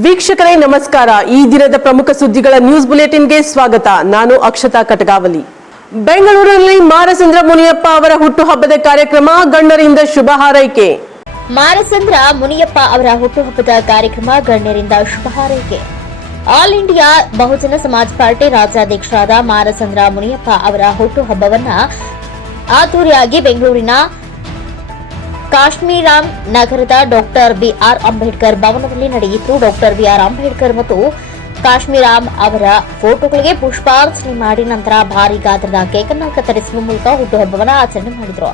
ವೀಕ್ಷಕರೇ ನಮಸ್ಕಾರ. ಈ ದಿನದ ಪ್ರಮುಖ ಸುದ್ದಿಗಳ ನ್ಯೂಸ್ ಬುಲೆಟಿನ್ಗೆ ಸ್ವಾಗತ. ನಾನು ಅಕ್ಷತಾ ಕಟಗಾವಲಿ. ಬೆಂಗಳೂರಿನಲ್ಲಿ ಮಾರಸಂದ್ರ ಮುನಿಯಪ್ಪ ಅವರ ಹುಟ್ಟುಹಬ್ಬದ ಕಾರ್ಯಕ್ರಮ, ಗಣ್ಯರಿಂದ ಶುಭ ಹಾರೈಕೆ. ಮಾರಸಂದ್ರ ಮುನಿಯಪ್ಪ ಅವರ ಹುಟ್ಟುಹಬ್ಬದ ಕಾರ್ಯಕ್ರಮ, ಗಣ್ಯರಿಂದ ಶುಭ ಹಾರೈಕೆ. ಆಲ್ ಇಂಡಿಯಾ ಬಹುಜನ ಸಮಾಜ ಪಾರ್ಟಿ ರಾಜ್ಯಾಧ್ಯಕ್ಷರಾದ ಮಾರಸಂದ್ರ ಮುನಿಯಪ್ಪ ಅವರ ಹುಟ್ಟುಹಬ್ಬವನ್ನು ಅದ್ದೂರಿಯಾಗಿ ಬೆಂಗಳೂರಿನ ಕಾಶ್ಮೀರಾಮ್ ನಗರದ ಡಾಕ್ಟರ್ ಬಿಆರ್ ಅಂಬೇಡ್ಕರ್ ಭವನದಲ್ಲಿ ನಡೆಯಿತು. ಡಾಕ್ಟರ್ ಬಿಆರ್ ಅಂಬೇಡ್ಕರ್ ಮತ್ತು ಕಾಶ್ಮೀರಾಮ್ ಅವರ ಫೋಟೋಗಳಿಗೆ ಪುಷ್ಪಾರ್ಚನೆ ಮಾಡಿ ನಂತರ ಭಾರೀ ಗಾತ್ರದ ಕೇಕ್ ಅನ್ನು ಕತ್ತರಿಸುವ ಮೂಲಕ ಹುಟ್ಟುಹಬ್ಬವನ್ನು ಆಚರಣೆ ಮಾಡಿದರು.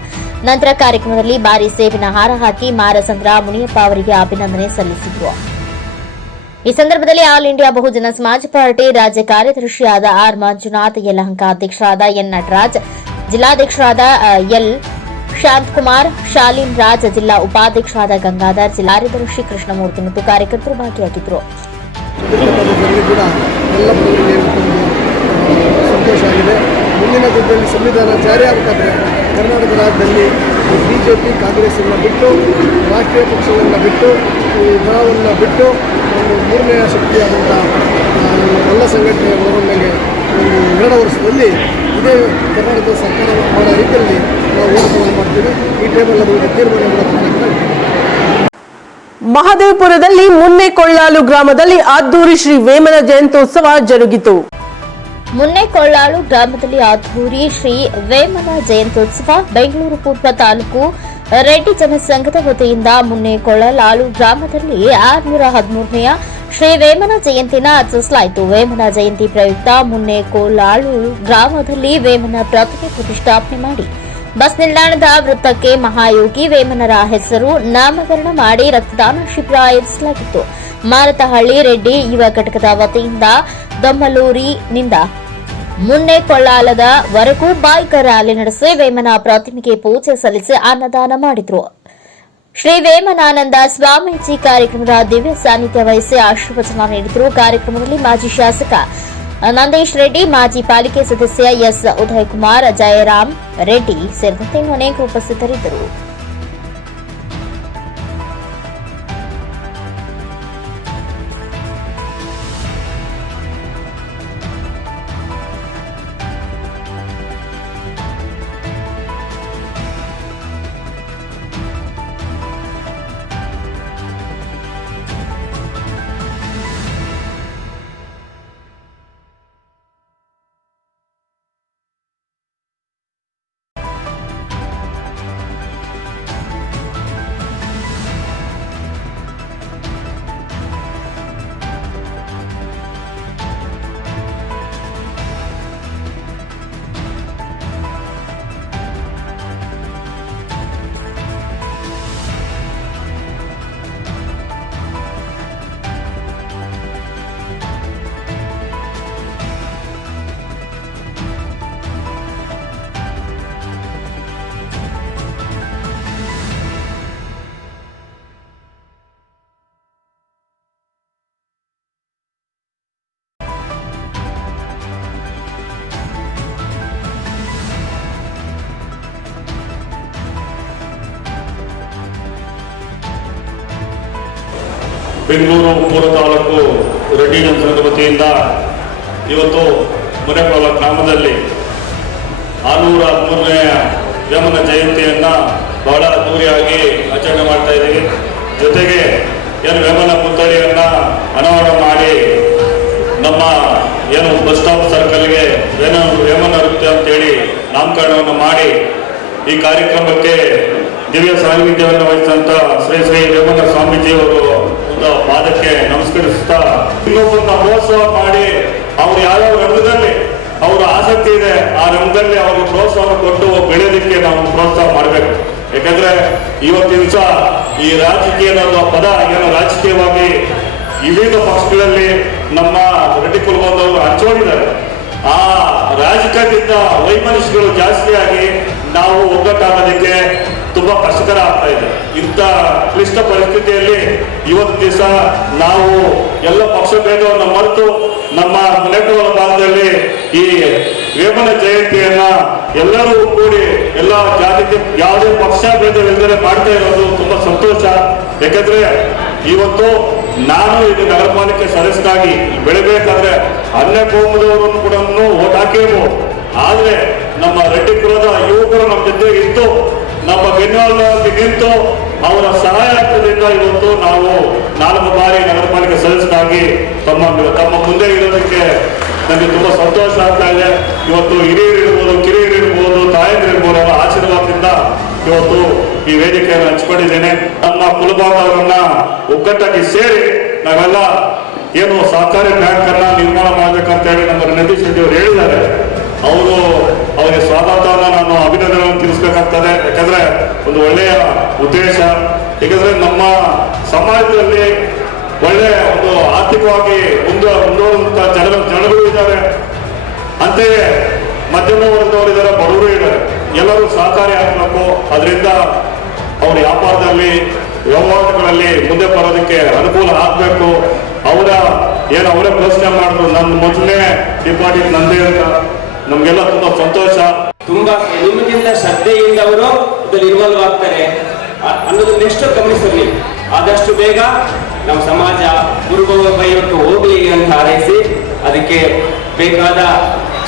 ನಂತರ ಕಾರ್ಯಕ್ರಮದಲ್ಲಿ ಭಾರೀ ಸೇಬಿನ ಹಾರ ಹಾಕಿ ಮಾರಸಂದ್ರ ಮುನಿಯಪ್ಪ ಅವರಿಗೆ ಅಭಿನಂದನೆ ಸಲ್ಲಿಸಿದರು. ಈ ಸಂದರ್ಭದಲ್ಲಿ ಆಲ್ ಇಂಡಿಯಾ ಬಹುಜನ ಸಮಾಜ ಪಾರ್ಟಿ ರಾಜ್ಯ ಕಾರ್ಯದರ್ಶಿಯಾದ ಆರ್ ಮಂಜುನಾಥ್, ಯಲಹಂಕ ಅಧ್ಯಕ್ಷರಾದ ಎನ್ ನಟರಾಜ್, ಜಿಲ್ಲಾಧ್ಯಕ್ಷರಾದ ಎಲ್ ಶಾಂತಕುಮಾರ್, ಶಾಲಿನ್ ರಾಜ್, ಜಿಲ್ಲಾ ಉಪಾಧ್ಯಕ್ಷರಾದ ಗಂಗಾಧರ್, ಜಿಲ್ಲಾ ಕಾರ್ಯದರ್ಶಿ ಕೃಷ್ಣಮೂರ್ತಿ ಮತ್ತು ಕಾರ್ಯಕರ್ತರು ಭಾಗಿಯಾಗಿದ್ದರು. ಸಂತೋಷ ಆಗಿದೆ. ಮುಂದಿನ ದಿನದಲ್ಲಿ ಸಂವಿಧಾನ ಜಾರಿ ಆಗಬೇಕಾದ್ರೆ ಕರ್ನಾಟಕ ರಾಜ್ಯದಲ್ಲಿ ಬಿಜೆಪಿ ಕಾಂಗ್ರೆಸ್ಸನ್ನು ಬಿಟ್ಟು, ರಾಷ್ಟ್ರೀಯ ಪಕ್ಷವನ್ನು ಬಿಟ್ಟು, ಈ ದಳವನ್ನು ಬಿಟ್ಟು ಒಂದು ಮೂರನೇ ಶಕ್ತಿಯಾದಂಥ ಎಲ್ಲ ಸಂಘಟನೆ ಒಳಗೊಂಡಂಗೆ 2 ವರ್ಷದಲ್ಲಿ ಇದೇ ಕರ್ನಾಟಕದ ಸರ್ಕಾರ ಮಾಡೋ ರೀತಿಯಲ್ಲಿ ನಾವು ಹೋರಾಟ ಮಾಡ್ತೀವಿ. ಈ ಟೈಮಲ್ಲಿ ಅದಕ್ಕೆ ತೀರ್ಮಾನ ಮಾಡೋದು. ಮಹದೇವಪುರದಲ್ಲಿ ಮುನ್ನೆಕೊಳ್ಳಾಲು ಗ್ರಾಮದಲ್ಲಿ ಅದ್ದೂರಿ ಶ್ರೀ ವೇಮನ ಜಯಂತ್ಯೋತ್ಸವ ಜರುಗಿತು. ಮುನ್ನೆಕೊಳ್ಳಾಳು ಗ್ರಾಮದಲ್ಲಿ ಅದ್ದೂರಿ ಶ್ರೀ ವೇಮನ ಜಯಂತ್ಯೋತ್ಸವ. ಬೆಂಗಳೂರು ಪೂರ್ವ ತಾಲೂಕು ರೆಡ್ಡಿ ಜನಸಂಘದ ವತಿಯಿಂದ ಮುನ್ನೆಕೊಳ್ಳಾಳು ಗ್ರಾಮದಲ್ಲಿ 613ನೇ ಶ್ರೀ ವೇಮನ ಜಯಂತಿಯನ್ನು ಆಚರಿಸಲಾಯಿತು. ವೇಮನ ಜಯಂತಿ ಪ್ರಯುಕ್ತ ಮುನ್ನೆಕೊಳ್ಳಾಳು ಗ್ರಾಮದಲ್ಲಿ ವೇಮನ ಪ್ರತಿಮೆ ಪ್ರತಿಷ್ಠಾಪನೆ ಮಾಡಿ ಬಸ್ ನಿಲ್ದಾಣದ ವೃತ್ತಕ್ಕೆ ಮಹಾಯೋಗಿ ವೇಮನರ ಹೆಸರು ನಾಮಕರಣ ಮಾಡಿ ರಕ್ತದಾನ ಶಿಬಿರ ಆಯೋಜಿಸಲಾಗಿತ್ತು. ಮಾರತಹಳ್ಳಿ ರೆಡ್ಡಿ ಯುವ ಘಟಕದ ವತಿಯಿಂದ ದೊಮ್ಮಲೂರಿನಿಂದ ಮುನ್ನೆಕೊಳ್ಳಾಲದ ವರೆಗೂ ಬೈಕ್ ರ್ಯಾಲಿ ನಡೆಸಿ ವೇಮನ ಪ್ರತಿಮೆಗೆ ಪೂಜೆ ಸಲ್ಲಿಸಿ ಅನ್ನದಾನ ಮಾಡಿದರು. ಶ್ರೀ ವೇಮನಾನಂದ ಸ್ವಾಮೀಜಿ ಕಾರ್ಯಕ್ರಮದ ದಿವ್ಯ ಸಾನ್ನಿಧ್ಯ ವಹಿಸಿ ಆಶೀರ್ವಚನ ನೀಡಿದರು. ಕಾರ್ಯಕ್ರಮದಲ್ಲಿ ಮಾಜಿ ಶಾಸಕ ನಂದೇಶ್ ರೆಡ್ಡಿ, ಮಾಜಿ ಪಾಲಿಕೆ ಸದಸ್ಯ ಎಸ್ ಉದಯಕುಮಾರ್, ಜಯರಾಮ್ ರೆಡ್ಡಿ ಸೇರಿದಂತೆ ಅನೇಕರು ಉಪಸ್ಥಿತರಿದ್ದರು. ಬೆಂಗಳೂರು ಪೂರ್ವ ತಾಲೂಕು ರೆಡ್ಡಿ ಜನಸಂಘದ ವತಿಯಿಂದ ಇವತ್ತು ಮುನ್ನೆಕೊಳ್ಳ ಗ್ರಾಮದಲ್ಲಿ 613ನೇ ವೇಮನ ಜಯಂತಿಯನ್ನು ಬಹಳ ಅದ್ದೂರಿಯಾಗಿ ಆಚರಣೆ ಮಾಡ್ತಾ ಇದ್ದೀವಿ. ಜೊತೆಗೆ ಏನು ವೇಮನ ಪುತ್ಥಳಿಯನ್ನು ಅನಾವರಣ ಮಾಡಿ ನಮ್ಮ ಏನು ಬಸ್ ಸ್ಟಾಪ್ ಸರ್ಕಲ್ಗೆ ವೇಮನ ನೃತ್ಯ ಅಂತೇಳಿ ನಾಮಕರಣವನ್ನು ಮಾಡಿ ಈ ಕಾರ್ಯಕ್ರಮಕ್ಕೆ ದಿವ್ಯ ಸಾನ್ನಿಧ್ಯವನ್ನು ವಹಿಸಿದಂಥ ಶ್ರೀ ವೇಮನ ಸ್ವಾಮೀಜಿಯವರು ಒಂದು ಪಾದಕ್ಕೆ ನಮಸ್ಕರಿಸುತ್ತಾ ಇನ್ನೊಬ್ಬರನ್ನ ಪ್ರೋತ್ಸಾಹ ಮಾಡಿ ಅವ್ರು ಯಾವ್ಯಾವ ರಂಗದಲ್ಲಿ ಅವ್ರ ಆಸಕ್ತಿ ಇದೆ ಆ ರಂಗದಲ್ಲಿ ಅವ್ರಿಗೆ ಪ್ರೋತ್ಸಾಹ ಕೊಟ್ಟು ಬೆಳೆಯೋದಕ್ಕೆ ನಾವು ಪ್ರೋತ್ಸಾಹ ಮಾಡಬೇಕು. ಯಾಕಂದ್ರೆ ಇವತ್ತಿನ ದಿವಸ ಈ ರಾಜಕೀಯ ಅನ್ನೋ ಪದ ಏನೋ ರಾಜಕೀಯವಾಗಿ ವಿವಿಧ ಪಕ್ಷಗಳಲ್ಲಿ ನಮ್ಮ ರೆಡ್ಡಿ ಕುಲಬಂಧವರು ಹಂಚಿಕೊಂಡಿದ್ದಾರೆ. ಆ ರಾಜಕೀಯದಿಂದ ವೈಮನಸ್ಯಗಳು ಜಾಸ್ತಿಯಾಗಿ ನಾವು ಒಗ್ಗಟ್ಟಾಗೋದಕ್ಕೆ ತುಂಬಾ ಕಷ್ಟಕರ ಆಗ್ತಾ ಇದೆ. ಇಂಥ ಕ್ಲಿಷ್ಟ ಪರಿಸ್ಥಿತಿಯಲ್ಲಿ ಇವತ್ತು ದಿವಸ ನಾವು ಎಲ್ಲ ಪಕ್ಷ ಭೇದವನ್ನು ಮರೆತು ನಮ್ಮ ಮುನ್ನೆಕೊಳ್ಳ ಭಾಗದಲ್ಲಿ ಈ ವೇಮನ ಜಯಂತಿಯನ್ನ ಎಲ್ಲರೂ ಕೂಡಿ ಎಲ್ಲ ಜಾತಿಗೆ ಯಾವುದೇ ಪಕ್ಷ ಭೇದವಿಲ್ಲದೆ ಮಾಡ್ತಾ ಇರೋದು ತುಂಬಾ ಸಂತೋಷ. ಯಾಕಂದ್ರೆ ಇವತ್ತು ನಾನು ಇದು ನಗರ ಪಾಲಿಕೆ ಸದಸ್ಯನಾಗಿ ಬೆಳಿಬೇಕಾದ್ರೆ ಅನ್ಯ ಕೋಮದವರನ್ನು ಕೂಡ ಓಟ್ ಹಾಕಿರ್ಬೋದು. ಆದರೆ ನಮ್ಮ ರೆಡ್ಡಿ ಕುಲದ ಯುವಕರು ನಮ್ಮ ಜೊತೆಗೆ ಇತ್ತು, ನಮ್ಮ ಬೆನ್ನೆಲುಬಾಗಿ ನಿಂತು ಅವರ ಸಹಾಯದಿಂದ ಇವತ್ತು ನಾವು 4 ಬಾರಿ ನಗರ ಪಾಲಿಕೆ ಸದಸ್ಯನಾಗಿ ತಮ್ಮ ಮುಂದೆ ಇರೋದಕ್ಕೆ ನನಗೆ ತುಂಬಾ ಸಂತೋಷ ಆಗ್ತಾ ಇದೆ. ಇವತ್ತು ಹಿರಿಯರು ಇರ್ಬೋದು, ಕಿರಿಯರು ಇರ್ಬೋದು, ತಾಯಂದಿರು ಇರ್ಬೋದು, ಅವರ ಆಶೀರ್ವಾದದಿಂದ ಇವತ್ತು ಈ ವೇದಿಕೆಯನ್ನು ಹಂಚಿಕೊಂಡಿದ್ದೇನೆ. ನಮ್ಮ ಕುಲಭಾಗವನ್ನ ಒಗ್ಗಟ್ಟಾಗಿ ಸೇರಿ ನಾವೆಲ್ಲ ಏನು ಸಹಕಾರಿ ಬ್ಯಾಂಕ್ ಅನ್ನ ನಿರ್ಮಾಣ ಮಾಡ್ಬೇಕಂತ ಹೇಳಿ ನಮ್ಮ ನಂದೀಶ್ ರೆಡ್ಡಿ ಅವರು ಹೇಳಿದ್ದಾರೆ. ಅವರಿಗೆ ಸ್ವಾಗತವನ್ನ ನಾನು ಅಭಿನಂದನೆಗಳನ್ನು ತಿಳಿಸ್ಬೇಕಾಗ್ತದೆ. ಯಾಕಂದ್ರೆ ಒಂದು ಒಳ್ಳೆಯ ಉದ್ದೇಶ. ಯಾಕಂದ್ರೆ ನಮ್ಮ ಸಮಾಜದಲ್ಲಿ ಒಳ್ಳೆಯ ಒಂದು ಆರ್ಥಿಕವಾಗಿ ಮುಂದುವರುವಂತ ಜನಗಳು ಇದ್ದಾರೆ, ಅಂತೆಯೇ ಮಧ್ಯಮ ವರ್ಗದವರಿದ್ದಾರೆ, ಬಡವರು ಇದ್ದಾರೆ. ಎಲ್ಲರೂ ಸಹಕಾರಿ ಆಗಬೇಕು. ಅದರಿಂದ ಅವ್ರ ವ್ಯಾಪಾರದಲ್ಲಿ ವ್ಯವಹಾರಗಳಲ್ಲಿ ಮುಂದೆ ಬರೋದಕ್ಕೆ ಅನುಕೂಲ ಆಗಬೇಕು. ಅವರೇ ಪ್ರಶ್ನೆ ಮಾಡಿದ್ರು, ನನ್ನ ಮೊದಲನೇ ಡಿಪಾರ್ಟ್ಮೆಂಟ್ ನಂದೇ ಅಂತ. ನಮ್ಗೆಲ್ಲ ತುಂಬಾ ಸಂತೋಷ. ತುಂಬಾ ನಿಮ್ಮದಿಂದ ಶ್ರದ್ಧೆಯಿಂದ ಅವರು ಇದರಲ್ಲಿ ಇನ್ವಾಲ್ವ್ ಆಗ್ತಾರೆ ಅನ್ನೋದು ನೆಕ್ಸ್ಟ್ ಗಮನಿಸಲಿ. ಆದಷ್ಟು ಬೇಗ ನಮ್ಮ ಸಮಾಜ ದುರ್ಭವ ಬೈಯೊಟ್ಟು ಹೋಗ್ಲಿ ಅಂತ ಹಾರೈಸಿ ಅದಕ್ಕೆ ಬೇಕಾದ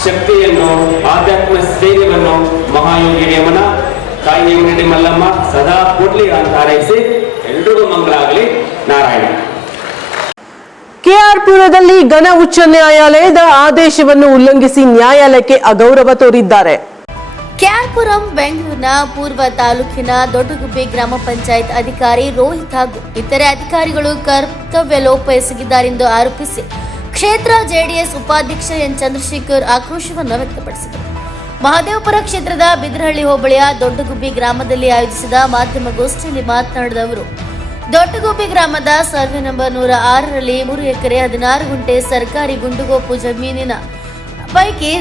ಶಕ್ತಿಯನ್ನು, ಆಧ್ಯಾತ್ಮ ಸ್ಥೈರ್ಯವನ್ನು ಮಹಾಯೋಗಿ ನೇಮನ ತಾಯಿ ನೇಮನಡಿ ಮಲ್ಲಮ್ಮ ಸದಾ ಕೊಡ್ಲಿ ಅಂತ ಹಾರೈಸಿ ಎಲ್ರಿಗೂ ಮಂಗಳ ಆಗಲಿ. ನಾರಾಯಣ. ಕೆಆರ್ಪುರದಲ್ಲಿ ಘನ ಉಚ್ಚ ನ್ಯಾಯಾಲಯದ ಆದೇಶವನ್ನು ಉಲ್ಲಂಘಿಸಿ ನ್ಯಾಯಾಲಯಕ್ಕೆ ಅಗೌರವ ತೋರಿದ್ದಾರೆ. ಕೆಆರ್ಪುರಂ ಬೆಂಗಳೂರಿನ ಪೂರ್ವ ತಾಲೂಕಿನ ದೊಡ್ಡಗುಬ್ಬಿ ಗ್ರಾಮ ಪಂಚಾಯತ್ ಅಧಿಕಾರಿ ರೋಹಿತ್ ಹಾಗೂ ಇತರೆ ಅಧಿಕಾರಿಗಳು ಕರ್ತವ್ಯ ಲೋಪ ಎಸಗಿದ್ದಾರೆಂದು ಆರೋಪಿಸಿ ಕ್ಷೇತ್ರ ಜೆಡಿಎಸ್ ಉಪಾಧ್ಯಕ್ಷ ಎನ್ ಚಂದ್ರಶೇಖರ್ ಆಕ್ರೋಶವನ್ನು ವ್ಯಕ್ತಪಡಿಸಿದರು. ಮಹದೇವಪುರ ಕ್ಷೇತ್ರದ ಬಿದರಹಳ್ಳಿ ಹೋಬಳಿಯ ದೊಡ್ಡಗುಬ್ಬಿ ಗ್ರಾಮದಲ್ಲಿ ಆಯೋಜಿಸಿದ ಮಾಧ್ಯಮಗೋಷ್ಠಿಯಲ್ಲಿ ಮಾತನಾಡಿದ ಅವರು, ದೊಡ್ಡಗುಬ್ಬಿ ಗ್ರಾಮದ ಸರ್ವೆ ನಂಬರ್ 106ರಲ್ಲಿ 3 ಎಕರೆ 16 ಗುಂಟೆ ಸರ್ಕಾರಿ ಗುಂಡುಗೋಪು ಜಮೀನಿನ ಪೈಕಿ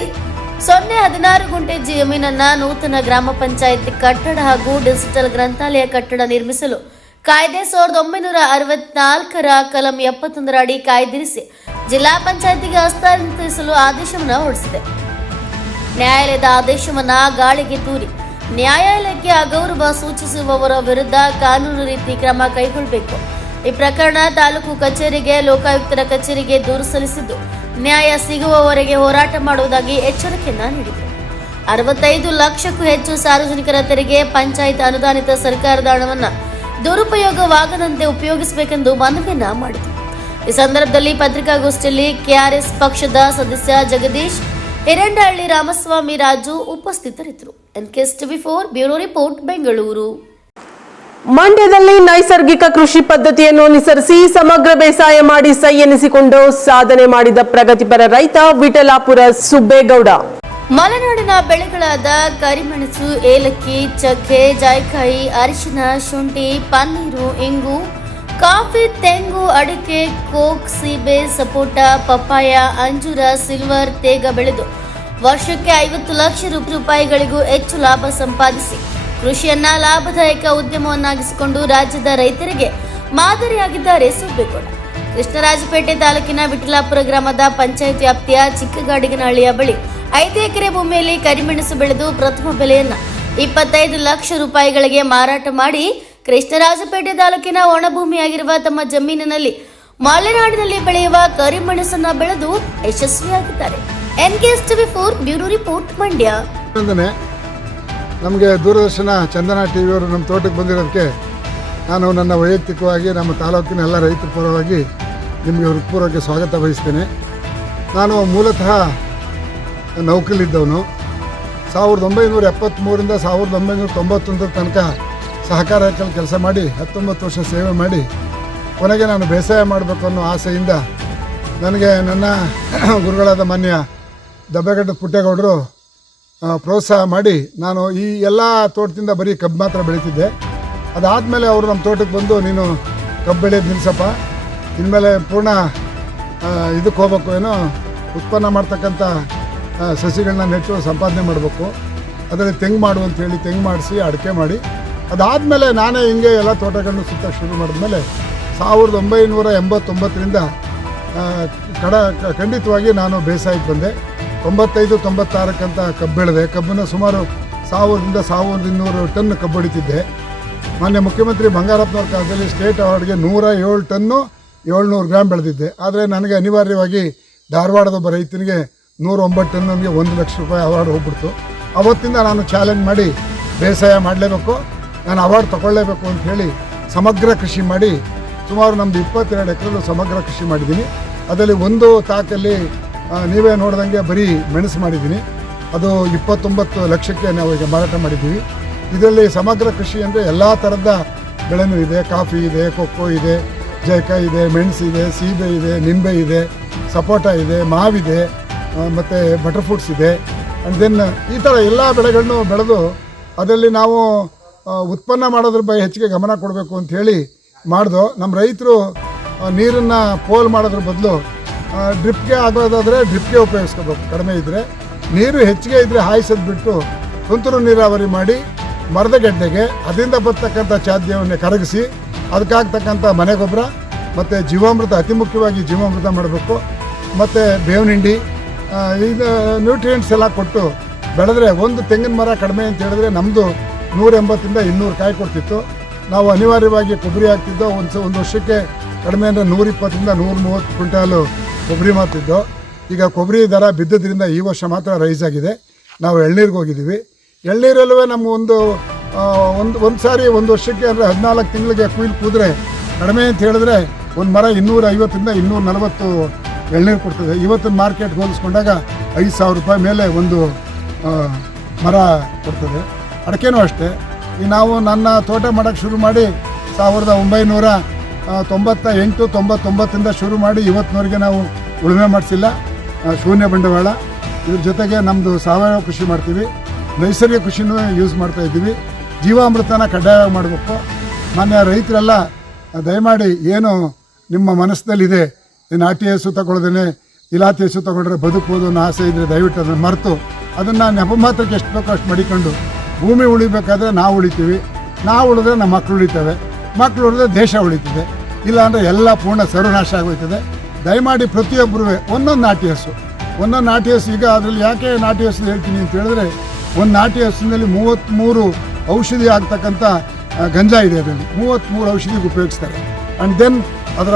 16 ಗುಂಟೆ ಜಮೀನನ್ನ ನೂತನ ಗ್ರಾಮ ಪಂಚಾಯತ್ ಕಟ್ಟಡ ಹಾಗೂ ಡಿಜಿಟಲ್ ಗ್ರಂಥಾಲಯ ಕಟ್ಟಡ ನಿರ್ಮಿಸಲು ಕಾಯ್ದೆ 1964ರ ಕಲಂ 71ರ ಅಡಿ ಕಾಯ್ದಿರಿಸಿ ಜಿಲ್ಲಾ ಪಂಚಾಯತಿಗೆ ಹಸ್ತಾಂತರಿಸಲು ಆದೇಶವನ್ನು ಹೊರಡಿಸಿದೆ. ನ್ಯಾಯಾಲಯದ ಆದೇಶವನ್ನ ಗಾಳಿಗೆ ತೂರಿ ನ್ಯಾಯಾಲಯಕ್ಕೆ ಅಗೌರವ ಸೂಚಿಸುವವರ ವಿರುದ್ಧ ಕಾನೂನು ರೀತಿ ಕ್ರಮ ಕೈಗೊಳ್ಳಬೇಕು. ಈ ಪ್ರಕರಣ ತಾಲೂಕು ಕಚೇರಿಗೆ, ಲೋಕಾಯುಕ್ತರ ಕಚೇರಿಗೆ ದೂರು ಸಲ್ಲಿಸಿದ್ದು ನ್ಯಾಯ ಸಿಗುವವರೆಗೆ ಹೋರಾಟ ಮಾಡುವುದಾಗಿ ಎಚ್ಚರಿಕೆಯನ್ನ ನೀಡಿದರು. 65 ಲಕ್ಷಕ್ಕೂ ಹೆಚ್ಚು ಸಾರ್ವಜನಿಕರ ತೆರಿಗೆ ಪಂಚಾಯತ್ ಅನುದಾನಿತ ಸರ್ಕಾರದ ಹಣವನ್ನು ದುರುಪಯೋಗವಾಗದಂತೆ ಉಪಯೋಗಿಸಬೇಕೆಂದು ಮನವಿಯನ್ನ ಮಾಡಿದರು. ಈ ಸಂದರ್ಭದಲ್ಲಿ ಪತ್ರಿಕಾಗೋಷ್ಠಿಯಲ್ಲಿ ಕೆಆರ್ಎಸ್ ಪಕ್ಷದ ಸದಸ್ಯ ಜಗದೀಶ್, ಹಿರಂಡಹಳ್ಳಿ ರಾಮಸ್ವಾಮಿ, ರಾಜು ಉಪಸ್ಥಿತರಿದ್ದರು. NKS-TV4 bureau report, Bengaluru. ಮಂಡ್ಯದಲ್ಲಿ ನೈಸರ್ಗಿಕ ಕೃಷಿ ಪದ್ಧತಿಯನ್ನು ಅನುಸರಿಸಿ ಸಮಗ್ರ ಬೇಸಾಯ ಮಾಡಿ ಸೈ ಎನಿಸಿಕೊಂಡು ಸಾಧನೆ ಮಾಡಿದ ಪ್ರಗತಿಪರ ರೈತ ವಿಠಲಾಪುರ ಸುಬ್ಬೇಗೌಡ. ಮಲೆನಾಡಿನ ಬೆಳೆಗಳಾದ ಕರಿಮೆಣಸು, ಏಲಕ್ಕಿ, ಚಕ್ಕೆ, ಜಾಯಿಕಾಯಿ, ಅರಿಶಿನ, ಶುಂಠಿ, ಪನ್ನೀರು, ಇಂಗು, ಕಾಫಿ, ತೆಂಗು, ಅಡಿಕೆ, ಕೋಕ್, ಸೀಬೆ, ಸಪೋಟ, ಪಪ್ಪಾಯ, ಅಂಜೂರ, ಸಿಲ್ವರ್, ತೇಗ ಬೆಳೆದು ವರ್ಷಕ್ಕೆ 50 ಲಕ್ಷ ರೂಪಾಯಿಗಳಿಗೂ ಹೆಚ್ಚು ಲಾಭ ಸಂಪಾದಿಸಿ ಕೃಷಿಯನ್ನ ಲಾಭದಾಯಕ ಉದ್ಯಮವನ್ನಾಗಿಸಿಕೊಂಡು ರಾಜ್ಯದ ರೈತರಿಗೆ ಮಾದರಿಯಾಗಿದ್ದಾರೆ ಸುಬ್ಬೇಗೌಡ. ಕೃಷ್ಣರಾಜಪೇಟೆ ತಾಲೂಕಿನ ವಿಠಲಾಪುರ ಗ್ರಾಮದ ಪಂಚಾಯತ್ ವ್ಯಾಪ್ತಿಯ ಚಿಕ್ಕಗಾಡಿಗನಹಳ್ಳಿಯ ಬಳಿ 5 ಎಕರೆ ಭೂಮಿಯಲ್ಲಿ ಕರಿಮೆಣಸು ಬೆಳೆದು ಪ್ರಥಮ ಬೆಲೆಯನ್ನ 25 ಲಕ್ಷ ರೂಪಾಯಿಗಳಿಗೆ ಮಾರಾಟ ಮಾಡಿ ಕೃಷ್ಣರಾಜಪೇಟೆ ತಾಲೂಕಿನ ಒಣಭೂಮಿಯಾಗಿರುವ ತಮ್ಮ ಜಮೀನಿನಲ್ಲಿ ಮಲೆನಾಡಿನಲ್ಲಿ ಬೆಳೆಯುವ ಕರಿಮೆಣಸನ್ನ ಬೆಳೆದು ಯಶಸ್ವಿಯಾಗಿದ್ದಾರೆ. NKS-TV4 bureau report, Mandya. ನಮಗೆ ದೂರದರ್ಶನ ಚಂದನ ಟಿವಿಯವರು ನಮ್ಮ ತೋಟಕ್ಕೆ ಬಂದಿರೋದಕ್ಕೆ ನಾನು ನನ್ನ ವೈಯಕ್ತಿಕವಾಗಿ ನಮ್ಮ ತಾಲೂಕಿನ ಎಲ್ಲ ರೈತರ ಪರವಾಗಿ ನಿಮಗೆ ಹೃತ್ಪೂರ್ವಕ ಸ್ವಾಗತ ಬಯಸ್ತೇನೆ. ನಾನು ಮೂಲತಃ ನೌಕರಿಲಿದ್ದವನು. 1973ರಿಂದ 1991 ತನಕ ಸಹಕಾರ ಇಲಾಖೆಯಲ್ಲಿ ಕೆಲಸ ಮಾಡಿ 19 ವರ್ಷ ಸೇವೆ ಮಾಡಿ ಕೊನೆಗೆ ನಾನು ಬೇಸಾಯ ಮಾಡಬೇಕು ಅನ್ನೋ ಆಸೆಯಿಂದ ನನಗೆ ನನ್ನ ಗುರುಗಳಾದ ಮಾನ್ಯ ದಬ್ಬೆಗಡ್ಡ ಪುಟ್ಟೇಗೌಡರು ಪ್ರೋತ್ಸಾಹ ಮಾಡಿ ನಾನು ಈ ಎಲ್ಲ ತೋಟದಿಂದ ಬರೀ ಕಬ್ಬು ಮಾತ್ರ ಬೆಳೀತಿದ್ದೆ. ಅದಾದಮೇಲೆ ಅವರು ನಮ್ಮ ತೋಟಕ್ಕೆ ಬಂದು, ನೀನು ಕಬ್ಬು ಬೆಳೆಯೋದು ನಿಲ್ಲಿಸಪ್ಪ, ಇನ್ಮೇಲೆ ಪೂರ್ಣ ಇದಕ್ಕೆ ಹೋಗ್ಬೇಕು, ಏನೋ ಉತ್ಪನ್ನ ಮಾಡ್ತಕ್ಕಂಥ ಸಸಿಗಳನ್ನ ನೆಟ್ಟು ಸಂಪಾದನೆ ಮಾಡಬೇಕು, ಅದರಲ್ಲಿ ತೆಂಗು ಮಾಡು ಅಂತೇಳಿ ತೆಂಗು ಮಾಡಿಸಿ ಅಡಿಕೆ ಮಾಡಿ, ಅದಾದಮೇಲೆ ನಾನೇ ಹಿಂಗೆ ಎಲ್ಲ ತೋಟಗಳನ್ನು ಸುತ್ತ ಶುರು ಮಾಡಿದ್ಮೇಲೆ 1989ರಿಂದ ಖಂಡಿತವಾಗಿ ನಾನು ಬೇಸಾಯಕ್ಕೆ ಬಂದೆ. 95-96 ಕಬ್ಬು ಬೆಳೆದೆ. ಕಬ್ಬನ್ನು ಸುಮಾರು 1000ರಿಂದ 1200 ಟನ್ ಕಬ್ಬು ಹೊಡಿತಿದ್ದೆ. ಮಾನ್ಯ ಮುಖ್ಯಮಂತ್ರಿ ಬಂಗಾರಪ್ಪನವ್ರ ಕಾಲದಲ್ಲಿ ಸ್ಟೇಟ್ ಅವಾರ್ಡ್ಗೆ 107 ಟನ್ನು 700 ಗ್ರಾಮ್ ಬೆಳೆದಿದ್ದೆ. ಆದರೆ ನನಗೆ ಅನಿವಾರ್ಯವಾಗಿ ಧಾರವಾಡದ ಒಬ್ಬ ರೈತನಿಗೆ 109 ಟನ್ನಿಗೆ 1 ಲಕ್ಷ ರೂಪಾಯಿ ಅವಾರ್ಡ್ ಹೋಗ್ಬಿಡ್ತು. ಅವತ್ತಿಂದ ನಾನು ಚಾಲೆಂಜ್ ಮಾಡಿ ಬೇಸಾಯ ಮಾಡಲೇಬೇಕು, ನಾನು ಅವಾರ್ಡ್ ತಗೊಳ್ಳೇಬೇಕು ಅಂತ ಹೇಳಿ ಸಮಗ್ರ ಕೃಷಿ ಮಾಡಿ ಸುಮಾರು ನಮ್ಮದು 22 ಎಕರೆಲ್ಲೂ ಸಮಗ್ರ ಕೃಷಿ ಮಾಡಿದ್ದೀನಿ. ಅದರಲ್ಲಿ ಒಂದು ತಾಕಲ್ಲಿ ನೀವೇ ನೋಡ್ದಂಗೆ ಬರೀ ಮೆಣಸು ಮಾಡಿದ್ದೀನಿ. ಅದು 29 ಲಕ್ಷಕ್ಕೆ ನಾವು ಈಗ ಮಾರಾಟ ಮಾಡಿದ್ದೀವಿ. ಇದರಲ್ಲಿ ಸಮಗ್ರ ಕೃಷಿ ಅಂದರೆ ಎಲ್ಲ ಥರದ ಬೆಳೆನೂ ಇದೆ. ಕಾಫಿ ಇದೆ, ಕೊಕ್ಕೋ ಇದೆ, ಜಾಯ್ಕಾಯಿ ಇದೆ, ಮೆಣಸು ಇದೆ, ಸೀಬೆ ಇದೆ, ನಿಂಬೆ ಇದೆ, ಸಪೋಟ ಇದೆ, ಮಾವಿದೆ, ಮತ್ತು ಬಟರ್ ಫ್ರೂಟ್ಸ್ ಇದೆ. ಆ್ಯಂಡ್ ದೆನ್ ಈ ಥರ ಎಲ್ಲ ಬೆಳೆಗಳನ್ನು ಬೆಳೆದು ಅದರಲ್ಲಿ ನಾವು ಉತ್ಪನ್ನ ಮಾಡೋದ್ರ ಬಗ್ಗೆ ಹೆಚ್ಚಿಗೆ ಗಮನ ಕೊಡಬೇಕು ಅಂತ ಹೇಳಿ ಮಾಡ್ದು. ನಮ್ಮ ರೈತರು ನೀರನ್ನು ಪೋಲ್ ಮಾಡೋದ್ರ ಬದಲು ಡ್ರಿಪ್ಗೆ ಆಗೋದಾದರೆ ಡ್ರಿಪ್ಗೆ ಉಪಯೋಗಿಸ್ಕೋಬೇಕು. ಕಡಿಮೆ ಇದ್ದರೆ ನೀರು ಹೆಚ್ಚಿಗೆ ಇದ್ದರೆ ಹಾಯಿಸೋದು ಬಿಟ್ಟು ತುಂತುರು ನೀರಾವರಿ ಮಾಡಿ ಮರದ ಗೆಡ್ಡೆಗೆ ಅದರಿಂದ ಬರ್ತಕ್ಕಂಥ ತ್ಯಾಜ್ಯವನ್ನು ಕರಗಿಸಿ ಅದಕ್ಕಾಗ್ತಕ್ಕಂಥ ಮನೆ ಗೊಬ್ಬರ ಮತ್ತು ಜೀವಾಮೃತ, ಅತಿ ಮುಖ್ಯವಾಗಿ ಜೀವಾಮೃತ ಮಾಡಬೇಕು. ಮತ್ತು ಬೇವಿನ ಹಿಂಡಿ, ಇದು ನ್ಯೂಟ್ರಿಯೆಂಟ್ಸ್ ಎಲ್ಲ ಕೊಟ್ಟು ಬೆಳೆದ್ರೆ ಒಂದು ತೆಂಗಿನ ಮರ ಕಡಿಮೆ ಅಂತ ಹೇಳಿದ್ರೆ ನಮ್ಮದು 180 ಇಂದ 200 ಕಾಯಿ ಕೊಡ್ತಿತ್ತು. ನಾವು ಅನಿವಾರ್ಯವಾಗಿ ಕೊಬ್ಬರಿ ಹಾಕ್ತಿದ್ದೋ. ಒಂದು ವರ್ಷಕ್ಕೆ ಕಡಿಮೆ ಅಂದರೆ 120 ಇಂದ 130 ಕ್ವಿಂಟಾಲು ಕೊಬ್ಬರಿ ಮಾರ್ತಿದ್ದೋ. ಈಗ ಕೊಬ್ಬರಿ ದರ ಬಿದ್ದದ್ರಿಂದ ಈ ವರ್ಷ ಮಾತ್ರ ರೈಸ್ ಆಗಿದೆ. ನಾವು ಎಳ್ನೀರಿಗೆ ಹೋಗಿದ್ದೀವಿ. ಎಳ್ನೀರಲ್ಲೂ ನಮ್ಗೆ ಒಂದು ಸಾರಿ ಒಂದು ವರ್ಷಕ್ಕೆ ಅಂದರೆ 14 ತಿಂಗಳಿಗೆ ಕುಯ್ಲು ಕೂದ್ರೆ ಕಡಿಮೆ ಅಂತ ಹೇಳಿದ್ರೆ ಒಂದು ಮರ 250 ಇಂದ 240 ಎಳ್ನೀರು ಕೊಡ್ತದೆ. ಇವತ್ತಿನ ಮಾರ್ಕೆಟ್ಗೆ ಹೋಲಿಸ್ಕೊಂಡಾಗ 5,000 ರೂಪಾಯಿ ಮೇಲೆ ಒಂದು ಮರ ಕೊಡ್ತದೆ. ಅಡಿಕೆನೂ ಅಷ್ಟೇ. ಈಗ ನಾವು ನನ್ನ ತೋಟ ಮಾಡೋಕ್ಕೆ ಶುರು ಮಾಡಿ 1998-99 ಶುರು ಮಾಡಿ ಇವತ್ತಿನವರೆಗೆ ನಾವು ಉಳುಮೆ ಮಾಡಿಸಿಲ್ಲ. ಶೂನ್ಯ ಬಂಡವಾಳ. ಇದ್ರ ಜೊತೆಗೆ ನಮ್ಮದು ಸಾವಯವ ಕೃಷಿ ಮಾಡ್ತೀವಿ, ನೈಸರ್ಗಿಕ ಕೃಷಿನೂ ಯೂಸ್ ಮಾಡ್ತಾ ಇದ್ದೀವಿ. ಜೀವಾಮೃತನ ಕಡ್ಡಾಯವಾಗಿ ಮಾಡಬೇಕು. ಮಾನ್ಯ ರೈತರೆಲ್ಲ ದಯಮಾಡಿ ಏನು ನಿಮ್ಮ ಮನಸ್ಸಿನಲ್ಲಿದೆ, ನಾಟಿ ಹಸು ತಗೊಳ್ಳೋದೇ ಇಲಾತಿ ಹಸು ತಗೊಂಡ್ರೆ ಬದುಕಬಹುದು ಅನ್ನೋ ಆಸೆ ಇದ್ದರೆ ದಯವಿಟ್ಟು ಅದನ್ನು ಮರೆತು ಅದನ್ನು ನೆಪ ಮಾತ್ರಕ್ಕೆ ಎಷ್ಟು ಬೇಕೋ ಅಷ್ಟು ಮಡಿಕೊಂಡು ಭೂಮಿ ಉಳಿಬೇಕಾದ್ರೆ ನಾವು ಉಳಿತೀವಿ, ನಾವು ಉಳಿದ್ರೆ ನಮ್ಮ ಮಕ್ಕಳು ಉಳಿತವೆ, ಮಕ್ಕಳು ಉಳಿದ್ರೆ ದೇಶ ಉಳಿತದೆ. ಇಲ್ಲಾಂದರೆ ಎಲ್ಲ ಪೂರ್ಣ ಸರ್ವನಾಶ ಆಗೋಯ್ತದೆ. ದಯಮಾಡಿ ಪ್ರತಿಯೊಬ್ಬರೂ ಒಂದೊಂದು ನಾಟಿ ಹಸು ಈಗ ಅದರಲ್ಲಿ ಯಾಕೆ ನಾಟಿ ಹಸು ಹೇಳ್ತೀನಿ ಅಂತ ಹೇಳಿದ್ರೆ, ಒಂದು ನಾಟಿ ಹಸುವಿನಲ್ಲಿ 33 ಔಷಧಿ ಆಗ್ತಕ್ಕಂಥ ಗಂಜಾ ಇದೆ. ಅದರಲ್ಲಿ 33 ಔಷಧಿಗೆ ಉಪಯೋಗಿಸ್ತಾರೆ. ಆ್ಯಂಡ್ ದೆನ್ ಅದರ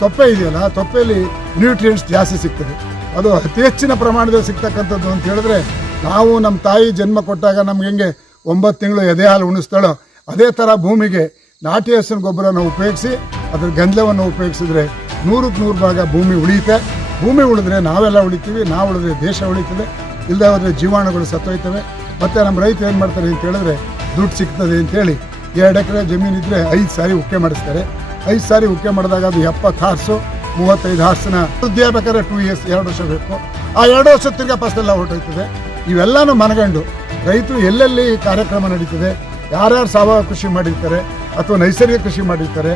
ತೊಪ್ಪೆ ಇದೆಯಲ್ಲ, ತೊಪ್ಪೆಯಲ್ಲಿ ನ್ಯೂಟ್ರಿಯೆಂಟ್ಸ್ ಜಾಸ್ತಿ ಸಿಗ್ತದೆ. ಅದು ಅತಿ ಹೆಚ್ಚಿನ ಪ್ರಮಾಣದಲ್ಲಿ ಸಿಗ್ತಕ್ಕಂಥದ್ದು ಅಂತ ಹೇಳಿದ್ರೆ, ನಾವು ನಮ್ಮ ತಾಯಿ ಜನ್ಮ ಕೊಟ್ಟಾಗ ನಮ್ಗೆ ಹೆಂಗೆ 9 ತಿಂಗಳು ಎದೆ ಹಾಲು ಉಣಿಸ್ತಾಳೋ ಅದೇ ಥರ ಭೂಮಿಗೆ ನಾಟಿ ಹಸಿನ ಗೊಬ್ಬರನ ಉಪಯೋಗಿಸಿ ಅದ್ರ ಗಂಧವನ್ನು ಉಪಯೋಗಿಸಿದ್ರೆ 100ಕ್ಕೆ 100 ಭಾಗ ಭೂಮಿ ಉಳಿಯುತ್ತೆ. ಭೂಮಿ ಉಳಿದ್ರೆ ನಾವೆಲ್ಲ ಉಳಿತೀವಿ, ನಾವು ಉಳಿದ್ರೆ ದೇಶ ಉಳಿತದೆ. ಇಲ್ಲದೆ ಹೋದರೆ ಜೀವಾಣುಗಳು ಸತ್ತೋಯ್ತವೆ. ಮತ್ತು ನಮ್ಮ ರೈತ ಏನು ಮಾಡ್ತಾರೆ ಅಂತ ಹೇಳಿದ್ರೆ, ದುಡ್ಡು ಸಿಗ್ತದೆ ಅಂತೇಳಿ 2 ಎಕರೆ ಜಮೀನಿದ್ರೆ 5 ಸಾರಿ ಉಕ್ಕೆ ಮಾಡಿಸ್ತಾರೆ. 5 ಸಾರಿ ಉಕ್ಕೆ ಮಾಡಿದಾಗ ಅದು 70 ಹಾರ್ಸು 35 ಹಾರ್ಸ್ನ ವೃದ್ಧಿ ಆಗ್ಬೇಕಾದ್ರೆ 2 ಇಯರ್ಸ್ 2 ವರ್ಷ ಬೇಕು. ಆ 2 ವರ್ಷ ತಿರ್ಗಾ ಫಸಲೆಲ್ಲ ಹೊರಟೋಯ್ತದೆ. ಇವೆಲ್ಲನೂ ಮನಗಂಡು ರೈತರು ಎಲ್ಲೆಲ್ಲಿ ಕಾರ್ಯಕ್ರಮ ನಡೀತದೆ, ಯಾರ್ಯಾರು ಸಾವಯವ ಕೃಷಿ ಮಾಡಿರ್ತಾರೆ ಅಥವಾ ನೈಸರ್ಗಿಕ ಕೃಷಿ ಮಾಡಿರ್ತಾರೆ,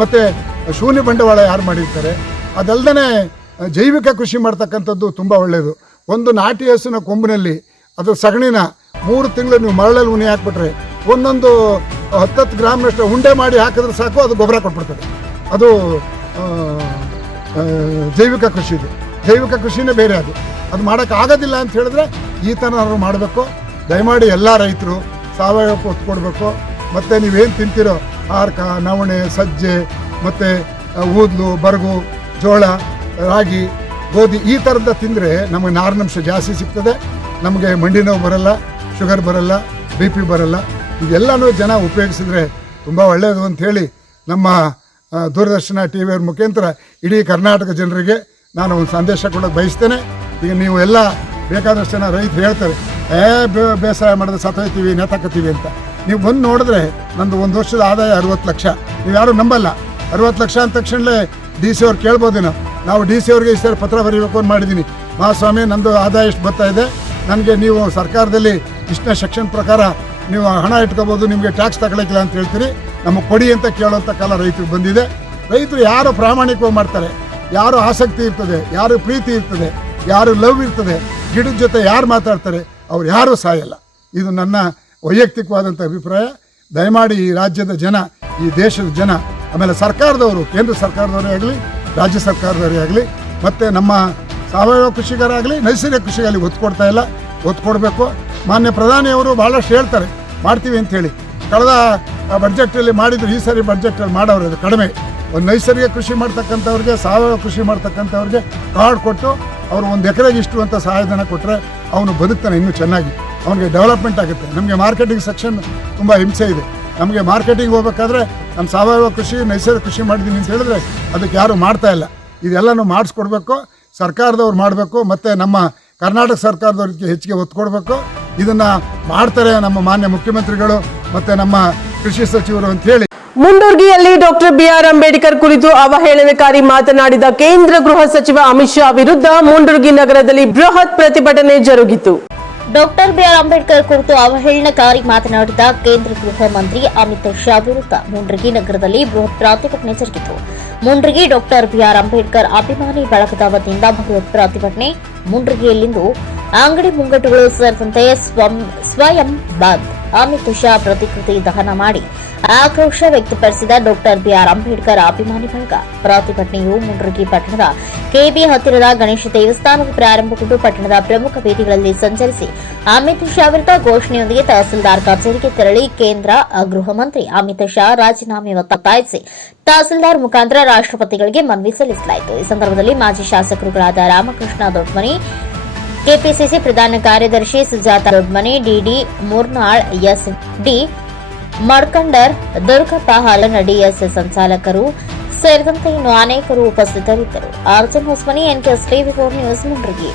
ಮತ್ತು ಶೂನ್ಯ ಬಂಡವಾಳ ಯಾರು ಮಾಡಿರ್ತಾರೆ, ಅದಲ್ಲದೆ ಜೈವಿಕ ಕೃಷಿ ಮಾಡ್ತಕ್ಕಂಥದ್ದು ತುಂಬ ಒಳ್ಳೆಯದು. ಒಂದು ನಾಟಿ ಹಸುವಿನ ಕೊಂಬಿನಲ್ಲಿ ಅದ್ರ ಸಗಣಿನ 3 ತಿಂಗಳು ನೀವು ಮರಳಲ್ಲಿ ಉಣಿ ಹಾಕ್ಬಿಟ್ರೆ ಒಂದೊಂದು 10 ಗ್ರಾಮ್ನಷ್ಟು ಉಂಡೆ ಮಾಡಿ ಹಾಕಿದ್ರೆ ಸಾಕು, ಅದು ಗೊಬ್ಬರ ಕೊಟ್ಬಿಡ್ತದೆ. ಅದು ಜೈವಿಕ ಕೃಷಿದು. ಜೈವಿಕ ಕೃಷಿನೇ ಬೇರೆ. ಅದು ಮಾಡೋಕ್ಕಾಗೋದಿಲ್ಲ ಅಂತ ಹೇಳಿದ್ರೆ ಈ ಥರ ನಾವು ಮಾಡಬೇಕು. ದಯಮಾಡಿ ಎಲ್ಲ ರೈತರು ಸಾವಯವಕ್ಕೆ ಒತ್ತು ಕೊಡಬೇಕು. ಮತ್ತು ನೀವೇನು ತಿಂತೀರೋ ಆರ್ಕ, ನವಣೆ, ಸಜ್ಜೆ, ಮತ್ತು ಊದ್ಲು, ಬರಗು, ಜೋಳ, ರಾಗಿ, ಗೋಧಿ ಈ ಥರದ ತಿಂದರೆ ನಮಗೆ ನಾರಿನಂಶ ಜಾಸ್ತಿ ಸಿಗ್ತದೆ. ನಮಗೆ ಮಂಡಿ ನೋವು ಬರಲ್ಲ, ಶುಗರ್ ಬರಲ್ಲ, BP ಬರಲ್ಲ. ಇದೆಲ್ಲನೂ ಜನ ಉಪಯೋಗಿಸಿದ್ರೆ ತುಂಬ ಒಳ್ಳೆಯದು ಅಂಥೇಳಿ ನಮ್ಮ ದೂರದರ್ಶನ TVಯವ್ರ ಮುಖಾಂತರ ಇಡೀ ಕರ್ನಾಟಕ ಜನರಿಗೆ ನಾನು ಒಂದು ಸಂದೇಶ ಕೊಡೋಕ್ಕೆ ಬಯಸ್ತೇನೆ. ಈಗ ನೀವು ಎಲ್ಲ ಬೇಕಾದಷ್ಟು ಜನ ರೈತರು ಹೇಳ್ತಾರೆ, ಬೇಸಾಯ ಮಾಡಿದ್ರೆ ಸತ್ತೋಯ್ತೀವಿ, ನೇತಾಕತ್ತೀವಿ ಅಂತ. ನೀವು ಬಂದು ನೋಡಿದ್ರೆ ನಂದು 1 ವರ್ಷದ ಆದಾಯ 60 ಲಕ್ಷ. ನೀವು ಯಾರು ನಂಬಲ್ಲ. 60 ಲಕ್ಷ ಅಂದ ತಕ್ಷಣಲೇ DC ಅವ್ರು ಕೇಳ್ಬೋದೇನೋ. ನಾವು DC ಅವ್ರಿಗೆ ಈ ಸರಿ ಪತ್ರ ಬರೀಬೇಕು ಅಂತ ಮಾಡಿದ್ದೀನಿ. ಮಹಾಸ್ವಾಮಿ, ನಂದು ಆದಾಯ ಎಷ್ಟು ಬರ್ತಾ ಇದೆ, ನನಗೆ ನೀವು ಸರ್ಕಾರದಲ್ಲಿ ಇಷ್ಟನೇ ಸೆಕ್ಷನ್ ಪ್ರಕಾರ ನೀವು ಹಣ ಇಟ್ಕೋಬೋದು, ನಿಮಗೆ ಟ್ಯಾಕ್ಸ್ ತಗೊಳಕ್ಕಿಲ್ಲ ಅಂತ ಹೇಳ್ತೀರಿ, ನಮಗೆ ಕೊಡಿ ಅಂತ ಕೇಳೋಂಥ ಕಾಲ ರೈತರಿಗೆ ಬಂದಿದೆ. ರೈತರು ಯಾರು ಪ್ರಾಮಾಣಿಕವಾಗಿ ಮಾಡ್ತಾರೆ, ಯಾರು ಆಸಕ್ತಿ ಇರ್ತದೆ, ಯಾರು ಪ್ರೀತಿ ಇರ್ತದೆ, ಯಾರು ಲವ್ ಇರ್ತದೆ, ಗಿಡದ ಜೊತೆ ಯಾರು ಮಾತಾಡ್ತಾರೆ, ಅವ್ರು ಯಾರೂ ಸಾಯಲ್ಲ. ಇದು ನನ್ನ ವೈಯಕ್ತಿಕವಾದಂಥ ಅಭಿಪ್ರಾಯ. ದಯಮಾಡಿ ಈ ರಾಜ್ಯದ ಜನ, ಈ ದೇಶದ ಜನ, ಆಮೇಲೆ ಸರ್ಕಾರದವರು, ಕೇಂದ್ರ ಸರ್ಕಾರದವರೇ ಆಗಲಿ, ರಾಜ್ಯ ಸರ್ಕಾರದವರೇ ಆಗಲಿ, ಮತ್ತು ನಮ್ಮ ಸಾವಯವ ಕೃಷಿಕರಾಗಲಿ, ನೈಸರ್ಗಿಕ ಕೃಷಿಗಾಗಲಿ ಒತ್ತು ಕೊಡ್ತಾ ಇಲ್ಲ. ಒತ್ತು ಕೊಡಬೇಕು. ಮಾನ್ಯ ಪ್ರಧಾನಿಯವರು ಭಾಳಷ್ಟು ಹೇಳ್ತಾರೆ ಮಾಡ್ತೀವಿ ಅಂಥೇಳಿ. ಕಳೆದ ಬಡ್ಜೆಟಲ್ಲಿ ಮಾಡಿದ್ರು, ಈ ಸಾರಿ ಬಡ್ಜೆಟಲ್ಲಿ ಮಾಡೋರು ಅದು ಕಡಿಮೆ. ಒಂದು ನೈಸರ್ಗಿಕ ಕೃಷಿ ಮಾಡ್ತಕ್ಕಂಥವ್ರಿಗೆ, ಸಾವಯವ ಕೃಷಿ ಮಾಡ್ತಕ್ಕಂಥವ್ರಿಗೆ ಕಾರ್ಡ್ ಕೊಟ್ಟು ಅವರು 1 ಎಕರೆಗೆ ಇಷ್ಟು ಅಂತ ಸಹಾಯಧನ ಕೊಟ್ಟರೆ ಅವನು ಬದುಕ್ತಾನೆ ಇನ್ನೂ ಚೆನ್ನಾಗಿ, ಅವನಿಗೆ ಡೆವಲಪ್ಮೆಂಟ್ ಆಗುತ್ತೆ. ನಮಗೆ ಮಾರ್ಕೆಟಿಂಗ್ ಸೆಕ್ಷನ್ ತುಂಬ ಹಿಂಸೆ ಇದೆ. ನಮಗೆ ಮಾರ್ಕೆಟಿಂಗ್ ಹೋಗ್ಬೇಕಾದ್ರೆ ನಾನು ಸಾವಯವ ಕೃಷಿ, ನೈಸರ್ಗಿಕ ಕೃಷಿ ಮಾಡಿದ್ದೀನಿ ಅಂತ ಹೇಳಿದ್ರೆ ಅದಕ್ಕೆ ಯಾರೂ ಮಾಡ್ತಾ ಇಲ್ಲ. ಇದೆಲ್ಲನೂ ಮಾಡಿಸ್ಕೊಡ್ಬೇಕು, ಸರ್ಕಾರದವ್ರು ಮಾಡಬೇಕು, ಮತ್ತು ನಮ್ಮ ಕರ್ನಾಟಕ ಸರ್ಕಾರದವ್ರಿಗೆ ಹೆಚ್ಚಿಗೆ ಒತ್ತು ಕೊಡಬೇಕು. ಇದನ್ನು ಮಾಡ್ತಾರೆ ನಮ್ಮ ಮಾನ್ಯ ಮುಖ್ಯಮಂತ್ರಿಗಳು ಮತ್ತು ನಮ್ಮ ಕೃಷಿ ಸಚಿವರು ಅಂತ ಹೇಳಿ. ಮುಂಡರ್ಗಿಯಲ್ಲಿ ಡಾಕ್ಟರ್ ಬಿಆರ್ ಅಂಬೇಡ್ಕರ್ ಕುರಿತು ಅವಹೇಳನಕಾರಿ ಮಾತನಾಡಿದ ಕೇಂದ್ರ ಗೃಹ ಸಚಿವ ಅಮಿತ್ ಶಾ ವಿರುದ್ಧ ಮುಂಡರ್ಗಿ ನಗರದಲ್ಲಿ ಬೃಹತ್ ಪ್ರತಿಭಟನೆ ಜರುಗಿತು. ಡಾಕ್ಟರ್ ಬಿಆರ್ ಅಂಬೇಡ್ಕರ್ ಕುರಿತು ಅವಹೇಳನಕಾರಿ ಮಾತನಾಡಿದ ಕೇಂದ್ರ ಗೃಹ ಮಂತ್ರಿ ಅಮಿತ್ ಶಾ ವಿರುದ್ಧ ಮುಂಡರ್ಗಿ ನಗರದಲ್ಲಿ ಬೃಹತ್ ಪ್ರತಿಭಟನೆ ಜರುಗಿತು. ಮುಂಡರ್ಗಿ ಡಾಕ್ಟರ್ ಬಿಆರ್ ಅಂಬೇಡ್ಕರ್ ಅಭಿಮಾನಿ ಬಳಗದ ವತಿಯಿಂದ ಬೃಹತ್ ಪ್ರತಿಭಟನೆ. ಮುಂಡರ್ಗಿಯಲ್ಲಿಂದು ಅಂಗಡಿ ಮುಂಗಟ್ಟುಗಳು ಸೇರಿದಂತೆ ಸ್ವಯಂ ಬಂದ್. ಅಮಿತ್ ಶಾ ಪ್ರತಿಕೃತಿ ದಹನ ಮಾಡಿ ಆಕ್ರೋಶ ವ್ಯಕ್ತಪಡಿಸಿದ ಡಾಕ್ಟರ್ ಬಿಆರ್ ಅಂಬೇಡ್ಕರ್ ಅಭಿಮಾನಿ ಬಳಗ. ಪ್ರತಿಭಟನೆಯು ಮುಂಡರ್ಗಿ ಪಟ್ಟಣದ ಕೆಬಿ ಹತ್ತಿರದ ಗಣೇಶ ದೇವಸ್ಥಾನದ ಪ್ರಾರಂಭಗೊಂಡು ಪಟ್ಟಣದ ಪ್ರಮುಖ ಬೀದಿಗಳಲ್ಲಿ ಸಂಚರಿಸಿ ಅಮಿತ್ ಶಾ ವಿರುದ್ಧ ಘೋಷಣೆಯೊಂದಿಗೆ ತಹಸೀಲ್ದಾರ್ ಕಚೇರಿಗೆ ತೆರಳಿ ಕೇಂದ್ರ ಗೃಹ ಮಂತ್ರಿ ಅಮಿತ್ ಶಾ ರಾಜೀನಾಮೆ ಒತ್ತಾಯಿಸಿ ತಹಸೀಲ್ದಾರ್ ಮುಖಾಂತರ ರಾಷ್ಟ್ರಪತಿಗಳಿಗೆ ಮನವಿ ಸಲ್ಲಿಸಲಾಯಿತು. ಈ ಸಂದರ್ಭದಲ್ಲಿ ಮಾಜಿ ಶಾಸಕರುಗಳಾದ ರಾಮಕೃಷ್ಣ ದೊಡ್ಮನಿ, ಕೆಪಿಸಿಸಿ ಪ್ರಧಾನ ಕಾರ್ಯದರ್ಶಿ ಸುಜಾತ ದೊಡ್ಮನಿ, ಡಿಡಿ ಮೂರ್ನಾಳ್, ಎಸ್ಡಿ ಮಡ್ಕಂಡರ್, ದುರ್ಗಪ್ಪ ಹಾಲನಡಿ, ಸಂಚಾಲಕರು ಸೇರಿದಂತೆ ಇನ್ನು ಅನೇಕರು ಉಪಸ್ಥಿತರಿದ್ದರು. Arjun Hosmani, NKS TV 4 news, Mundargi.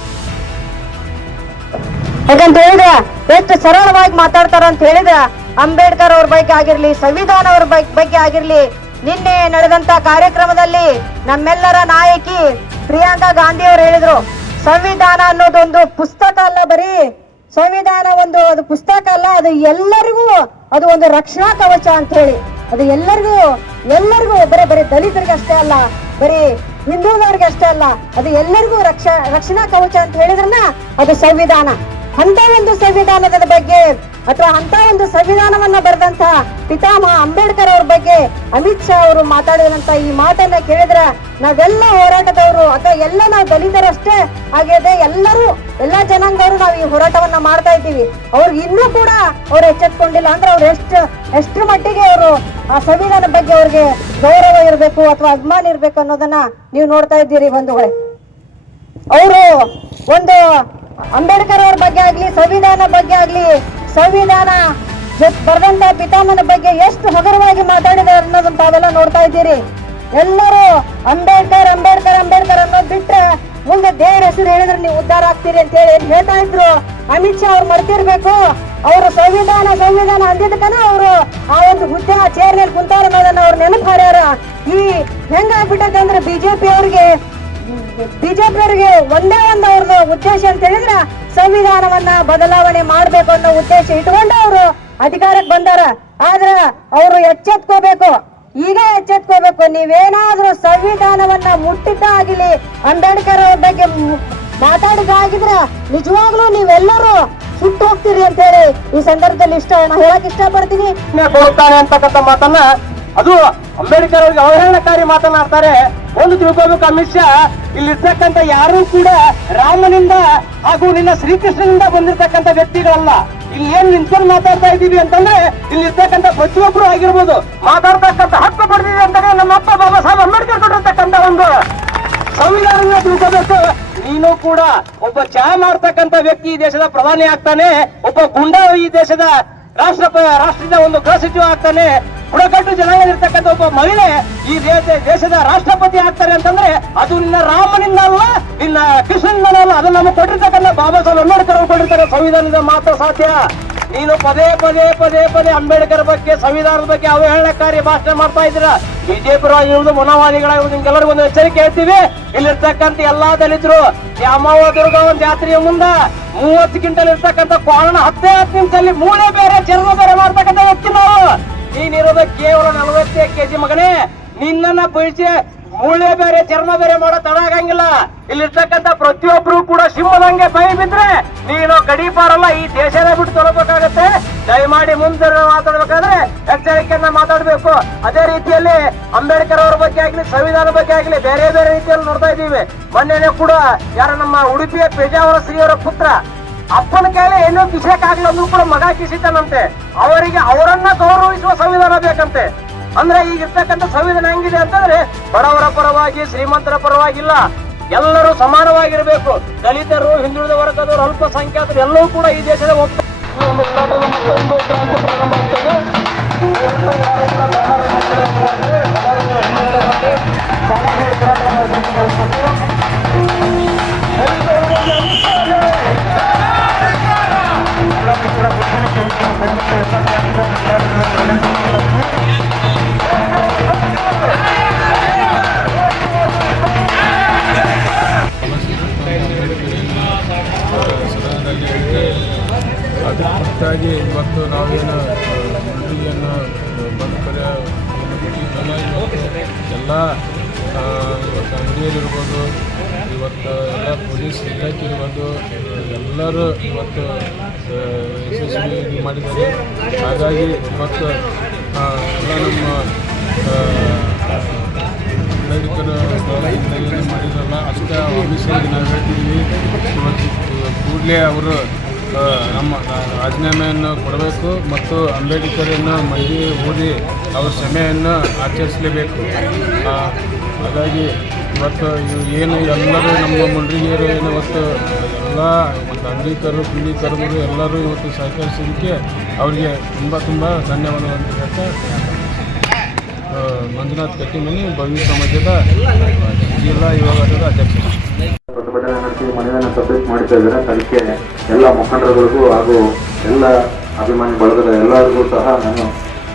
ಯಾಕಂತ ಹೇಳಿದ್ರೆ ಎಷ್ಟು ಸರಳವಾಗಿ ಮಾತಾಡ್ತಾರ ಅಂತ ಹೇಳಿದ್ರೆ ಅಂಬೇಡ್ಕರ್ ಅವ್ರ ಬಗ್ಗೆ ಆಗಿರ್ಲಿ, ಸಂವಿಧಾನ ಅವ್ರ ಬಗ್ಗೆ ಆಗಿರ್ಲಿ, ನಿನ್ನೆ ನಡೆದಂತ ಕಾರ್ಯಕ್ರಮದಲ್ಲಿ ನಮ್ಮೆಲ್ಲರ ನಾಯಕಿ ಪ್ರಿಯಾಂಕಾ ಗಾಂಧಿ ಅವರು ಹೇಳಿದ್ರು, ಸಂವಿಧಾನ ಅನ್ನೋದೊಂದು ಪುಸ್ತಕ ಅಲ್ಲ, ಬರೀ ಸಂವಿಧಾನ ಅದು ಪುಸ್ತಕ ಅಲ್ಲ, ಅದು ಎಲ್ಲರಿಗೂ ಅದು ಒಂದು ರಕ್ಷಣಾ ಕವಚ ಅಂತ ಹೇಳಿ. ಅದು ಎಲ್ಲರಿಗೂ ಬರೀ ದಲಿತರಿಗೆ ಅಷ್ಟೇ ಅಲ್ಲ, ಬರೀ ಹಿಂದೂದವ್ರಿಗೆ ಅಷ್ಟೇ ಅಲ್ಲ, ಅದು ಎಲ್ಲರಿಗೂ ರಕ್ಷಣಾ ಕವಚ ಅಂತ ಹೇಳಿದ್ರನ್ನ ಅದು ಸಂವಿಧಾನ. ಅಂತ ಒಂದು ಸಂವಿಧಾನದ ಬಗ್ಗೆ ಅಥವಾ ಅಂತ ಒಂದು ಸಂವಿಧಾನವನ್ನ ಬರೆದಂತ ಪಿತಾಮಹ ಅಂಬೇಡ್ಕರ್ ಅವ್ರ ಬಗ್ಗೆ ಅಮಿತ್ ಶಾ ಅವರು ಮಾತಾಡಿದಂತ ಈ ಮಾತನ್ನ ಕೇಳಿದ್ರೆ ನಾವೆಲ್ಲ ಹೋರಾಟದವರು ಅಥವಾ ಎಲ್ಲ ನಾವು ದಲಿತರಷ್ಟೇ ಆಗಿದೆ, ಎಲ್ಲಾ ಜನಾಂಗದವರು ನಾವು ಈ ಹೋರಾಟವನ್ನ ಮಾಡ್ತಾ ಇದ್ದೀವಿ. ಅವ್ರಿಗೆ ಇನ್ನೂ ಕೂಡ ಅವ್ರು ಎಚ್ಚೆತ್ಕೊಂಡಿಲ್ಲ ಅಂದ್ರೆ ಅವ್ರು ಎಷ್ಟರ ಮಟ್ಟಿಗೆ ಅವರು ಆ ಸಂವಿಧಾನ ಬಗ್ಗೆ ಅವ್ರಿಗೆ ಗೌರವ ಇರಬೇಕು ಅಥವಾ ಅಭಿಮಾನ ಇರ್ಬೇಕು ಅನ್ನೋದನ್ನ ನೀವು ನೋಡ್ತಾ ಇದ್ದೀರಿ ಬಂಧುಗಳೇ. ಅವರು ಒಂದು ಅಂಬೇಡ್ಕರ್ ಅವ್ರ ಬಗ್ಗೆ ಆಗ್ಲಿ, ಸಂವಿಧಾನ ಬಗ್ಗೆ ಆಗ್ಲಿ, ಸಂವಿಧಾನ ಬರೆದಂತ ಪಿತಾಮಹನ ಬಗ್ಗೆ ಎಷ್ಟು ಹಗುರವಾಗಿ ಮಾತಾಡಿದಾರೆ ಅನ್ನೋದನ್ನ ತಾವೆಲ್ಲ ನೋಡ್ತಾ ಇದ್ದೀರಿ. ಎಲ್ಲರೂ ಅಂಬೇಡ್ಕರ್ ಅಂಬೇಡ್ಕರ್ ಅಂಬೇಡ್ಕರ್ ಅನ್ನೋದು ಬಿಟ್ರೆ ಮುಂದೆ ದೇವರ ಹೆಸರು ಹೇಳಿದ್ರೆ ನೀವು ಉದ್ಧಾರ ಆಗ್ತೀರಿ ಅಂತ ಹೇಳಿ ಹೇಳ್ತಾ ಇದ್ರು. ಅಮಿತ್ ಶಾ ಅವ್ರು ಮರ್ತಿರ್ಬೇಕು, ಅವರು ಸಂವಿಧಾನ ಅಂದಿದ್ದಕ್ಕನ ಅವರು ಆ ಒಂದು ಹುದ್ದೆ ಚೇರ್ ನಲ್ಲಿ ಕುಂತಾರ ಅನ್ನೋದನ್ನ ಅವ್ರು ನೆನಪು ಹಾರ್ಯಾರ. ಈ ಹೆಂಗಾಗ್ಬಿಟ್ಟೈತೆ ಅಂದ್ರೆ ಬಿಜೆಪಿ ಅವ್ರಿಗೆ ಒಂದೇ ಒಂದು ಅವ್ರದ್ದು ಉದ್ದೇಶ ಅಂತ ಹೇಳಿದ್ರೆ ಸಂವಿಧಾನವನ್ನ ಬದಲಾವಣೆ ಮಾಡ್ಬೇಕು ಅನ್ನೋ ಉದ್ದೇಶ ಇಟ್ಕೊಂಡು ಅವರು ಅಧಿಕಾರಕ್ಕೆ ಬಂದಾರ. ಆದ್ರ ಅವರು ಎಚ್ಚೆತ್ಕೋಬೇಕು, ಈಗ ಎಚ್ಚೆತ್ಕೋಬೇಕು. ನೀವೇನಾದ್ರೂ ಸಂವಿಧಾನವನ್ನ ಮುಟ್ಟಿದ್ದಾಗಿಲಿ, ಅಂಬೇಡ್ಕರ್ ಅವ್ರ ಬಗ್ಗೆ ಮಾತಾಡಿದಾಗಿದ್ರೆ ನಿಜವಾಗ್ಲೂ ನೀವೆಲ್ಲರೂ ಸುಟ್ಟು ಹೋಗ್ತೀರಿ ಅಂತ ಹೇಳಿ ಈ ಸಂದರ್ಭದಲ್ಲಿ ಹೇಳಕ್ ಇಷ್ಟಪಡ್ತೀನಿ. ಕೊಡ್ತಾನೆ ಅಂತಕ್ಕಂಥ ಮಾತನ್ನ ಅದು ಅಂಬೇಡ್ಕರ್ ಅವ್ರಿಗೆ ಅವಹೇಳನಕಾರಿ ಮಾತನಾಡ್ತಾರೆ. ಒಂದು ತಿಳ್ಕೋಬೇಕು, ಅಮಿತ್ ಶಾ ಇಲ್ಲಿರ್ತಕ್ಕಂಥ ಯಾರೂ ಕೂಡ ರಾಮನಿಂದ ಹಾಗೂ ನಿನ್ನ ಶ್ರೀಕೃಷ್ಣನಿಂದ ಬಂದಿರತಕ್ಕಂಥ ವ್ಯಕ್ತಿಗಳಲ್ಲ. ಇಲ್ಲಿ ಏನ್ ನಿಂತ್ಕೊಂಡು ಮಾತಾಡ್ತಾ ಇದ್ದೀವಿ ಅಂತಂದ್ರೆ ಇಲ್ಲಿರ್ತಕ್ಕಂಥ ಪ್ರತಿಯೊಬ್ಬರು ಆಗಿರ್ಬೋದು ಮಾತಾಡ್ತಕ್ಕಂಥ ಹಕ್ಕು ಪಡೆದಿದೆ ಅಂತಂದ್ರೆ ನಮ್ಮ ಅಪ್ಪ ಬಾಬಾ ಸಾಹೇಬ್ ಅಂಬೇಡ್ಕರ್ ಕೊಟ್ಟಿರ್ತಕ್ಕಂಥ ಒಂದು ಸಂವಿಧಾನ ತಿಳ್ಕೋಬೇಕು. ನೀನು ಕೂಡ ಒಬ್ಬ ಚಹಾ ಮಾಡ್ತಕ್ಕಂಥ ವ್ಯಕ್ತಿ ಈ ದೇಶದ ಪ್ರಧಾನಿ ಆಗ್ತಾನೆ, ಒಬ್ಬ ಗುಂಡ ಈ ದೇಶದ ರಾಷ್ಟ್ರದ ಒಂದು ಗೃಹ ಸಚಿವ ಆಗ್ತಾನೆ, ಬುಡಕಟ್ಟು ಜನಾಂಗದಲ್ಲಿರ್ತಕ್ಕಂಥ ಒಬ್ಬ ಮಹಿಳೆ ಈ ದೇಶದ ರಾಷ್ಟ್ರಪತಿ ಆಗ್ತಾರೆ ಅಂತಂದ್ರೆ ಅದು ನಿನ್ನ ರಾಮನಿಂದ ಅಲ್ಲ, ನಿನ್ನ ಕೃಷ್ಣನಿಂದ ಅಲ್ಲ, ಅದು ನಮಗೆ ಕೊಟ್ಟಿರ್ತಕ್ಕಂಥ ಬಾಬಾ ಸಾಹೇಬ್ ಅಂಬೇಡ್ಕರ್ ಅವರು ಕೊಟ್ಟಿರ್ತಕ್ಕಂಥ ಸಂವಿಧಾನದಿಂದ ಮಾತ್ರ ಸಾಧ್ಯ. ನೀನು ಪದೇ ಅಂಬೇಡ್ಕರ್ ಬಗ್ಗೆ, ಸಂವಿಧಾನದ ಬಗ್ಗೆ ಅವಹೇಳನಕಾರಿ ಭಾಷಣ ಮಾಡ್ತಾ ಇದ್ದೀರಾ. ಬಿಜೆಪಿ ಮನೋವಾದಿಗಳಾಗಿರುವುದು ನಿಮ್ಗೆಲ್ಲರಿಗೂ ಒಂದು ಎಚ್ಚರಿಕೆ ಹೇಳ್ತೀವಿ. ಇಲ್ಲಿರ್ತಕ್ಕಂಥ ಎಲ್ಲಾ ದಲಿತರು ಅಮ್ಮವ್ವ ದುರ್ಗ ಒಂದು ಜಾತ್ರೆಯ ಮುಂದ 30 ಕ್ವಿಂಟಲ್ ಇರ್ತಕ್ಕಂಥ ಕ್ವಾರಣ 10 ನಿಮಿಷದಲ್ಲಿ ಮೂಳೆ ಬೇರೆ ಚರ್ಮ ಬೇರೆ ಮಾಡ್ತಕ್ಕಂಥ ವ್ಯಕ್ತಿ ನಾವು. ನೀನಿರೋದ ಕೇವಲ 40 ಕೆಜಿ ಮಗನೇ, ನಿನ್ನನ್ನ ಬಯಸಿ ಮೂಳೆ ಬೇರೆ ಚರ್ಮ ಬೇರೆ ಮಾಡೋ ತಡ ಆಗಂಗಿಲ್ಲ. ಇಲ್ಲಿರ್ತಕ್ಕಂಥ ಪ್ರತಿಯೊಬ್ರು ಕೂಡ ಸಿಂಹದಂಗೆ ಬೈ ಬಿದ್ರೆ ನೀನು ಗಡೀಪಾರಲ್ಲ, ಈ ದೇಶನೇ ಬಿಟ್ಟು ತೊಲಬೇಕಾಗತ್ತೆ. ದಯಮಾಡಿ ಮುಂದೆ ಮಾತಾಡ್ಬೇಕಾದ್ರೆ ಎಚ್ಚರಿಕೆಯನ್ನ ಮಾತಾಡ್ಬೇಕು. ಅದೇ ರೀತಿಯಲ್ಲಿ ಅಂಬೇಡ್ಕರ್ ಅವ್ರ ಬಗ್ಗೆ ಆಗ್ಲಿ, ಸಂವಿಧಾನ ಬಗ್ಗೆ ಆಗ್ಲಿ ಬೇರೆ ರೀತಿಯಲ್ಲಿ ನೋಡ್ತಾ ಇದ್ದೀವಿ. ಮೊನ್ನೆನೇ ಕೂಡ ಯಾರ ನಮ್ಮ ಉಡುಪಿಯ ಪೇಜಾವರ ಶ್ರೀಯವರ ಪುತ್ರ ಅಪ್ಪನ ಕೈಲಿ ಏನೋ ಕಿಸಕ್ಕಾಗ್ಲಿ ಅಂದ್ರೂ ಕೂಡ ಮಗ ಕಿಸಿತಾನಂತೆ. ಅವರನ್ನ ಗೌರವಿಸುವ ಸಂವಿಧಾನ ಬೇಕಂತೆ. ಅಂದ್ರೆ ಈಗ ಇರ್ತಕ್ಕಂಥ ಸಂವಿಧಾನ ಹೆಂಗಿದೆ ಅಂತಂದ್ರೆ ಬಡವರ ಪರವಾಗಿ ಶ್ರೀಮಂತರ ಪರವಾಗಿಲ್ಲ, ಎಲ್ಲರೂ ಸಮಾನವಾಗಿರ್ಬೇಕು. ದಲಿತರು, ಹಿಂದುಳಿದ ವರ್ಗದವರು, ಅಲ್ಪಸಂಖ್ಯಾತರು ಎಲ್ಲವೂ ಕೂಡ ಈ ದೇಶದ ಅದಕ್ಕಾಗಿ ಇವತ್ತು ನಾವೇನು ಮಂಡಿಯನ್ನು ಬಂದ್ಕರೆ ಎಲ್ಲ ಇವತ್ತು ಅಂಗಡಿಯಲ್ಲಿರ್ಬೋದು, ಇವತ್ತು ಎಲ್ಲ ಪೊಲೀಸ್ ಇಲಾಖೆ ಎಲ್ಲರೂ ಇವತ್ತು ಯಶಸ್ವಿ ಮಾಡಿದ್ದಾರೆ. ಹಾಗಾಗಿ ಇವತ್ತು ಎಲ್ಲ ನಮ್ಮ ನಾಗರಿಕರು ಏನು ಮಾಡಿದ್ರಲ್ಲ ಅಷ್ಟೇ ಆಫೀಸರಿಗೆ ನಾವು ಹೇಳ್ತಿದ್ವಿ. ಇವತ್ತು ಕೂಡಲೇ ಅವರು ನಮ್ಮ ರಾಜೀನಾಮೆಯನ್ನು ಕೊಡಬೇಕು ಮತ್ತು ಅಂಬೇಡ್ಕರನ್ನು ಮೈಗೆ ಓದಿ ಅವ್ರ ಸಮಯವನ್ನು ಆಚರಿಸಲೇಬೇಕು. ಹಾಗಾಗಿ ಇವತ್ತು ಏನು ಎಲ್ಲರೂ ನಮ್ಮ ಮುಂಡ್ರಿಗೆಯರು ಏನು ಇವತ್ತು ಎಲ್ಲ ಮತ್ತು ಅಂಗಡಿಕರು ಪೀಡಿಕರು ಎಲ್ಲರೂ ಇವತ್ತು ಸಹಕರಿಸೋದಕ್ಕೆ ಅವರಿಗೆ ತುಂಬ ಧನ್ಯವಾದ ಅಂತ ಹೇಳ್ತಾ ಮಂಜುನಾಥ್ ಕಟ್ಟಿಮನಿ ಭವ್ಯ ಸಮಾಜದ ಜಿಲ್ಲಾ ಯುವ ಘಟಕದ ಅಧ್ಯಕ್ಷರು. ಪ್ರತಿಭಟನೆ ನಡೆಸಿ ಮನವಿಯನ್ನು ಸಬ್ಮಿಟ್ ಮಾಡ್ತಾ ಇದ್ದಾರೆ. ಅದಕ್ಕೆ ಎಲ್ಲ ಮುಖಂಡರುಗಳಿಗೂ ಹಾಗೂ ಎಲ್ಲ ಅಭಿಮಾನಿ ಬಳಗದ ಎಲ್ಲರಿಗೂ ಸಹ ನಾನು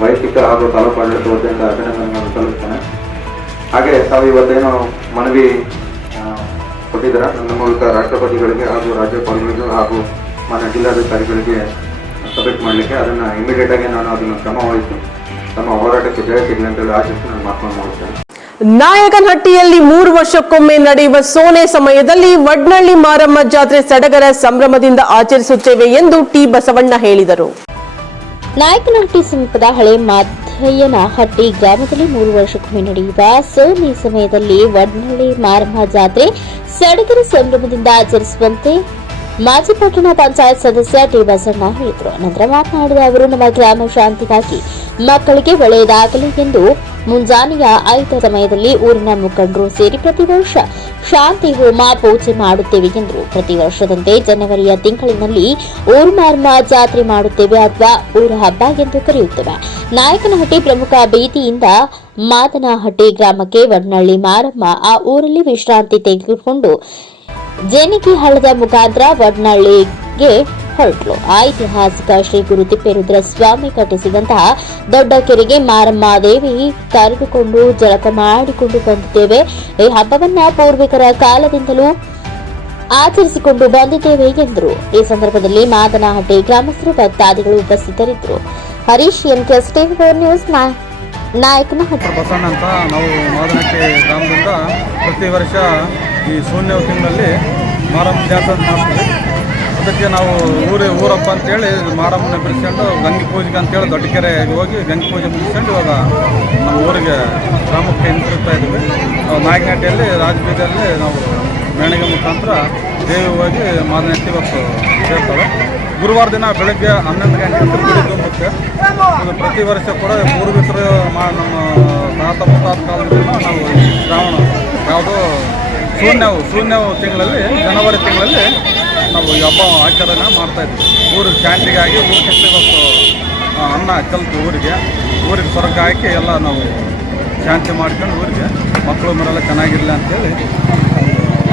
ವೈಯಕ್ತಿಕ ಹಾಗೂ ತಾಲೂಕು ಆಡಳಿತ ವತಿಯಿಂದ ಅಭಿನಂದನೆಗಳನ್ನು ಸಲ್ಲಿಸ್ತೇನೆ. ಹಾಗೆ ತಾವು ಇವತ್ತೇನು ಮನವಿ ಕೊಟ್ಟಿದ್ದೀರಾ ನನ್ನ ಮೂಲಕ ರಾಷ್ಟ್ರಪತಿಗಳಿಗೆ ಹಾಗೂ ರಾಜ್ಯಪಾಲರಿಗೆ ಹಾಗೂ ಮಾನ್ಯ ಜಿಲ್ಲಾಧಿಕಾರಿಗಳಿಗೆ ಸಬ್ಮಿಟ್ ಮಾಡಲಿಕ್ಕೆ, ಅದನ್ನು ಇಮಿಡಿಯೇಟ್ ಆಗಿ ನಾನು ಅದನ್ನು ಕ್ರಮ ವಹಿಸಿ ತಮ್ಮ ಹೋರಾಟಕ್ಕೆ ಜಯ ಸಿಗಲಿ ಅಂತೇಳಿ ಆಶಿಸಿ ನಾನು ಮಾತನ್ನು ಮಾಡುತ್ತೇನೆ. ನಾಯಕನಹಟ್ಟಿಯಲ್ಲಿ 3 ವರ್ಷಕ್ಕೊಮ್ಮೆ ನಡೆಯುವ ಸೋನೆ ಸಮಯದಲ್ಲಿ ವಡ್ನಳ್ಳಿ ಮಾರಮ್ಮ ಜಾತ್ರೆ ಸಡಗರ ಸಂಭ್ರಮದಿಂದ ಆಚರಿಸುತ್ತೇವೆ ಎಂದು ಟಿ ಬಸವಣ್ಣ ಹೇಳಿದರು. ನಾಯಕನಹಟ್ಟಿ ಸಮೀಪದ ಹಳೆ ಮಾದಯ್ಯನಹಟ್ಟಿ ಗ್ರಾಮದಲ್ಲಿ 3 ವರ್ಷಕ್ಕೊಮ್ಮೆ ನಡೆಯುವ ಸೋನೆ ಸಮಯದಲ್ಲಿ ವಡ್ನಳ್ಳಿ ಮಾರಮ್ಮ ಜಾತ್ರೆ ಸಡಗರ ಸಂಭ್ರಮದಿಂದ ಆಚರಿಸುವಂತೆ ಮಾಜಿ ಪಟ್ಟಣ ಪಂಚಾಯತ್ ಸದಸ್ಯ ಟಿ ಬಸವಣ್ಣ ಹೇಳಿದರು. ನಂತರ ಮಾತನಾಡಿದ ಅವರು, ನಮ್ಮ ಗ್ರಾಮ ಶಾಂತಿಗಾಗಿ ಮಕ್ಕಳಿಗೆ ಒಳ್ಳೆಯದಾಗಲಿ ಎಂದು ಮುಂಜಾನೆಯ 5 ಸಮಯದಲ್ಲಿ ಊರಿನ ಮುಖಂಡರು ಸೇರಿ ಪ್ರತಿ ವರ್ಷ ಶಾಂತಿ ಹೋಮ ಪೂಜೆ ಮಾಡುತ್ತೇವೆ ಎಂದರು. ಪ್ರತಿ ವರ್ಷದಂತೆ ಜನವರಿಯ ತಿಂಗಳಿನಲ್ಲಿ ಊರು ಮಾರಮ್ಮ ಜಾತ್ರೆ ಮಾಡುತ್ತೇವೆ ಅಥವಾ ಊರ ಹಬ್ಬ ಎಂದು ಕರೆಯುತ್ತೇವೆ. ನಾಯಕನಹಟ್ಟಿ ಪ್ರಮುಖ ಬೀದಿಯಿಂದ ಮಾದನಹಟ್ಟಿ ಗ್ರಾಮಕ್ಕೆ ವಡ್ನಳ್ಳಿ ಮಾರಮ್ಮ ಆ ಊರಲ್ಲಿ ವಿಶ್ರಾಂತಿ ತೆಗೆದುಕೊಂಡು ಜೇನಿಗಿ ಹಳ್ಳದ ಮುಖಾಂತರ ವಡ್ನಳ್ಳಿಗೆ ಹೊರಟಲು. ಐತಿಹಾಸಿಕ ಶ್ರೀ ಗುರು ತಿಪ್ಪೇರುದ್ರ ಸ್ವಾಮಿ ಕಟ್ಟಿಸಿದಂತಹ ದೊಡ್ಡ ಕೆರೆಗೆ ಮಾರಮ್ಮ ದೇವಿ ಕರೆದುಕೊಂಡು ಜಳಕ ಮಾಡಿಕೊಂಡು ಬಂದಿದ್ದೇವೆ. ಈ ಹಬ್ಬವನ್ನ ಪೂರ್ವಿಕರ ಕಾಲದಿಂದಲೂ ಆಚರಿಸಿಕೊಂಡು ಬಂದಿದ್ದೇವೆ ಎಂದರು. ಈ ಸಂದರ್ಭದಲ್ಲಿ ಮಾದನಹಟ್ಟಿ ಗ್ರಾಮಸ್ಥರು ಭಕ್ತಾದಿಗಳು ಉಪಸ್ಥಿತರಿದ್ದರು. Harish NKS TV news Nayakanahatti. Basavanna ಅಂತ ನಾವು ಮಾದನಹಟ್ಟಿ ಗ್ರಾಮದಿಂದ ಪ್ರತಿ ವರ್ಷ ಈ ಶೂನ್ಯ ತಿಂಗಳಲ್ಲಿ ಮಾರಮ್ಮ ಜಾತ್ರೆ ಮಾಡ್ತೀವಿ. ಅದಕ್ಕೆ ನಾವು ಊರಪ್ಪ ಅಂತೇಳಿ ಮಾರಮ್ಮನ ಬಿಡಿಸ್ಕೊಂಡು ಗಂಗೆ ಪೂಜೆಗೆ ಅಂತೇಳಿ ದೊಡ್ಡ ಕೆರೆಗೆ ಹೋಗಿ ಗಂಗೆ ಪೂಜೆ ಮುಗಿಸ್ಕೊಂಡು ಇವಾಗ ನಮ್ಮ ಊರಿಗೆ ಗ್ರಾಮಕ್ಕೆ ಹಿಂತಿರುಗ್ತಾ ಇದ್ದೀವಿ. ನಾಯಕನಹಟ್ಟಿಯಲ್ಲಿ ರಾಜಬೀದಿಯಲ್ಲಿ ನಾವು ಮೆರವಣಿಗೆ ಮುಖಾಂತರ ದೇವಿ ಹೋಗಿ ಮಾದನಹಟ್ಟಿ ಇವತ್ತು ಸೇರ್ತಾವೆ. ಗುರುವಾರ ದಿನ ಬೆಳಗ್ಗೆ 11 ಗಂಟೆ ಗುಡಿ ತುಂಬುತ್ತೆ. ಇದು ಪ್ರತಿ ವರ್ಷ ಕೂಡ ಪೂರ್ವಿಕರು ನಮ್ಮ ತಾತ ಮುತ್ತಾತ ಕಾಲದಿಂದ ನಾವು ಶ್ರಾವಣ ಯಾವುದೋ ಶೂನ್ಯ ತಿಂಗಳಲ್ಲಿ ಜನವರಿ ತಿಂಗಳಲ್ಲಿ ನಾವು ಈ ಹಬ್ಬ ಆಚರಣೆ ಮಾಡ್ತಾಯಿದ್ವಿ. ಊರಿಗೆ ಶಾಂತಿಗಾಗಿ ಊರಿಗೆ ಇವತ್ತು ಅನ್ನ ಕಲಿತು ಊರಿಗೆ ಸ್ವರ್ಗ ಹಾಕಿ ಎಲ್ಲ ನಾವು ಶಾಂತಿ ಮಾಡ್ಕೊಂಡು ಊರಿಗೆ ಮಕ್ಕಳು ಮರೆಲ್ಲ ಚೆನ್ನಾಗಿರಲಿ ಅಂತೇಳಿ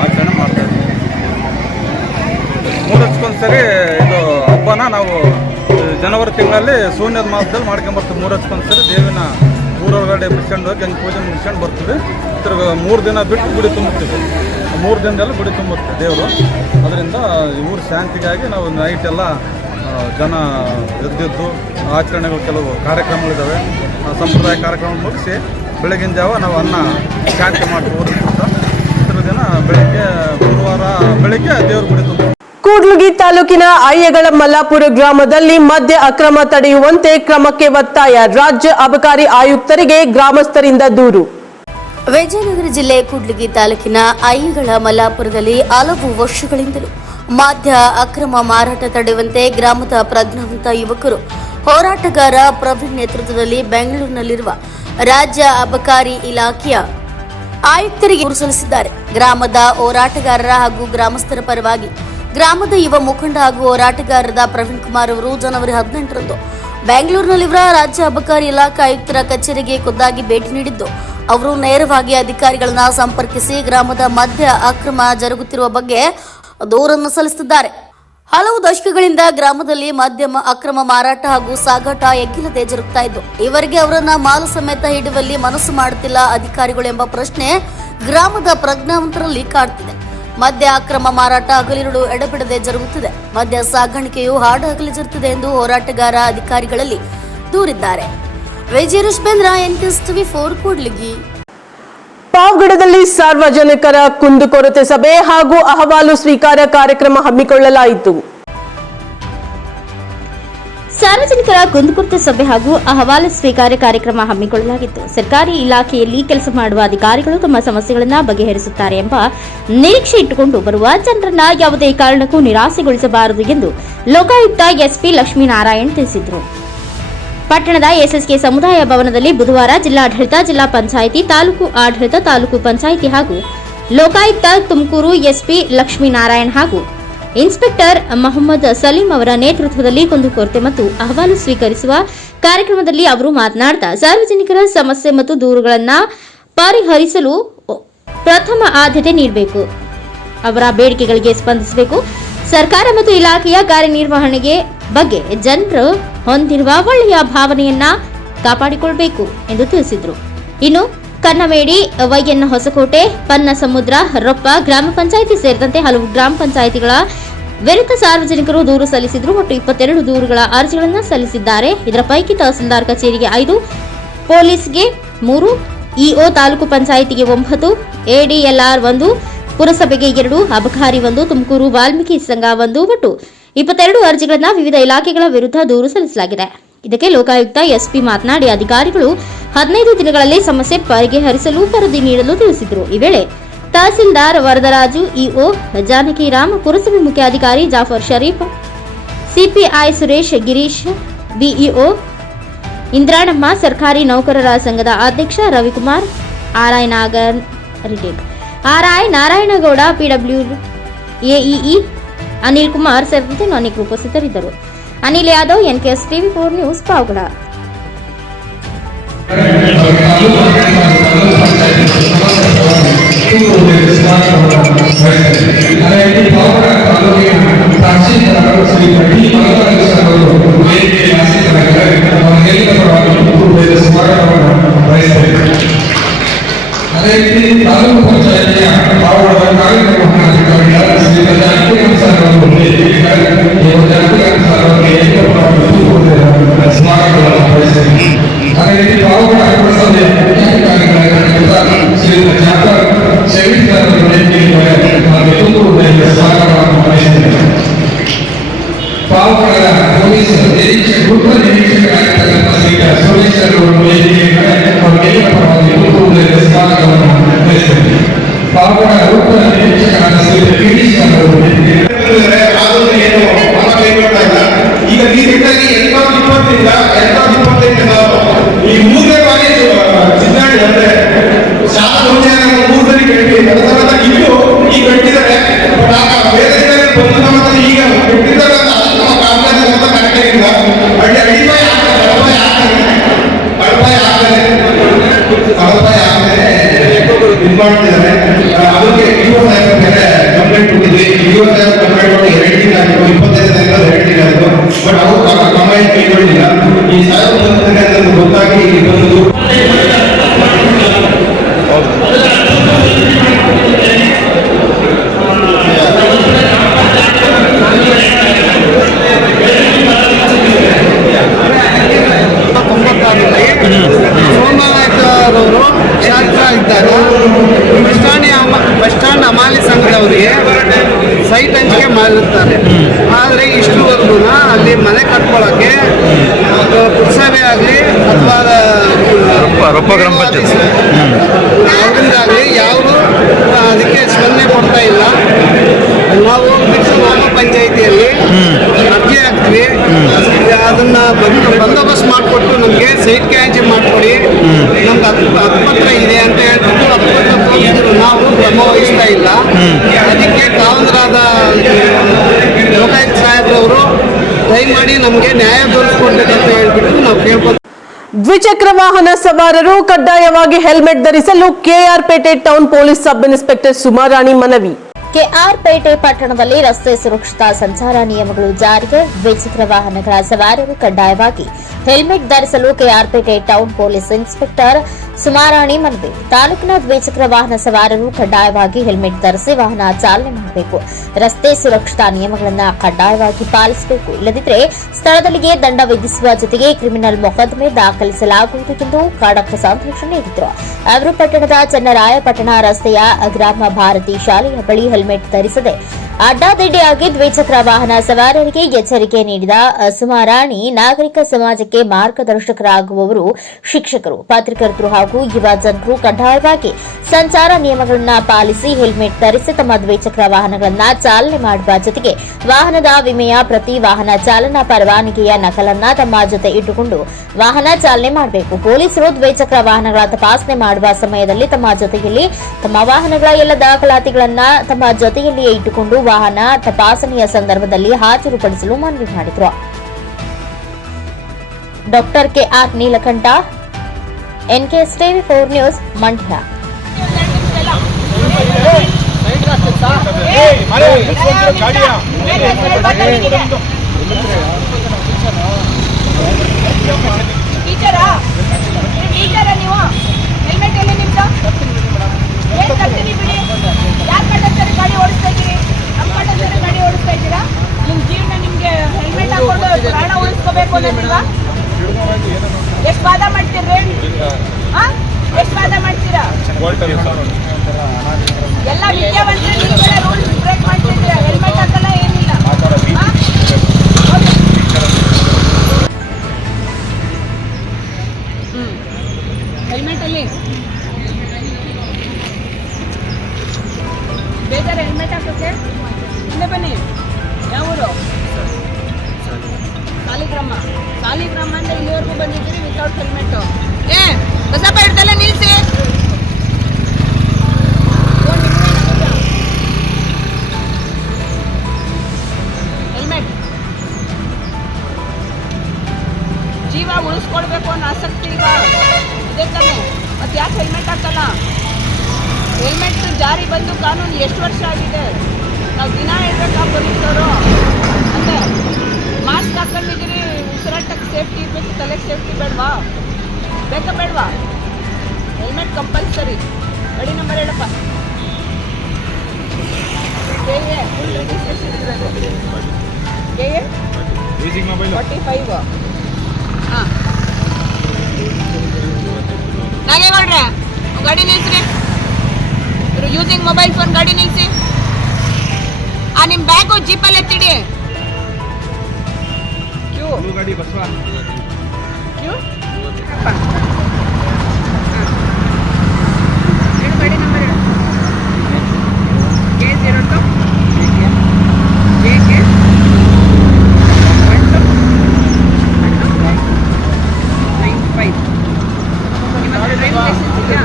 ಆಚರಣೆ ಮಾಡ್ತಾಯಿದ್ವಿ. 3 ವರ್ಷಕ್ಕೊಂದ್ಸರಿ ಇದು ಹಬ್ಬನ ನಾವು ಜನವರಿ ತಿಂಗಳಲ್ಲಿ ಶೂನ್ಯದ ಮಾಸದಲ್ಲಿ ಮಾಡ್ಕೊಂಬರ್ತೀವಿ. 3 ವರ್ಷಕ್ಕೊಂದ್ಸರಿ ದೇವಿನ ಊರೊಳಗಡೆ ಬಿಡ್ಸ್ಕೊಂಡು ಹೋಗಿ ಗಂಗೆ ಪೂಜೆ ಮುಗಿಸ್ಕೊಂಡು ಬರ್ತೀವಿ. ತಿರ್ಗ 3 ದಿನ ಬಿಟ್ಟು ಗುಡಿ ತುಂಬುತ್ತೀವಿ. 3 ದಿನದಲ್ಲಿ ಗುಡಿ ತುಂಬುತ್ತೆ ದೇವರು. ಅದರಿಂದ ಊರ ಶಾಂತಿಗಾಗಿ ನಾವು ನೈಟೆಲ್ಲ ಜನ ಎದ್ದಿದ್ದು ಆಚರಣೆಗಳು ಕೆಲವು ಕಾರ್ಯಕ್ರಮಗಳಿದ್ದಾವೆ. ಸಂಪ್ರದಾಯ ಕಾರ್ಯಕ್ರಮ ಮುಗಿಸಿ ಬೆಳಗಿನ ಜಾವ ನಾವು ಅನ್ನ ಶಾಂತಿ ಮಾಡ್ತೀವಿ ಊರಿಗೆ. ಇತರ ದಿನ ಬೆಳಗ್ಗೆ ಗುರುವಾರ ಬೆಳಗ್ಗೆ ದೇವ್ರ ಗುಡಿ ತುಂಬ. ಕೂಡ್ಲಿಗಿ ತಾಲೂಕಿನ ಅಯ್ಯಗಳ ಮಲ್ಲಾಪುರ ಗ್ರಾಮದಲ್ಲಿ ಮದ್ಯ ಅಕ್ರಮ ತಡೆಯುವಂತೆ ಕ್ರಮಕ್ಕೆ ಒತ್ತಾಯ. ರಾಜ್ಯ ಅಬಕಾರಿ ಆಯುಕ್ತರಿಗೆ ಗ್ರಾಮಸ್ಥರಿಂದ ದೂರು. ವಿಜಯನಗರ ಜಿಲ್ಲೆ ಕೂಡ್ಲಿಗಿ ತಾಲೂಕಿನ ಅಯ್ಯಗಳ ಮಲ್ಲಾಪುರದಲ್ಲಿ ಹಲವು ವರ್ಷಗಳಿಂದಲೂ ಮದ್ಯ ಅಕ್ರಮ ಮಾರಾಟ ತಡೆಯುವಂತೆ ಗ್ರಾಮದ ಪ್ರಜ್ಞಾವಂತ ಯುವಕರು ಹೋರಾಟಗಾರ ಪ್ರವೀಣ್ ನೇತೃತ್ವದಲ್ಲಿ ಬೆಂಗಳೂರಿನಲ್ಲಿರುವ ರಾಜ್ಯ ಅಬಕಾರಿ ಇಲಾಖೆಯ ಆಯುಕ್ತರಿಗೆ ದೂರು ಸಲ್ಲಿಸಿದ್ದಾರೆ. ಗ್ರಾಮದ ಹೋರಾಟಗಾರರ ಹಾಗೂ ಗ್ರಾಮಸ್ಥರ ಪರವಾಗಿ ಗ್ರಾಮದ ಯುವ ಮುಖಂಡ ಹಾಗೂ ಹೋರಾಟಗಾರರಾದ ಪ್ರವೀಣ್ ಕುಮಾರ್ ಅವರು ಜನವರಿ 18ರಂದು ಬೆಂಗಳೂರಿನಲ್ಲಿರುವ ರಾಜ್ಯ ಅಬಕಾರಿ ಇಲಾಖೆ ಆಯುಕ್ತರ ಕಚೇರಿಗೆ ಖುದ್ದಾಗಿ ಭೇಟಿ ನೀಡಿದ್ದು, ಅವರು ನೇರವಾಗಿ ಅಧಿಕಾರಿಗಳನ್ನ ಸಂಪರ್ಕಿಸಿ ಗ್ರಾಮದ ಮಧ್ಯ ಅಕ್ರಮ ಜರುಗುತ್ತಿರುವ ಬಗ್ಗೆ ದೂರನ್ನು ಸಲ್ಲಿಸಿದ್ದಾರೆ. ಹಲವು ದಶಕಗಳಿಂದ ಗ್ರಾಮದಲ್ಲಿ ಮದ್ಯ ಅಕ್ರಮ ಮಾರಾಟ ಹಾಗೂ ಸಾಗಾಟ ಎಗ್ಗಿಲ್ಲದೆ ಜರುಗುತ್ತಾ ಇದ್ದು, ಇವರಿಗೆ ಅವರನ್ನ ಮಾಲು ಸಮೇತ ಹಿಡಿಯುವಲ್ಲಿ ಮನಸ್ಸು ಮಾಡುತ್ತಿಲ್ಲ ಅಧಿಕಾರಿಗಳು ಎಂಬ ಪ್ರಶ್ನೆ ಗ್ರಾಮದ ಪ್ರಜ್ಞಾವಂತರಲ್ಲಿ ಕಾಡ್ತಿದೆ. ಮದ್ಯ ಅಕ್ರಮ ಮಾರಾಟ ಹಗಲಿರುಳು ಎಡೆಬಿಡದೆ ಜರುಗುತ್ತಿದೆ. ಮದ್ಯ ಸಾಗಾಣಿಕೆಯು ಹಾಡು ಹಗಲಿರುತ್ತಿದೆ ಎಂದು ಹೋರಾಟಗಾರ ಅಧಿಕಾರಿಗಳಲ್ಲಿ ದೂರಿದ್ದಾರೆ. ವಿಜಯರುಷ್ಬೇಂದ್ರ NKSTV4 ಕೂಡ್ಲಿಗಿ. ಪಾವಗಡದಲ್ಲಿ ಸಾರ್ವಜನಿಕರ ಕುಂದುಕೊರತೆ ಸಭೆ ಹಾಗೂ ಅಹವಾಲು ಸ್ವೀಕಾರ ಕಾರ್ಯಕ್ರಮ ಹಮ್ಮಿಕೊಳ್ಳಲಾಯಿತು. ಸಾರ್ವಜನಿಕರ ಕುಂದುಕೊರತೆ ಸಭೆ ಹಾಗೂ ಅಹವಾಲು ಸ್ವೀಕಾರ ಕಾರ್ಯಕ್ರಮ ಹಮ್ಮಿಕೊಳ್ಳಲಾಗಿತ್ತು. ಸರ್ಕಾರಿ ಇಲಾಖೆಯಲ್ಲಿ ಕೆಲಸ ಮಾಡುವ ಅಧಿಕಾರಿಗಳು ತಮ್ಮ ಸಮಸ್ಯೆಗಳನ್ನು ಬಗೆಹರಿಸುತ್ತಾರೆ ಎಂಬ ನಿರೀಕ್ಷೆ ಇಟ್ಟುಕೊಂಡು ಬರುವ ಜನರನ್ನ ಯಾವುದೇ ಕಾರಣಕ್ಕೂ ನಿರಾಸೆಗೊಳಿಸಬಾರದು ಎಂದು ಲೋಕಾಯುಕ್ತ SP ಲಕ್ಷ್ಮೀನಾರಾಯಣ್ ತಿಳಿಸಿದರು. ಪಟ್ಟಣದ SSK ಸಮುದಾಯ ಭವನದಲ್ಲಿ ಬುಧವಾರ ಜಿಲ್ಲಾಡಳಿತ, ಜಿಲ್ಲಾ ಪಂಚಾಯಿತಿ, ತಾಲೂಕು ಆಡಳಿತ, ತಾಲೂಕು ಪಂಚಾಯಿತಿ ಹಾಗೂ ಲೋಕಾಯುಕ್ತ ತುಮಕೂರು SP ಲಕ್ಷ್ಮೀನಾರಾಯಣ್ ಹಾಗೂ ಇನ್ಸ್ಪೆಕ್ಟರ್ ಮೊಹಮ್ಮದ್ ಸಲೀಂ ಅವರ ನೇತೃತ್ವದಲ್ಲಿ ಕುಂದುಕೊರತೆ ಮತ್ತು ಅಹವಾಲು ಸ್ವೀಕರಿಸುವ ಕಾರ್ಯಕ್ರಮದಲ್ಲಿ ಅವರು ಮಾತನಾಡುತ್ತಾ, ಸಾರ್ವಜನಿಕರ ಸಮಸ್ಯೆ ಮತ್ತು ದೂರುಗಳನ್ನು ಪರಿಹರಿಸಲು ಪ್ರಥಮ ಆದ್ಯತೆ ನೀಡಬೇಕು, ಅವರ ಬೇಡಿಕೆಗಳಿಗೆ ಸ್ಪಂದಿಸಬೇಕು, ಸರ್ಕಾರ ಮತ್ತು ಇಲಾಖೆಯ ಕಾರ್ಯನಿರ್ವಹಣೆಗೆ ಬಗ್ಗೆ ಜನರು ಹೊಂದಿರುವ ಒಳ್ಳೆಯ ಭಾವನೆಯನ್ನ ಕಾಪಾಡಿಕೊಳ್ಳಬೇಕು ಎಂದು ತಿಳಿಸಿದರು. ಇನ್ನು ಕನ್ನಮೇಡಿ, ವೈಎನ್ ಹೊಸಕೋಟೆ, ಪನ್ನ ಸಮುದ್ರ, ರೊಪ್ಪ ಗ್ರಾಮ ಪಂಚಾಯಿತಿ ಸೇರಿದಂತೆ ಹಲವು ಗ್ರಾಮ ಪಂಚಾಯಿತಿಗಳ ವಿರುದ್ಧ ಸಾರ್ವಜನಿಕರು ದೂರು ಸಲ್ಲಿಸಿದ್ರು. ಒಟ್ಟು 22 ದೂರುಗಳ ಅರ್ಜಿಗಳನ್ನು ಸಲ್ಲಿಸಿದ್ದಾರೆ. ಇದರ ಪೈಕಿ ತಹಸೀಲ್ದಾರ್ ಕಚೇರಿಗೆ 5, ಪೊಲೀಸ್ಗೆ 3, EO ತಾಲೂಕು ಪಂಚಾಯಿತಿಗೆ 9, ADLR 1, ಪುರಸಭೆಗೆ 2, ಅಬಕಾರಿ 1, ತುಮಕೂರು ವಾಲ್ಮೀಕಿ ಸಂಘ 1, ಒಟ್ಟು 22 ಅರ್ಜಿಗಳನ್ನು ವಿವಿಧ ಇಲಾಖೆಗಳ ವಿರುದ್ಧ ದೂರು ಸಲ್ಲಿಸಲಾಗಿದೆ. ಇದಕ್ಕೆ ಲೋಕಾಯುಕ್ತ SP ಮಾತನಾಡಿ, ಅಧಿಕಾರಿಗಳು 15 ದಿನಗಳಲ್ಲಿ ಸಮಸ್ಯೆ ಬಗೆಹರಿಸಲು ವರದಿ ನೀಡಲು ತಿಳಿಸಿದರು. ಈ ವೇಳೆ ತಹಸೀಲ್ದಾರ್ ವರದರಾಜು, EO ಜಾನಕಿರಾಮ್, ಪುರಸಭೆ ಮುಖ್ಯಾಧಿಕಾರಿ ಜಾಫರ್ ಶರೀಫ್, CPI ಸುರೇಶ್, ಗಿರೀಶ್, BEO ಇಂದ್ರಾಣಮ್ಮ, ಸರ್ಕಾರಿ ನೌಕರರ ಸಂಘದ ಅಧ್ಯಕ್ಷ Ravikumar, RI Narayanagowda, PW AEE Anil Kumar ಸೇರಿದಂತೆ ಅನೇಕರು ಉಪಸ್ಥಿತರಿದ್ದರು. Anil Yadav, NKSTV4 news, Pavagada. ಅದೇ ರೀತಿ ತಾಲೂಕು ಪಂಚಾಯತಿಯ ಪಾವಗಡದ ಕಾರ್ಯನಿರ್ವಹಣಾಧಿಕಾರಿಯಾದ ಶ್ರೀ ಸ್ಮಾರಕಗಳನ್ನು ಬಯಸಿದೆ. ಅದೇ ರೀತಿ ಪಾವಗಡ ಪುರಸಭೆ ಮುಖ್ಯಾಧಿಕಾರಿಗಳಾಗಿರುವಂತಹ ಶ್ರೀಯುತ ಜಾಫರ್ ಶರೀಫ್ ಅವರಿಗೆ ತುಮಕೂರು ಸ್ಮಾರಕವನ್ನು ಬಯಸಿದೆ. ಪಾವಗಡದ ಪೊಲೀಸ್ ಗುಪ್ತ ನಿರೀಕ್ಷಕರಾಗಿರ್ತಕ್ಕಂಥ ಶ್ರೀಯುತ ಸುರೇಶ್ ಅವರಿಗೆ ಪರವಾಗಿ ತುಮಕೂರು ಸ್ಮಾರಕವನ್ನು ಬಯಸಿದೆ. ಪಾವಗಡ ಗುಪ್ತ ನಿರೀಕ್ಷಕರಾದ ಶ್ರೀಯುತ ಗಿರೀಶ್ ಈಗ ರೀಸೆಂಟಾಗಿ 2020ರಿಂದ 2025 ಈ 3ನೇ ಬಾರಿ ಚಿಂತಾಣಿ ಅಂದ್ರೆ ಶಾಲಾ ಸಂಸ್ಥೆಯ 3 ಸರಿ ಕಟ್ಟಿ ಇಟ್ಟು ಈಗ ಕಟ್ಟಿದ್ದಾರೆ. ಬೇರೆ ಬಂದು ನಮ್ಮ ಈಗ ಕಟ್ಟಿದ್ದಾರೆ ನಮ್ಮ ಕಾಮಗಾರಿ ಅಂತ ಕರೆಕ್ಟ್ ಇಲ್ಲ. ಅಡಿಪಾಯ ಇದು ಮಾಡ್ತಿದ್ದಾರೆ. ಅದಕ್ಕೆ 20,000 ಮೇಲೆ ಕಂಪ್ಲೇಂಟ್ ಕೊಟ್ಟಿದ್ವಿ. 20,000 ಕಂಪ್ಲೇಂಟ್ ಮಾಡಿ 2 ದಿನ ಆಯಿತು, 25 ದಿನ 2 ದಿನ ಆಯಿತು. ಬಟ್ ಅವರು ಕಂಪ್ಲೇಂಟ್ ಕೈಗೊಂಡಿಲ್ಲ. ಈ ಸಾರ್ವಜನಿಕರಿಗೆ ಗೊತ್ತಾಗಿ ಬಂದು ಸೋಮನಾಥರವರು ಶಾಸ್ತ್ರ ಇದ್ದಾರೆ. ಬಸ್ ಸ್ಟ್ಯಾಂಡ್ ಹಮಾಲಿ ಸಂಘದವರಿಗೆ ಸೈಟ್ ಹಂಚಿಕೆ ಮಾಡಿರ್ತಾರೆ. ಆದರೆ ಇಷ್ಟುವರೆಗೂ ಅಲ್ಲಿ ಮನೆ ಕಟ್ಕೊಳ್ಳೋಕ್ಕೆ ಪುರಸಭೆ ಆಗಲಿ ಅಥವಾ ಅವರಿಂದಾಗಲಿ ಯಾರು ಅದಕ್ಕೆ ಸ್ಪಂದನೆ ಕೊಡ್ತಾ ಇಲ್ಲ. ನಾವು ಗ್ರಾಮ ಪಂಚಾಯಿತಿಯಲ್ಲಿ ಅರ್ಜಿ ಹಾಕ್ತೀವಿ. ಅದನ್ನ ಬಂದೋಬಸ್ತ್ ಮಾಡಿಕೊಟ್ಟು ನಮಗೆ ಸೈಟ್ ಕ್ಯಾನ್ಸಲ್ ಮಾಡಿಕೊಡಿ, ನಮ್ಗೆ ಹಕ್ಕುಪತ್ರ ಇದೆ ಅಂತ ಹೇಳ್ಬಿಟ್ಟು ಹಕ್ಕುಪತ್ರ ತೋರಿಸಿದ್ರು, ನಾವು ಕ್ರಮ ವಹಿಸ್ತಾ ಇಲ್ಲ. ಅದಕ್ಕೆ ಕಾವಂದ್ರಾದ ಲೋಕಾಯುಕ್ತ ಸಾಹೇಬ್ರವರು ದಯಮಾಡಿ ನಮಗೆ ನ್ಯಾಯ ತೋರಿಸ್ಕೊಡ್ಬೇಕಂತ ಹೇಳ್ಬಿಟ್ಟು ನಾವು ಕೇಳ್ಬೋದು. ದ್ವಿಚಕ್ರ ವಾಹನ ಸವಾರರು ಕಡ್ಡಾಯವಾಗಿ ಹೆಲ್ಮೆಟ್ ಧರಿಸಲು KR Pete town police sub inspector Sumarani ಮನವಿ. ಕೆಆರ್ಪೇಟೆ ಪಟ್ಟಣದಲ್ಲಿ ರಸ್ತೆ ಸುರಕ್ಷತಾ ಸಂಚಾರ ನಿಯಮಗಳು ಜಾರಿಗೆ. ದ್ವಿಚಕ್ರ ವಾಹನಗಳ ಸವಾರರು ಕಡ್ಡಾಯವಾಗಿ ಹೆಲ್ಮೆಟ್ ಧರಿಸಲು KR Pete town police inspector Sumarani ಮನವಿ. ತಾಲೂಕಿನ ದ್ವಿಚಕ್ರ ವಾಹನ ಸವಾರರು ಕಡ್ಡಾಯವಾಗಿ ಹೆಲ್ಮೆಟ್ ಧರಿಸಿ ವಾಹನ ಚಾಲನೆ ಮಾಡಬೇಕು. ರಸ್ತೆ ಸುರಕ್ಷತಾ ನಿಯಮಗಳನ್ನು ಕಡ್ಡಾಯವಾಗಿ ಪಾಲಿಸಬೇಕು. ಇಲ್ಲದಿದ್ದರೆ ಸ್ಥಳದಲ್ಲಿಯೇ ದಂಡ ವಿಧಿಸುವ ಜೊತೆಗೆ ಕ್ರಿಮಿನಲ್ ಮೊಕದ್ದಮೆ ದಾಖಲಿಸಲಾಗುವುದು ಎಂದು ಖಡಕ್ ಸಂದೇಶ ನೀಡಿದರು. ಅವರು ಪಟ್ಟಣದ ಚನ್ನರಾಯಪಟ್ಟಣ ರಸ್ತೆಯ ಗ್ರಾಮ ಭಾರತಿ ಶಾಲೆಯ ಬಳಿ ಹೆಲ್ಮೆಟ್ ಧರಿಸದೆ ಅಡ್ಡಾದಿಡ್ಡಿಯಾಗಿ ದ್ವಿಚಕ್ರ ವಾಹನ ಸವಾರರಿಗೆ ಎಚ್ಚರಿಕೆ ನೀಡಿದ ಸುಮಾರಾಣಿ ನಾಗರಿಕ ಸಮಾಜಕ್ಕೆ ಮಾರ್ಗದರ್ಶಕರಾಗುವವರು ಶಿಕ್ಷಕರು, ಪತ್ರಕರ್ತರು ಹಾಗೂ ಯುವ ಜನರು ಕಡ್ಡಾಯವಾಗಿ ಸಂಚಾರ ನಿಯಮಗಳನ್ನು ಪಾಲಿಸಿ ಹೆಲ್ಮೆಟ್ ಧರಿಸಿ ತಮ್ಮ ದ್ವಿಚಕ್ರ ವಾಹನಗಳನ್ನು ಚಾಲನೆ ಮಾಡುವ ಜೊತೆಗೆ ವಾಹನದ ವಿಮೆಯ ಪ್ರತಿ, ವಾಹನ ಚಾಲನಾ ಪರವಾನಗಿಯ ನಕಲನ್ನ ತಮ್ಮ ಜೊತೆ ಇಟ್ಟುಕೊಂಡು ವಾಹನ ಚಾಲನೆ ಮಾಡಬೇಕು. ಪೊಲೀಸರು ದ್ವಿಚಕ್ರ ವಾಹನಗಳ ತಪಾಸಣೆ ಮಾಡುವ ಸಮಯದಲ್ಲಿ ತಮ್ಮ ಜೊತೆಯಲ್ಲಿ ತಮ್ಮ ವಾಹನಗಳ ಎಲ್ಲ ದಾಖಲಾತಿಗಳನ್ನು ತಮ್ಮ ಜೊತೆಯಲ್ಲಿಯೇ ಇಟ್ಟುಕೊಂಡು ವಾಹನ ತಪಾಸಣೆಯ ಸಂದರ್ಭದಲ್ಲಿ ಹಾಜರುಪಡಿಸಲು ಮನವಿ ಮಾಡಿದರು. Doctor KR Neelakantha, NKS TV 4 news, Mandya. ಎಷ್ಟು ವಾದ ಮಾಡ್ತೀರಿ? ಎಷ್ಟು ವಾದ ಮಾಡ್ತೀರಾ? ಎಲ್ಲ ವಿದ್ಯಾವಂತರು ರೂಲ್ಸ್ ಬ್ರೇಕ್ ಮಾಡ್ತಿದ್ದೀರಾ. ಹೆಲ್ಮೆಟ್ ಹಾಕಲ್ಲ, ಏನಿಲ್ಲ. ಹೆಲ್ಮೆಟ್ ಅಲ್ಲಿ ಬೇಜಾರು ಹೆಲ್ಮೆಟ್ ಹಾಕೋಕೆ. ಹಿಂದೆ ಬನ್ನಿ. ಯಾವ ಊರು? ಸಾಲಿಗ್ರಾಮ ಅಂದ್ರೆ ಇಲ್ಲಿವರೆಗೂ ಬಂದಿದ್ದೀರಿ ವಿತೌಟ್ ಹೆಲ್ಮೆಟ್. ಬಸಪ್ಪ ಇಡ್ದಲ್ಲ ನಿಲ್ಸಿ. ಹೆಲ್ಮೆಟ್ ಜೀವ ಉಳಿಸ್ಕೊಡ್ಬೇಕು ಅನ್ನೋ ಆಸಕ್ತಿ ಈಗ ಇದೆ ತಾನೆ, ಮತ್ತೆ ಯಾಕೆ ಹೆಲ್ಮೆಟ್ ಹಾಕಲ್ಲ? ಹೆಲ್ಮೆಟ್ ಜಾರಿ ಬಂದು ಕಾನೂನು ಎಷ್ಟು ವರ್ಷ ಆಗಿದೆ? ನಾವು ದಿನ ಹೇಳ್ಬೇಕಾ ಪೊಲೀಸರು? ಮತ್ತೆ ಮಾಸ್ಕ್ ಹಾಕೊಂಡಿದ್ದೀರಿ, ಉಸಿರಾಟಕ್ಕೆ ಸೇಫ್ಟಿ ಇರಬೇಕು, ತಲೆಗೆ ಸೇಫ್ಟಿ ಬೇಡವಾ? ಬೇಕಾ ಬೇಡವಾ? Helmet compulsory. ಗಾಡಿ ನಂಬರ್ ಹೇಳಪ್ಪ. KA ಫುಲ್ ರಿಜಿಸ್ಟ್ರೇಷನ್ ಇರೋದು. KA 45. ಹಾಂ, ನಾಗೇಗೌಡ್ರೆ ಗಾಡಿ ನಿಲ್ಸ್ರಿ. ಯೂಸಿಂಗ್ ಮೊಬೈಲ್ ಫೋನ್ ಗಾಡಿ ನಿಲ್ಸಿ. ನಿಮ್ಮ ಬ್ಯಾಗು ಜೀಪಲ್ಲಿ ಎತ್ತಿಡಿ. ಗಾಡಿ ಬಸವ ಕ್ಯೂ ಗಾಡಿ ನಂಬರ್ A02 JK 1295. ನಿಮ್ಮ ಡ್ರೈವಿಂಗ್ ಲೈಸೆನ್ಸ್ ಇದೆಯಾ?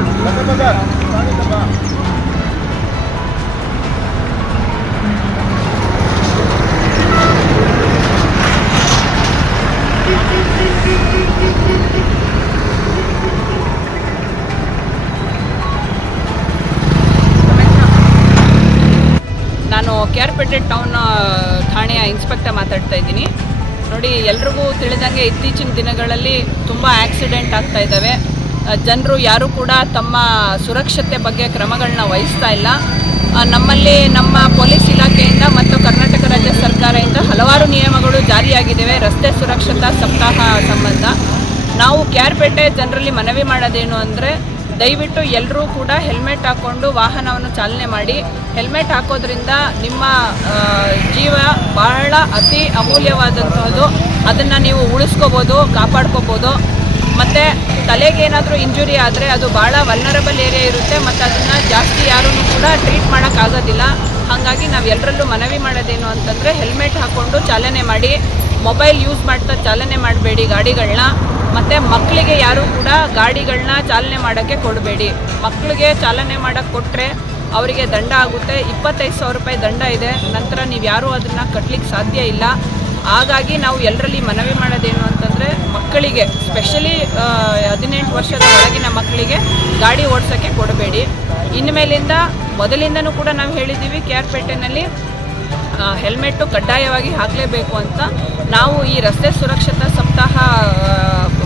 ನಾನು ಕೆಆರ್ಪೇಟೆ ಟೌನ್ ಠಾಣೆಯ ಇನ್ಸ್ಪೆಕ್ಟರ್ ಮಾತಾಡ್ತಾ ಇದ್ದೀನಿ. ನೋಡಿ, ಎಲ್ರಿಗೂ ತಿಳಿದಂಗೆ ಇತ್ತೀಚಿನ ದಿನಗಳಲ್ಲಿ ತುಂಬ ಆಕ್ಸಿಡೆಂಟ್ ಆಗ್ತಾ ಇದ್ದಾವೆ. ಜನರು ಯಾರೂ ಕೂಡ ತಮ್ಮ ಸುರಕ್ಷತೆ ಬಗ್ಗೆ ಕ್ರಮಗಳನ್ನ ವಹಿಸ್ತಾ ಇಲ್ಲ. ನಮ್ಮಲ್ಲಿ ನಮ್ಮ ಪೊಲೀಸ್ ಇಲಾಖೆಯಿಂದ ಮತ್ತು ಕರ್ನಾಟಕ ರಾಜ್ಯ ಸರ್ಕಾರದಿಂದ ಹಲವಾರು ನಿಯಮಗಳು ಜಾರಿಯಾಗಿದ್ದಾವೆ ರಸ್ತೆ ಸುರಕ್ಷತಾ ಸಪ್ತಾಹ ಸಂಬಂಧ. ನಾವು ಕೆಆರ್ಪೇಟೆ ಜನರಲ್ಲಿ ಮನವಿ ಮಾಡೋದೇನು ಅಂದರೆ, ದಯವಿಟ್ಟು ಎಲ್ಲರೂ ಕೂಡ ಹೆಲ್ಮೆಟ್ ಹಾಕ್ಕೊಂಡು ವಾಹನವನ್ನು ಚಾಲನೆ ಮಾಡಿ. ಹೆಲ್ಮೆಟ್ ಹಾಕೋದ್ರಿಂದ ನಿಮ್ಮ ಜೀವ ಬಹಳ ಅತಿ ಅಮೂಲ್ಯವಾದಂಥದ್ದು. ಅದನ್ನು ನೀವು ಉಳಿಸ್ಕೋಬೋದು, ಕಾಪಾಡ್ಕೋಬೋದು. ಮತ್ತು ತಲೆಗೇನಾದರೂ ಇಂಜುರಿ ಆದರೆ ಅದು ಭಾಳ ವಲ್ನರಬಲ್ ಏರಿಯಾ ಇರುತ್ತೆ ಮತ್ತು ಅದನ್ನು ಜಾಸ್ತಿ ಯಾರೂ ಕೂಡ ಟ್ರೀಟ್ ಮಾಡೋಕ್ಕಾಗೋದಿಲ್ಲ. ಹಾಗಾಗಿ ನಾವು ಎಲ್ಲರಲ್ಲೂ ಮನವಿ ಮಾಡೋದೇನು ಅಂತಂದರೆ ಹೆಲ್ಮೆಟ್ ಹಾಕ್ಕೊಂಡು ಚಾಲನೆ ಮಾಡಿ, ಮೊಬೈಲ್ ಯೂಸ್ ಮಾಡ್ತಾ ಚಾಲನೆ ಮಾಡಬೇಡಿ ಗಾಡಿಗಳನ್ನ. ಮತ್ತು ಮಕ್ಕಳಿಗೆ ಯಾರೂ ಕೂಡ ಗಾಡಿಗಳನ್ನ ಚಾಲನೆ ಮಾಡೋಕ್ಕೆ ಕೊಡಬೇಡಿ. ಮಕ್ಕಳಿಗೆ ಚಾಲನೆ ಮಾಡೋಕ್ಕೆ ಕೊಟ್ಟರೆ ಅವರಿಗೆ ದಂಡ ಆಗುತ್ತೆ. 25,000 ರೂಪಾಯಿ ದಂಡ ಇದೆ. ನಂತರ ನೀವು ಯಾರೂ ಅದನ್ನು ಕಟ್ಟಲಿಕ್ಕೆ ಸಾಧ್ಯ ಇಲ್ಲ. ಹಾಗಾಗಿ ನಾವು ಎಲ್ಲರಲ್ಲಿ ಮನವಿ ಮಾಡೋದೇನು ಅಂತಂದರೆ ಮಕ್ಕಳಿಗೆ, ಸ್ಪೆಷಲಿ 18 ವರ್ಷದ ಒಳಗಿನ ಮಕ್ಕಳಿಗೆ ಗಾಡಿ ಓಡಿಸೋಕ್ಕೆ ಕೊಡಬೇಡಿ. ಇನ್ಮೇಲಿಂದ ಮೊದಲಿಂದನೂ ಕೂಡ ನಾವು ಹೇಳಿದ್ದೀವಿ, KR ಪೇಟೆನಲ್ಲಿ ಹೆಲ್ಮೆಟ್ಟು ಕಡ್ಡಾಯವಾಗಿ ಹಾಕಲೇಬೇಕು ಅಂತ. ನಾವು ಈ ರಸ್ತೆ ಸುರಕ್ಷತಾ ಸಪ್ತಾಹ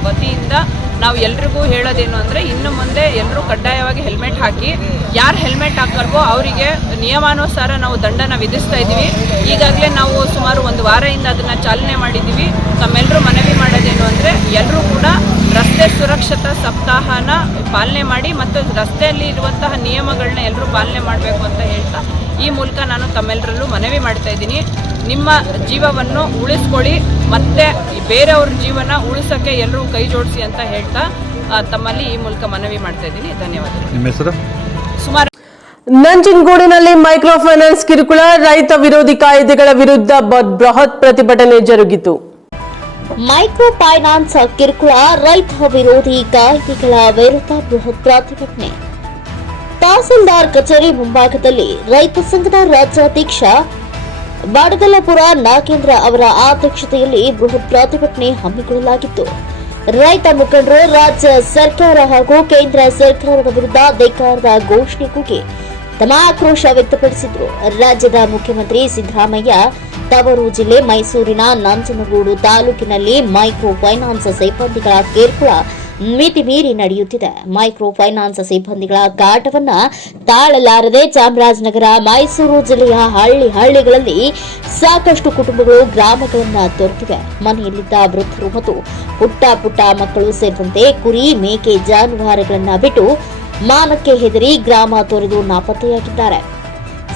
ವತಿಯಿಂದ ನಾವು ಎಲ್ರಿಗೂ ಹೇಳೋದೇನು ಅಂದರೆ, ಇನ್ನು ಮುಂದೆ ಎಲ್ಲರೂ ಕಡ್ಡಾಯವಾಗಿ ಹೆಲ್ಮೆಟ್ ಹಾಕಿ, ಯಾರು ಹೆಲ್ಮೆಟ್ ಹಾಕಲ್ವೋ ಅವರಿಗೆ ನಿಯಮಾನುಸಾರ ನಾವು ದಂಡನ ವಿಧಿಸ್ತಾ ಇದ್ದೀವಿ. ಈಗಾಗಲೇ ನಾವು ಸುಮಾರು 1 ವಾರದಿಂದ ಅದನ್ನು ಚಾಲನೆ ಮಾಡಿದ್ದೀವಿ. ತಮ್ಮೆಲ್ಲರೂ ಮನವಿ ಮಾಡೋದೇನು ಅಂದರೆ, ಎಲ್ಲರೂ ಕೂಡ ರಸ್ತೆ ಸುರಕ್ಷತಾ ಸಪ್ತಾಹನ ಪಾಲನೆ ಮಾಡಿ ಮತ್ತು ರಸ್ತೆಯಲ್ಲಿ ಇರುವಂತಹ ನಿಯಮಗಳನ್ನ ಎಲ್ಲರೂ ಪಾಲನೆ ಮಾಡಬೇಕು ಅಂತ ಹೇಳ್ತಾ ಈ ಮೂಲಕ ನಾನು ತಮ್ಮೆಲ್ಲರಲ್ಲೂ ಮನವಿ ಮಾಡ್ತಾ ಇದ್ದೀನಿ. ನಿಮ್ಮ ಜೀವವನ್ನು ಉಳಿಸ್ಕೊಳ್ಳಿ ಮತ್ತು ಬೇರೆಯವ್ರ ಜೀವನ ಉಳಿಸೋಕ್ಕೆ ಎಲ್ಲರೂ ಕೈ ಜೋಡಿಸಿ ಅಂತ ಹೇಳ್ತಾ ತಮ್ಮಲ್ಲಿ ಈ ಮೂಲಕ ಮನವಿ ಮಾಡ್ತಾ ಇದ್ದೀನಿ. ಧನ್ಯವಾದಗಳು. ನಿಮ್ಮ ಹೆಸರು? ಸುಮಾರು ನಂಜನಗೂಡಿನಲ್ಲಿ ಮೈಕ್ರೋ ಫೈನಾನ್ಸ್ ಕಿರುಕುಳ, ರೈತ ವಿರೋಧಿ ಕಾಯ್ದೆಗಳ ವಿರುದ್ಧ ಬೃಹತ್ ಪ್ರತಿಭಟನೆ ಜರುಗಿತು. ಮೈಕ್ರೋ ಫೈನಾನ್ಸ್ ಕಿರುಕುಳ, ರೈತ ವಿರೋಧಿ ಕಾಯ್ದೆಗಳ ವಿರುದ್ಧ ಬೃಹತ್ ಪ್ರತಿಭಟನೆ. ತಹಸೀಲ್ದಾರ್ ಕಚೇರಿ ಮುಂಭಾಗದಲ್ಲಿ ರೈತ ಸಂಘದ ರಾಜ್ಯಾಧ್ಯಕ್ಷ ಬಡಗಲಪುರ ನಾಗೇಂದ್ರ ಅವರ ಅಧ್ಯಕ್ಷತೆಯಲ್ಲಿ ಬೃಹತ್ ಪ್ರತಿಭಟನೆ ಹಮ್ಮಿಕೊಳ್ಳಲಾಗಿತ್ತು. ರೈತ ಮುಖಂಡರು ರಾಜ್ಯ ಸರ್ಕಾರ ಹಾಗೂ ಕೇಂದ್ರ ಸರ್ಕಾರದ ವಿರುದ್ಧ ಧಿಕ್ಕಾರದ ಘೋಷಣೆ ಕೂಗಿ ತಮ್ಮ ಆಕ್ರೋಶ ವ್ಯಕ್ತಪಡಿಸಿದರು. ರಾಜ್ಯದ ಮುಖ್ಯಮಂತ್ರಿ ಸಿದ್ದರಾಮಯ್ಯ ತವರು ಜಿಲ್ಲೆ ಮೈಸೂರಿನ ನಂಜನಗೂಡು ತಾಲೂಕಿನಲ್ಲಿ ಮೈಕ್ರೋ ಫೈನಾನ್ಸ್ ಸಿಬ್ಬಂದಿಗಳ ಕಿರುಕುಳ ಮಿತಿ ಮೀರಿ ನಡೆಯುತ್ತಿದೆ. ಮೈಕ್ರೋ ಫೈನಾನ್ಸ್ ಸಿಬ್ಬಂದಿಗಳ ಕಾಟವನ್ನ ತಾಳಲಾರದೆ ಚಾಮರಾಜನಗರ, ಮೈಸೂರು ಜಿಲ್ಲೆಯ ಹಳ್ಳಿಗಳಲ್ಲಿ ಸಾಕಷ್ಟು ಕುಟುಂಬಗಳು ಗ್ರಾಮಗಳನ್ನ ತೊರೆದಿವೆ. ಮನೆಯಲ್ಲಿದ್ದ ವೃದ್ಧರು ಮತ್ತು ಪುಟ್ಟ ಮಕ್ಕಳು ಸೇರಿದಂತೆ ಕುರಿ, ಮೇಕೆ, ಜಾನುವಾರುಗಳನ್ನ ಬಿಟ್ಟು ಮಾನಕ್ಕೆ ಹೆದರಿ ಗ್ರಾಮ ತೊರೆದು ನಾಪತ್ತೆಯಾಗಿದ್ದಾರೆ.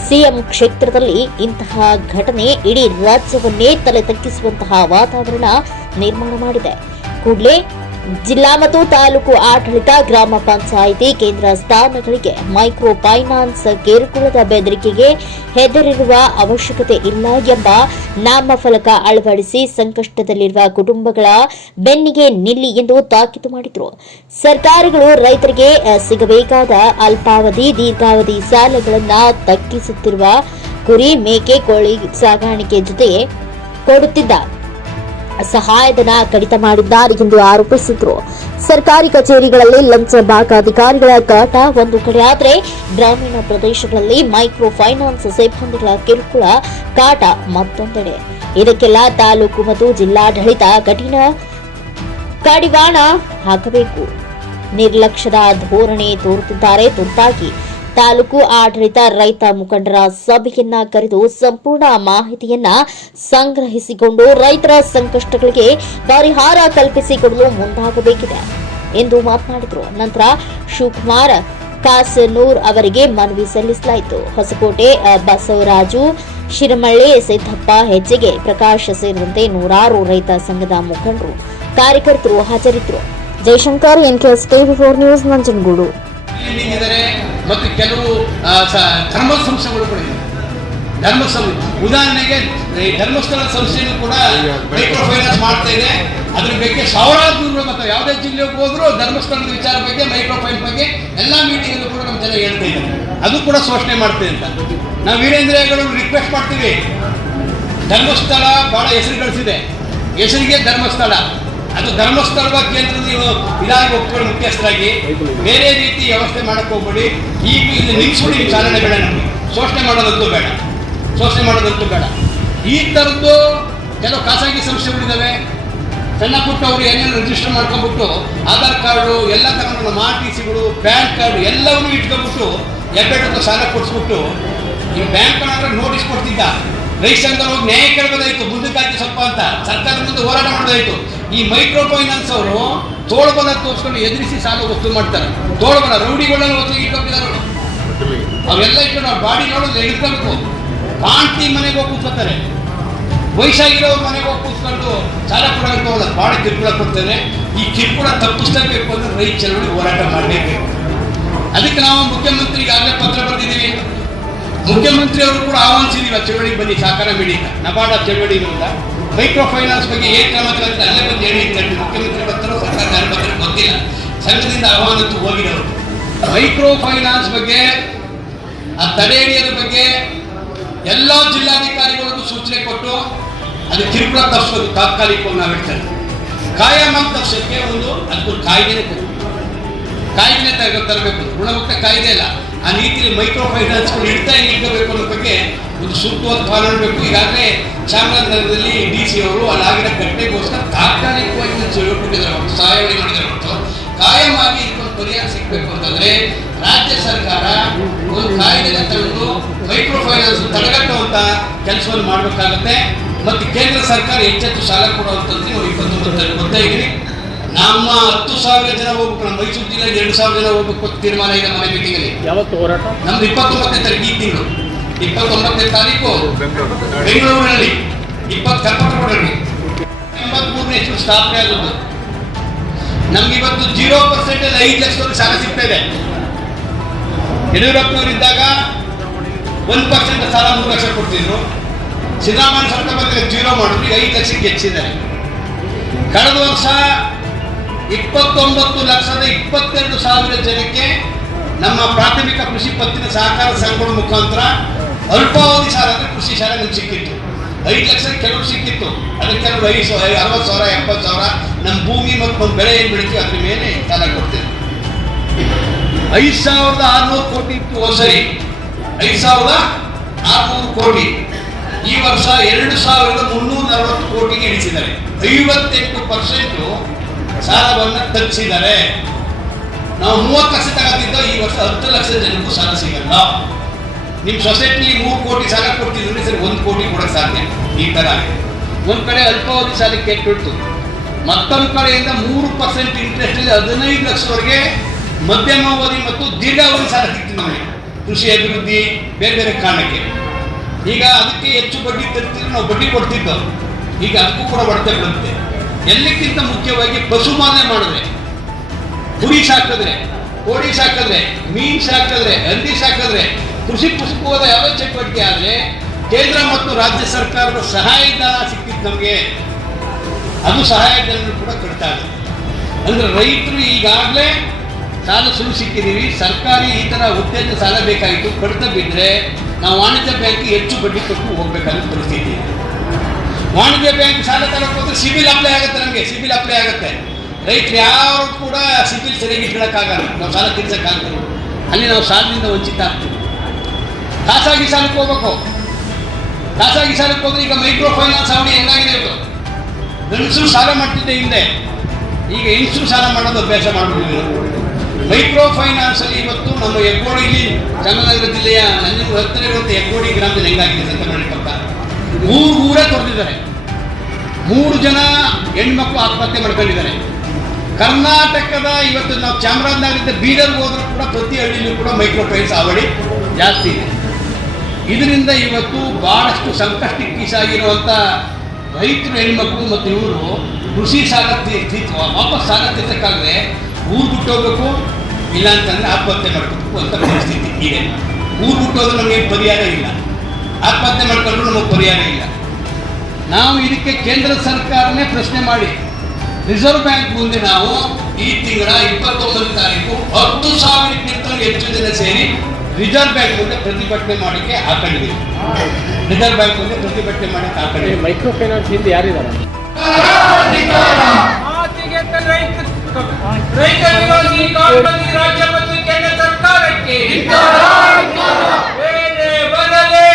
ಸಿಎಂ ಕ್ಷೇತ್ರದಲ್ಲಿ ಇಂತಹ ಘಟನೆ ಇಡೀ ರಾಜ್ಯವನ್ನೇ ತಲೆ ತಗ್ಗಿಸುವಂತಹ ವಾತಾವರಣ ನಿರ್ಮಾಣ ಮಾಡಿದೆ. ಕೂಡಲೇ ಜಿಲ್ಲಾ ಮತ್ತು ತಾಲೂಕು ಆಡಳಿತ, ಗ್ರಾಮ ಪಂಚಾಯಿತಿ ಕೇಂದ್ರ ಸ್ಥಾನಗಳಿಗೆ ಮೈಕ್ರೋ ಫೈನಾನ್ಸ್ ಕಿರುಕುಳದ ಬೆದರಿಕೆಗೆ ಹೆದರಿರುವ ಅವಶ್ಯಕತೆ ಇಲ್ಲ ಎಂಬ ನಾಮಫಲಕ ಅಳವಡಿಸಿ ಸಂಕಷ್ಟದಲ್ಲಿರುವ ಕುಟುಂಬಗಳ ಬೆನ್ನಿಗೆ ನಿಲ್ಲಿ ಎಂದು ತಾಕೀತು ಮಾಡಿದರು. ಸರ್ಕಾರಗಳು ರೈತರಿಗೆ ಸಿಗಬೇಕಾದ ಅಲ್ಪಾವಧಿ, ದೀರ್ಘಾವಧಿ ಸಾಲಗಳನ್ನು ತಗ್ಗಿಸುತ್ತಿರುವ ಕುರಿ, ಮೇಕೆ, ಕೋಳಿ ಸಾಗಾಣಿಕೆ ಜೊತೆಗೆ ಕೊಡುತ್ತಿದ್ದ ಸಹಾಯಧನ ಕಡಿತ ಮಾಡಿದ್ದಾರೆ ಎಂದು ಆರೋಪಿಸಿದರು. ಸರ್ಕಾರಿ ಕಚೇರಿಗಳಲ್ಲಿ ಲಂಚ ಬಾಕ ಅಧಿಕಾರಿಗಳ ಕಾಟ ಒಂದು ಕಡೆ ಆದರೆ, ಗ್ರಾಮೀಣ ಪ್ರದೇಶಗಳಲ್ಲಿ ಮೈಕ್ರೋ ಫೈನಾನ್ಸ್ ಸಿಬ್ಬಂದಿಗಳ ಕಿರುಕುಳ ಕಾಟ ಮತ್ತೊಂದೆಡೆ. ಇದಕ್ಕೆಲ್ಲ ತಾಲೂಕು ಮತ್ತು ಜಿಲ್ಲಾಡಳಿತ ಕಠಿಣ ಕಡಿವಾಣ ಹಾಕಬೇಕು. ನಿರ್ಲಕ್ಷ್ಯದ ಧೋರಣೆ ತೋರುತ್ತಿದ್ದಾರೆ. ತುರ್ತಾಗಿ ತಾಲೂಕು ಆಡಳಿತ ರೈತ ಮುಖಂಡರ ಸಭೆಯನ್ನ ಕರೆದು ಸಂಪೂರ್ಣ ಮಾಹಿತಿಯನ್ನ ಸಂಗ್ರಹಿಸಿಕೊಂಡು ರೈತರ ಸಂಕಷ್ಟಗಳಿಗೆ ಪರಿಹಾರ ಕಲ್ಪಿಸಿಕೊಡಲು ಮುಂದಾಗಬೇಕಿದೆ ಎಂದು ಮಾತನಾಡಿದರು. ನಂತರ ಶಿವಕುಮಾರ್ ಕಾಸನೂರ್ ಅವರಿಗೆ ಮನವಿ ಸಲ್ಲಿಸಲಾಯಿತು. ಹೊಸಕೋಟೆ ಬಸವರಾಜು, ಶಿರಮಳ್ಳಿ ಸಿದ್ದಪ್ಪ, ಹೆಜ್ಜೆಗೆ ಪ್ರಕಾಶ್ ಸೇರಿದಂತೆ ನೂರಾರು ರೈತ ಸಂಘದ ಮುಖಂಡರು, ಕಾರ್ಯಕರ್ತರು ಹಾಜರಿದ್ದರು. Jaishankar, NKS TV4 news, Nanjangud. ಮತ್ತು ಕೆಲವು ಧರ್ಮ ಸಂಸ್ಥೆಗಳು ಕೂಡ ಇದೆ. ಉದಾಹರಣೆಗೆ ಧರ್ಮಸ್ಥಳ ಸಂಸ್ಥೆಯೂ ಕೂಡ ಮೈಕ್ರೋ ಫೈನಾನ್ಸ್ ಮಾಡ್ತಾ ಇದೆ. ಅದ್ರ ಬಗ್ಗೆ ಸಾವಿರಾರು ದೂರಗಳು ಮತ್ತು ಯಾವುದೇ ಜಿಲ್ಲೆಗೆ ಹೋದ್ರೂ ಧರ್ಮಸ್ಥಳದ ವಿಚಾರ ಬಗ್ಗೆ, ಮೈಕ್ರೋ ಫೈನಾನ್ಸ್ ಬಗ್ಗೆ ಎಲ್ಲ ಮೀಟಿಂಗಲ್ಲೂ ಕೂಡ ನಮ್ಮ ಜನ ಹೇಳ್ತಾ ಇದ್ದಾರೆ. ಅದು ಕೂಡ ಶೋಷಣೆ ಮಾಡ್ತೇವೆ ಅಂತ ನಾವು ವೀರೇಂದ್ರ ಹೆಗಡೆ ರಿಕ್ವೆಸ್ಟ್ ಮಾಡ್ತೀವಿ. ಧರ್ಮಸ್ಥಳ ಬಹಳ ಹೆಸರು ಗಳಿಸಿದೆ. ಹೆಸರಿಗೆ ಧರ್ಮಸ್ಥಳ, ಅದು ಧರ್ಮಸ್ಥಳದ ಕೇಂದ್ರ ನೀವು ಇದಾಗಿ ಒಪ್ಪಿಕೊಂಡು ಮುಖ್ಯಸ್ಥರಾಗಿ ಬೇರೆ ರೀತಿ ವ್ಯವಸ್ಥೆ ಮಾಡಕ್ಕೆ ಹೋಗ್ಬೇಡಿ. ಈಗ ಇಲ್ಲಿ ನಿಲ್ಲಿಸ್ಬಿಡಿ, ಚಾಲನೆ ಬೇಡ, ನಮಗೆ ಶೋಷಣೆ ಮಾಡೋದಂತೂ ಬೇಡ. ಈ ಥರದ್ದು ಕೆಲವು ಖಾಸಗಿ ಸಂಸ್ಥೆಗಳಿದ್ದಾವೆ. ಸಣ್ಣ ಪುಟ್ಟ ಅವರು ಏನೇನು ರಿಜಿಸ್ಟರ್ ಮಾಡ್ಕೊಂಡ್ಬಿಟ್ಟು ಆಧಾರ್ ಕಾರ್ಡು ಎಲ್ಲ ತಗೊಂಡು ನಮ್ಮ RTCಗಳು, ಪ್ಯಾನ್ ಕಾರ್ಡು ಎಲ್ಲವನ್ನೂ ಇಟ್ಕೊಂಡ್ಬಿಟ್ಟು ಎಬ್ಬೆಟ್ಟು ಸಾಲ ಕೊಡಿಸ್ಬಿಟ್ಟು ಈ ಬ್ಯಾಂಕ್ ನೋಟಿಸ್ ಕೊಡ್ತಿದ್ದ. ರೈತ ಸಂಘ ಹೋಗಿ ನ್ಯಾಯ ಕೇಳಬೇಕಾಯಿತು, ಮುಂದಕ್ಕೆ ಹಾಕಿ ಸ್ವಲ್ಪ ಅಂತ ಸರ್ಕಾರದ ಮುಂದೆ ಹೋರಾಟ ಮಾಡೋದಾಯಿತು. ಈ ಮೈಕ್ರೋ ಫೈನಾನ್ಸ್ ಅವರು ತೋಳ್ಬಲ ತೋರಿಸ್ಕೊಂಡು ಎದುರಿಸಿ ಸಾಲ ವಸ್ತು ಮಾಡ್ತಾರೆ. ತೋಳ್ಬಲ ರೌಡಿಗಳನ್ನು ವಸ್ತು ಇಟ್ಕೊಂಡಿದ್ದಾರೆ. ಅವೆಲ್ಲ ಇಟ್ಕೊಂಡು ಅವ್ರ ಬಾಡಿ ನೋಡೋದು ಎಡ್ಕೊಬೇಕು. ಕಾಂತಿ ಮನೆಗೆ ಹೋಗಿ ಕೂತ್ಕೊತಾರೆ. ವಯಸ್ಸಾಗಿರೋರು ಮನೆಗೆ ಹೋಗಿ ಕೂತ್ಕೊಂಡು ಸಾಲ ಕೊಡೋಕೆ ಹೋಗೋದು ಭಾಳ ಕಿರುಕುಳ ಕೊಡ್ತಾರೆ. ಈ ಕಿರುಕುಳ ತಪ್ಪಿಸ್ಬೇಕು ಅಂದ್ರೆ ರೈತ ಚಳವಳಿ ಹೋರಾಟ ಮಾಡಲೇಬೇಕು. ಅದಕ್ಕೆ ನಾವು ಮುಖ್ಯಮಂತ್ರಿಗೆ ಆಗಲೇ ಪತ್ರ ಬರೆದಿದ್ದೀವಿ. ಮುಖ್ಯಮಂತ್ರಿಯವರು ಕೂಡ ಆಹ್ವಾನಿಸಿದೀವಿ ಚಳವಳಿಗೆ ಬನ್ನಿ, ಸಹಕಾರ ನೀಡಿ, ನಬಾರ್ಡ್ ಚಳವಳಿ ಅಂತ ಮೈಕ್ರೋ ಫೈನಾನ್ಸ್ ಬಗ್ಗೆ ಏನು ಕ್ರಮ ತಗೊಂಡ್ರೆ ಅಲ್ಲೇ ಬಂದು ಹೇಳಿ ಮುಖ್ಯಮಂತ್ರಿ ಬರ್ತಾರೋ ಸರ್ಕಾರ ಯಾರು ಬರ್ತಾರೆ ಗೊತ್ತಿಲ್ಲ. ಸಂಘದಿಂದ ಆಹ್ವಾನಂತೂ ಹೋಗಿರೋರು. ಮೈಕ್ರೋ ಫೈನಾನ್ಸ್ ಬಗ್ಗೆ ಆ ತಡೆ ಹಿಡಿಯೋದ್ರ ಬಗ್ಗೆ ಎಲ್ಲ ಜಿಲ್ಲಾಧಿಕಾರಿಗಳಿಗೂ ಸೂಚನೆ ಕೊಟ್ಟು ಅದು ಕಿರುಕುಳ ತಪ್ಪಿಸೋದು ತಾತ್ಕಾಲಿಕವಾಗಿ ನಾವು ಹೇಳ್ತೇವೆ. ಕಾಯಂ ತಪ್ಪಿಸೋಕ್ಕೆ ಅದಕ್ಕೊಂದು ಕಾಯ್ದೆನೇ ತರಬೇಕು. ಗುಣಮಟ್ಟ ಕಾಯ್ದೆ ಇಲ್ಲ. ಆ ನೀತಿಯಲ್ಲಿ ಮೈಕ್ರೋ ಫೈನಾನ್ಸ್ಗಳು ಇಡಬೇಕು ಅನ್ನೋ ಬಗ್ಗೆ ಒಂದು ಸೂಕ್ತವಾದ ಕಾನೂನು ಬೇಕು. ಈಗಾಗಲೇ ಚಾಮರಾಜನಗರದಲ್ಲಿ DC ಅವರು ಅಲ್ಲಾಗಿರೋ ಘಟನೆಗೋಸ್ಕರ ತಾತ್ಕಾಲಿಕವಾಗಿ ಕೊಟ್ಟಿದ್ದಾರೆ, ಸಹಾಯವಾಣಿ ಮಾಡಿದ್ದಾರೆ ಹೊರತು ಕಾಯಂ ಆಗಿ ಇದಕ್ಕೊಂದು ಪರಿಹಾರ ಸಿಗಬೇಕು ಅಂತಂದ್ರೆ ರಾಜ್ಯ ಸರ್ಕಾರ ಒಂದು ಕಾಯ್ದೆನ ತಂದು ಮೈಕ್ರೋ ಫೈನಾನ್ಸ್ ತಡೆಗಟ್ಟುವಂತ ಕೆಲಸವನ್ನು ಮಾಡಬೇಕಾಗುತ್ತೆ. ಮತ್ತು ಕೇಂದ್ರ ಸರ್ಕಾರ ಹೆಚ್ಚೆಚ್ಚು ಸಾಲ ಕೊಡುವಂಥದ್ದು ನಾವು 29 ಗೊತ್ತಾ ಇದ್ದೀವಿ. ನಮ್ಮ 10,000 ಜನ ಹೋಗ್ಬೇಕು, ನಮ್ಮ ಮೈಸೂರು ಜಿಲ್ಲೆಗೆ 2,000 ಜನ ಹೋಗ್ಬೇಕು ತೀರ್ಮಾನ ಇದೆ ಮನೆ ಮೀಟಿಂಗಲ್ಲಿ. ಯಾವತ್ತು ಹೋರಾಟ? ನಮ್ದು 29ನೇ ತಾರೀಕು, ಈ ತಿಂಗಳು 29ನೇ ತಾರೀಕು ಬೆಂಗಳೂರಿನಲ್ಲಿ 20 ಕರ್ನಾಟಕದಲ್ಲಿ 83ನೇ ಸ್ಥಾಪನೆ ಆದದ್ದು. ನಮ್ಗೆ ಇವತ್ತು 0% 5 ಲಕ್ಷದವರೆಗೆ ಸಾಲ ಸಿಗ್ತಾ ಇದೆ. ಯಡಿಯೂರಪ್ಪನವರಿದ್ದಾಗ 1% ಸಾಲ 3 ಲಕ್ಷ ಕೊಡ್ತಿದ್ರು. ಸಿದ್ದರಾಮಯ್ಯ ಸರ್ಕಾರ ಬಂದರೆ 0 ಮಾಡಿದ್ರು, 5 ಲಕ್ಷಕ್ಕೆ ಹೆಚ್ಚಿದ್ದಾರೆ. ಕಳೆದ ವರ್ಷ 29,22,000 ಜನಕ್ಕೆ ನಮ್ಮ ಪ್ರಾಥಮಿಕ ಕೃಷಿ ಪತ್ತಿನ ಸಹಕಾರ ಸಂಘಗಳ ಮುಖಾಂತರ ಅಲ್ಪಾವಧಿ ಸಾಲ ಅಂದರೆ ಕೃಷಿ ಸಾಲ ನಮ್ಗೆ ಸಿಕ್ಕಿತ್ತು. 5 ಲಕ್ಷ ಕೆಲವರು ಸಿಕ್ಕಿತ್ತು. ಅದಕ್ಕೆ ಕೆಲವರು 60,000 70,000 ನಮ್ಮ ಭೂಮಿ ಮತ್ತು ಒಂದು ಬೆಳೆ ಏನು ಬೆಳಿತೀವಿ ಅದ್ರ ಮೇಲೆ ಸಾಲ ಕೊಡ್ತೇವೆ. 5,600 ಕೋಟಿ ಇತ್ತು ಹೋದ್ಸರಿ, 5,600 ಕೋಟಿ. ಈ ವರ್ಷ 2,340 ಕೋಟಿಗೆ ಇಳಿಸಿದ್ದಾರೆ. 58% ಸಾಲವನ್ನು ತಗ್ಗಿಸಿದ್ದಾರೆ. ನಾವು 30 ಲಕ್ಷ ತಗೋತಿದ್ದೋ ಈ ವರ್ಷ 10 ಲಕ್ಷ ಜನಕ್ಕೂ ಸಾಲ ಸಿಗಲ್ಲ. ನಿಮ್ಮ ಸೊಸೈಟಿ 3 ಕೋಟಿ ಸಾಲ ಕೊಡ್ತಿದ್ರೆ ಸರಿ 1 ಕೋಟಿ ಕೊಡೋಕ್ಕೆ ಸಾಧ್ಯ. ಈ ಥರ ಆಗಿದೆ. ಒಂದು ಕಡೆ ಅಲ್ಪಾವಧಿ ಸಾಲಕ್ಕೆ ಕೆಟ್ಟಿತ್ತು, ಮತ್ತೊಂದು ಕಡೆಯಿಂದ 3% ಇಂಟ್ರೆಸ್ಟಲ್ಲಿ 15 ಲಕ್ಷವರೆಗೆ ಮಧ್ಯಮಾವಧಿ ಮತ್ತು ದೀರ್ಘಾವಧಿ ಸಾಲ ಸಿಗ್ತಿದೆ ನಮಗೆ, ಕೃಷಿ ಅಭಿವೃದ್ಧಿ ಬೇರೆ ಬೇರೆ ಕಾರಣಕ್ಕೆ. ಈಗ ಅದಕ್ಕೆ ಹೆಚ್ಚು ಬಡ್ಡಿ ತರ್ತಿದ್ರೆ ನಾವು ಬಡ್ಡಿ ಕೊಡ್ತಿದ್ದೋ, ಈಗ ಅದಕ್ಕೂ ಕೂಡ ಹೊಡೆತ ಬೀಳುತ್ತೆ. ಎಲ್ಲಕ್ಕಿಂತ ಮುಖ್ಯವಾಗಿ ಪಶುಪಾಲನೆ ಮಾಡಿದ್ರೆ, ಕುರಿ ಸಾಕಿದ್ರೆ, ಕೋಳಿ ಸಾಕಿದ್ರೆ, ಮೀನು ಸಾಕಿದ್ರೆ, ಹಂದಿ ಸಾಕಿದ್ರೆ, ಕೃಷಿ ಪುಸ್ತಕವಾದ ಯಾವ ಚಟುವಟಿಕೆ ಆದರೆ ಕೇಂದ್ರ ಮತ್ತು ರಾಜ್ಯ ಸರ್ಕಾರದ ಸಹಾಯಧನ ಸಿಕ್ತಿತ್ತು ನಮಗೆ. ಅದು ಸಹಾಯಧನ ಕೂಡ ಕಟ್ತಾ ಇದೆ. ಅಂದರೆ ರೈತರು ಈಗಾಗಲೇ ಸಾಲ ಸುಳ್ಳು ಸಿಕ್ಕಿದ್ದೀವಿ. ಸರ್ಕಾರಿ ಈ ಥರ ಉತ್ತೇಜನ ಸಾಲ ಬೇಕಾಗಿತ್ತು, ಕಡಿತ ಬಿದ್ದರೆ ನಾವು ವಾಣಿಜ್ಯ ಬ್ಯಾಂಕಿಗೆ ಹೆಚ್ಚು ಬಡ್ಡಿ ಕೊಟ್ಟು ಹೋಗ್ಬೇಕಾದ ಪರಿಸ್ಥಿತಿ ಇದೆ. ವಾಣಿಜ್ಯ ಬ್ಯಾಂಕ್ ಸಾಲ ತರಕ್ಕೆ ಹೋದ್ರೆ ಸಿಬಿಲ್ ಅಪ್ಲೈ ಆಗುತ್ತೆ, ನಮಗೆ ಸಿಬಿಲ್ ಅಪ್ಲೈ ಆಗುತ್ತೆ. ರೈತರು ಯಾರು ಕೂಡ ಸಿಬಿಲ್ ಸರಿಯಾಗಿ ಇಟ್ಕೊಳ್ಳೋಕ್ಕಾಗಲ್ಲ, ನಾವು ಸಾಲ ತೀರ್ಸೋಕ್ಕಾಗಲ್ಲ. ಅಲ್ಲಿ ನಾವು ಸಾಲದಿಂದ ವಂಚಿತ ಆಗ್ತೀವಿ. ಖಾಸಗಿ ಸಾಲಕ್ಕೆ ಹೋಗ್ಬೇಕು. ಖಾಸಗಿ ಸಾಲಕ್ಕೆ ಹೋದ್ರೆ ಈಗ ಮೈಕ್ರೋ ಫೈನಾನ್ಸ್ ಅವಧಿ ಹೆಂಗಾಗಿದೆ ಇವತ್ತು. ಗಂಡಸರು ಸಾಲ ಮಾಡ್ತಿದ್ದೆ ಹಿಂದೆ, ಈಗ ಹೆಂಗಸರು ಸಾಲ ಮಾಡೋದು ಅಭ್ಯಾಸ ಮಾಡ್ಬಿಟ್ಟಿದ್ದೀವಿ. ಮೈಕ್ರೋ ಫೈನಾನ್ಸಲ್ಲಿ ಇವತ್ತು ನಮ್ಮ ಹೆಗ್ಗೋಡಿಲಿ ಚಾಮರಾಜನಗರ ಜಿಲ್ಲೆಯ ನಂಜನಗೂಡು ಹತ್ತಿರ ಇರುವಂಥ ಹೆಗ್ಗೋಡಿ ಗ್ರಾಮದಲ್ಲಿ ಹೆಂಗಾಗಿದೆ ಸಂತಮಣಿ ಪಕ್ಕ 3 ಊರೇ ತೊರೆದಿದ್ದಾರೆ. 3 ಜನ ಹೆಣ್ಮಕ್ಳು ಆತ್ಮಹತ್ಯೆ ಮಾಡ್ಕೊಂಡಿದ್ದಾರೆ. ಕರ್ನಾಟಕದ ಇವತ್ತು ನಾವು ಚಾಮರಾಜನಗರದಿಂದ ಬೀದರ್ಗೆ ಹೋದ್ರೂ ಕೂಡ ಪ್ರತಿ ಹಳ್ಳಿಯಲ್ಲೂ ಕೂಡ ಮೈಕ್ರೋ ಫೈನಾನ್ಸ್ ಅವಧಿ ಜಾಸ್ತಿ ಇದೆ. ಇದರಿಂದ ಇವತ್ತು ಭಾಳಷ್ಟು ಸಂಕಷ್ಟಕ್ಕೀಸಾಗಿರುವಂಥ ರೈತರು ಹೆಣ್ಮಕ್ಳು ಮತ್ತು ಇವರು ಕೃಷಿ ಸಾಲ ವಾಪಸ್ ಸಾಲ ತೀರ್ಸಕ್ಕಾಗದೆ ಊರು ಬಿಟ್ಟೋಗ್ಬೇಕು, ಇಲ್ಲ ಅಂತಂದರೆ ಆತ್ಮಹತ್ಯೆ ಮಾಡ್ಕೋಬೇಕು ಅಂತ ಪರಿಸ್ಥಿತಿ ಇದೆ. ಊರು ಬಿಟ್ಟೋದ್ರೆ ನಮಗೆ ಪರಿಹಾರ ಇಲ್ಲ, ಆತ್ಮಹತ್ಯೆ ಮಾಡ್ಕೊಂಡ್ರು ನಮಗೆ ಪರಿಹಾರ ಇಲ್ಲ. ನಾವು ಇದಕ್ಕೆ ಕೇಂದ್ರ ಸರ್ಕಾರನೇ ಪ್ರಶ್ನೆ ಮಾಡಿ ರಿಸರ್ವ್ ಬ್ಯಾಂಕ್ ಮುಂದೆ ನಾವು ಈ ತಿಂಗಳ 29ನೇ ತಾರೀಕು 10,000ಕ್ಕಿಂತ ಹೆಚ್ಚು ಜನ ಸೇರಿ ರಿಸರ್ವ್ ಬ್ಯಾಂಕ್ ಮುಂದೆ ಪ್ರತಿಭಟನೆ ಮಾಡೋಕ್ಕೆ ಹಾಕೊಂಡಿದ್ದೀವಿ. ರಿಸರ್ವ್ ಬ್ಯಾಂಕ್ ಮುಂದೆ ಪ್ರತಿಭಟನೆ ಮಾಡೋಕ್ಕೆ ಹಾಕೊಂಡಿದ್ದೀವಿ. ಮೈಕ್ರೋ ಫೈನಾನ್ಸ್ ಹಿಂದೆ ಯಾರಿದ್ದಾರೆ? ರೈತ ವಿರೋಧಿ ಕಾನೂನು ರಾಜ್ಯ ಮತ್ತು ಕೇಂದ್ರ ಸರ್ಕಾರಕ್ಕೆ ಬರಲೇ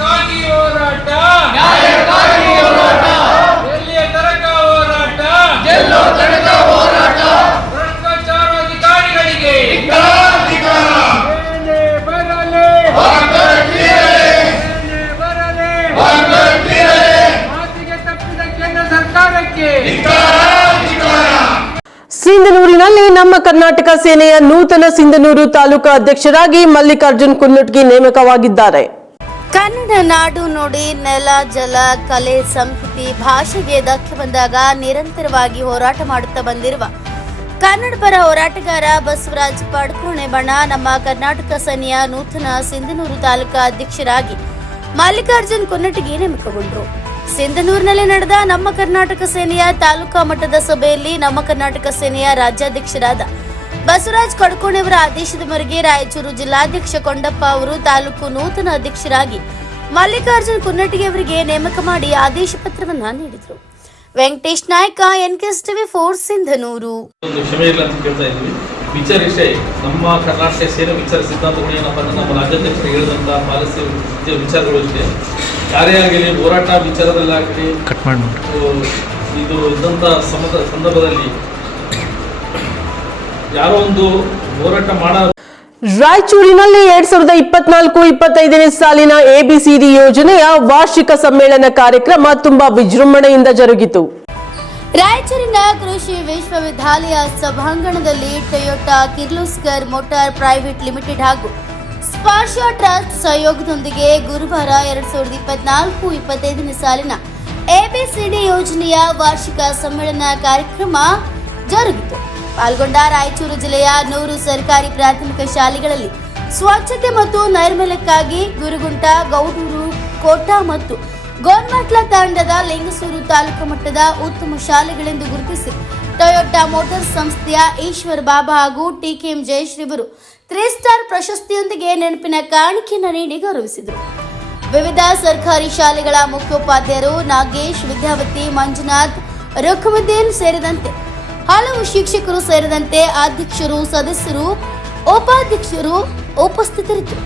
ಗಾಂಧಿ ಹೋರಾಟ, ಎಲ್ಲಿಯ ತನಕ ಹೋರಾಟ, ಭ್ರಷ್ಟಾಚಾರ ಅಧಿಕಾರಿಗಳಿಗೆ ಸಿಂಧನೂರಿನಲ್ಲಿ ನಮ್ಮ ಕರ್ನಾಟಕ ಸೇನೆಯ ನೂತನ ಸಿಂಧನೂರು ತಾಲೂಕು ಅಧ್ಯಕ್ಷರಾಗಿ ಮಲ್ಲಿಕಾರ್ಜುನ್ ಕುನ್ನಟ್ಗಿ ನೇಮಕವಾಗಿದ್ದಾರೆ. ಕನ್ನಡ ನಾಡು ನುಡಿ, ನೆಲ, ಜಲ, ಕಲೆ, ಸಂಸ್ಕೃತಿ, ಭಾಷೆಗೆ ಧಕ್ಕೆ ಬಂದಾಗ ನಿರಂತರವಾಗಿ ಹೋರಾಟ ಮಾಡುತ್ತಾ ಬಂದಿರುವ ಕನ್ನಡ ಪರ ಹೋರಾಟಗಾರ ಬಸವರಾಜ್ ಪಡ್ಕೋಣೆ ಬಣ ನಮ್ಮ ಕರ್ನಾಟಕ ಸೇನೆಯ ನೂತನ ಸಿಂಧನೂರು ತಾಲೂಕಾ ಅಧ್ಯಕ್ಷರಾಗಿ ಮಲ್ಲಿಕಾರ್ಜುನ್ ಕೊನ್ನಟಗಿ ನೇಮಕಗೊಂಡರು. ಸಿಂಧನೂರಿನಲ್ಲಿ ನಡೆದ ನಮ್ಮ ಕರ್ನಾಟಕ ಸೇನೆಯ ತಾಲೂಕಾ ಮಟ್ಟದ ಸಭೆಯಲ್ಲಿ ನಮ್ಮ ಕರ್ನಾಟಕ ಸೇನೆಯ ರಾಜ್ಯಾಧ್ಯಕ್ಷರಾದ ಬಸವರಾಜ್ ಕಡ್ಕೋಣೆಯವರ ಆದೇಶದ ಮೇರೆಗೆ ರಾಯಚೂರು ಜಿಲ್ಲಾಧ್ಯಕ್ಷ ಕೊಂಡಪ್ಪ ಅವರು ತಾಲೂಕು ನೂತನ ಅಧ್ಯಕ್ಷರಾಗಿ ಮಲ್ಲಿಕಾರ್ಜುನ್ ಕೊನ್ನಟಗಿ ಅವರಿಗೆ ನೇಮಕ ಮಾಡಿ ಆದೇಶ ಪತ್ರವನ್ನ ನೀಡಿದರು. Venkatesh Naik, NKS TV 4 Sindhanur. ಕ್ಷಮೆ ಇಲ್ಲ ಅಂತ ಕೇಳ್ತಾ ಇದ್ವಿ. ವಿಚಾರ ಇಷ್ಟೇ, ನಮ್ಮ ಕರ್ನಾಟಕ ಸೇನೆ ವಿಚಾರ ಸಿದ್ಧಾಂತಗಳು ಏನಪ್ಪ ಅಂದ್ರೆ ನಮ್ಮ ರಾಜ್ಯಾಧ್ಯಕ್ಷರು ಹೇಳಿದಂಥ ಪಾಲಿಸಿ ವಿಚಾರಗಳು ಇಷ್ಟೇ. ಯಾರೇ ಆಗಲಿ ಹೋರಾಟ ವಿಚಾರದಲ್ಲಾಗಲಿ ಇದು ಇದ್ದಂಥ ಸಂದರ್ಭದಲ್ಲಿ ಯಾರೋ ಒಂದು ಹೋರಾಟ ಮಾಡೋ ರಾಯಚೂರಿನಲ್ಲಿ 2024-25ನೇ ಸಾಲಿನ ABCD ಯೋಜನೆಯ ವಾರ್ಷಿಕ ಸಮ್ಮೇಳನ ಕಾರ್ಯಕ್ರಮ ತುಂಬಾ ವಿಜೃಂಭಣೆಯಿಂದ ಜರುಗಿತು. ರಾಯಚೂರಿನ ಕೃಷಿ ವಿಶ್ವವಿದ್ಯಾಲಯ ಸಭಾಂಗಣದಲ್ಲಿ Toyota Kirloskar motor private limited ಹಾಗೂ ಸ್ಪರ್ಶ ಟ್ರಸ್ಟ್ ಸಹಯೋಗದೊಂದಿಗೆ ಗುರುವಾರ 2024-25ನೇ ಸಾಲಿನ ABCD ಯೋಜನೆಯ ವಾರ್ಷಿಕ ಸಮ್ಮೇಳನ ಕಾರ್ಯಕ್ರಮ ಜರುಗಿತು. ಪಾಲ್ಗೊಂಡ ರಾಯಚೂರು ಜಿಲ್ಲೆಯ 100 ಸರ್ಕಾರಿ ಪ್ರಾಥಮಿಕ ಶಾಲೆಗಳಲ್ಲಿ ಸ್ವಚ್ಛತೆ ಮತ್ತು ನೈರ್ಮಲ್ಯಕ್ಕಾಗಿ ಗುರುಗುಂಟ, ಗೌಡೂರು, ಕೋಟಾ ಮತ್ತು ಗೋನ್ಮಟ್ಲ ತಾಂಡದ ಲಿಂಗಸೂರು ತಾಲೂಕು ಮಟ್ಟದ ಉತ್ತಮ ಶಾಲೆಗಳೆಂದು ಗುರುತಿಸಿ ಟೊಯೋಟಾ ಮೋಟಾರ್ಸ್ ಸಂಸ್ಥೆಯ ಈಶ್ವರ್ ಬಾಬಾ ಹಾಗೂ TKM ಜಯಶ್ರೀವರು 3 ಸ್ಟಾರ್ ಪ್ರಶಸ್ತಿಯೊಂದಿಗೆ ನೆನಪಿನ ಕಾಣಿಕೆಯನ್ನು ನೀಡಿ ಗೌರವಿಸಿದರು. ವಿವಿಧ ಸರ್ಕಾರಿ ಶಾಲೆಗಳ ಮುಖ್ಯೋಪಾಧ್ಯಾಯರು ನಾಗೇಶ್, ವಿದ್ಯಾವತಿ, ಮಂಜುನಾಥ್, ರುಕ್ಮುದ್ದೀನ್ ಸೇರಿದಂತೆ ಹಲವು ಶಿಕ್ಷಕರು ಸೇರಿದಂತೆ ಅಧ್ಯಕ್ಷರು, ಸದಸ್ಯರು, ಉಪಾಧ್ಯಕ್ಷರು ಉಪಸ್ಥಿತರಿದ್ದರು.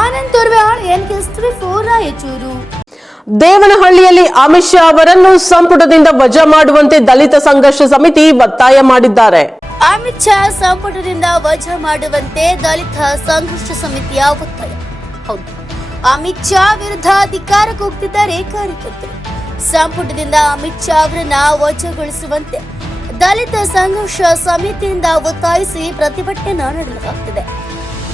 Anand ತೋರ್ವಾಳ್, NKS TV 4 Raichur. ದೇವನಹಳ್ಳಿಯಲ್ಲಿ ಅಮಿತ್ ಶಾ ಅವರನ್ನು ಸಂಪುಟದಿಂದ ವಜಾ ಮಾಡುವಂತೆ ದಲಿತ ಸಂಘರ್ಷ ಸಮಿತಿ ಒತ್ತಾಯ ಮಾಡಿದ್ದಾರೆ. ಅಮಿತ್ ಶಾ ಸಂಪುಟದಿಂದ ವಜಾ ಮಾಡುವಂತೆ ದಲಿತ ಸಂಘರ್ಷ ಸಮಿತಿಯ ಒತ್ತಾಯ. ಹೌದು, ಅಮಿತ್ ಶಾ ವಿರುದ್ಧ ಅಧಿಕಾರಕ್ಕೆ ಹೋಗ್ತಿದ್ದಾರೆ ಕಾರ್ಯಕರ್ತರು. ಸಂಪುಟದಿಂದ ಅಮಿತ್ ಶಾ ಅವರನ್ನ ವಜಾಗೊಳಿಸುವಂತೆ ದಲಿತ ಸಂಘರ್ಷ ಸಮಿತಿಯಿಂದ ಒತ್ತಾಯಿಸಿ ಪ್ರತಿಭಟನೆ ನಡೆಸಲಾಗುತ್ತಿದೆ.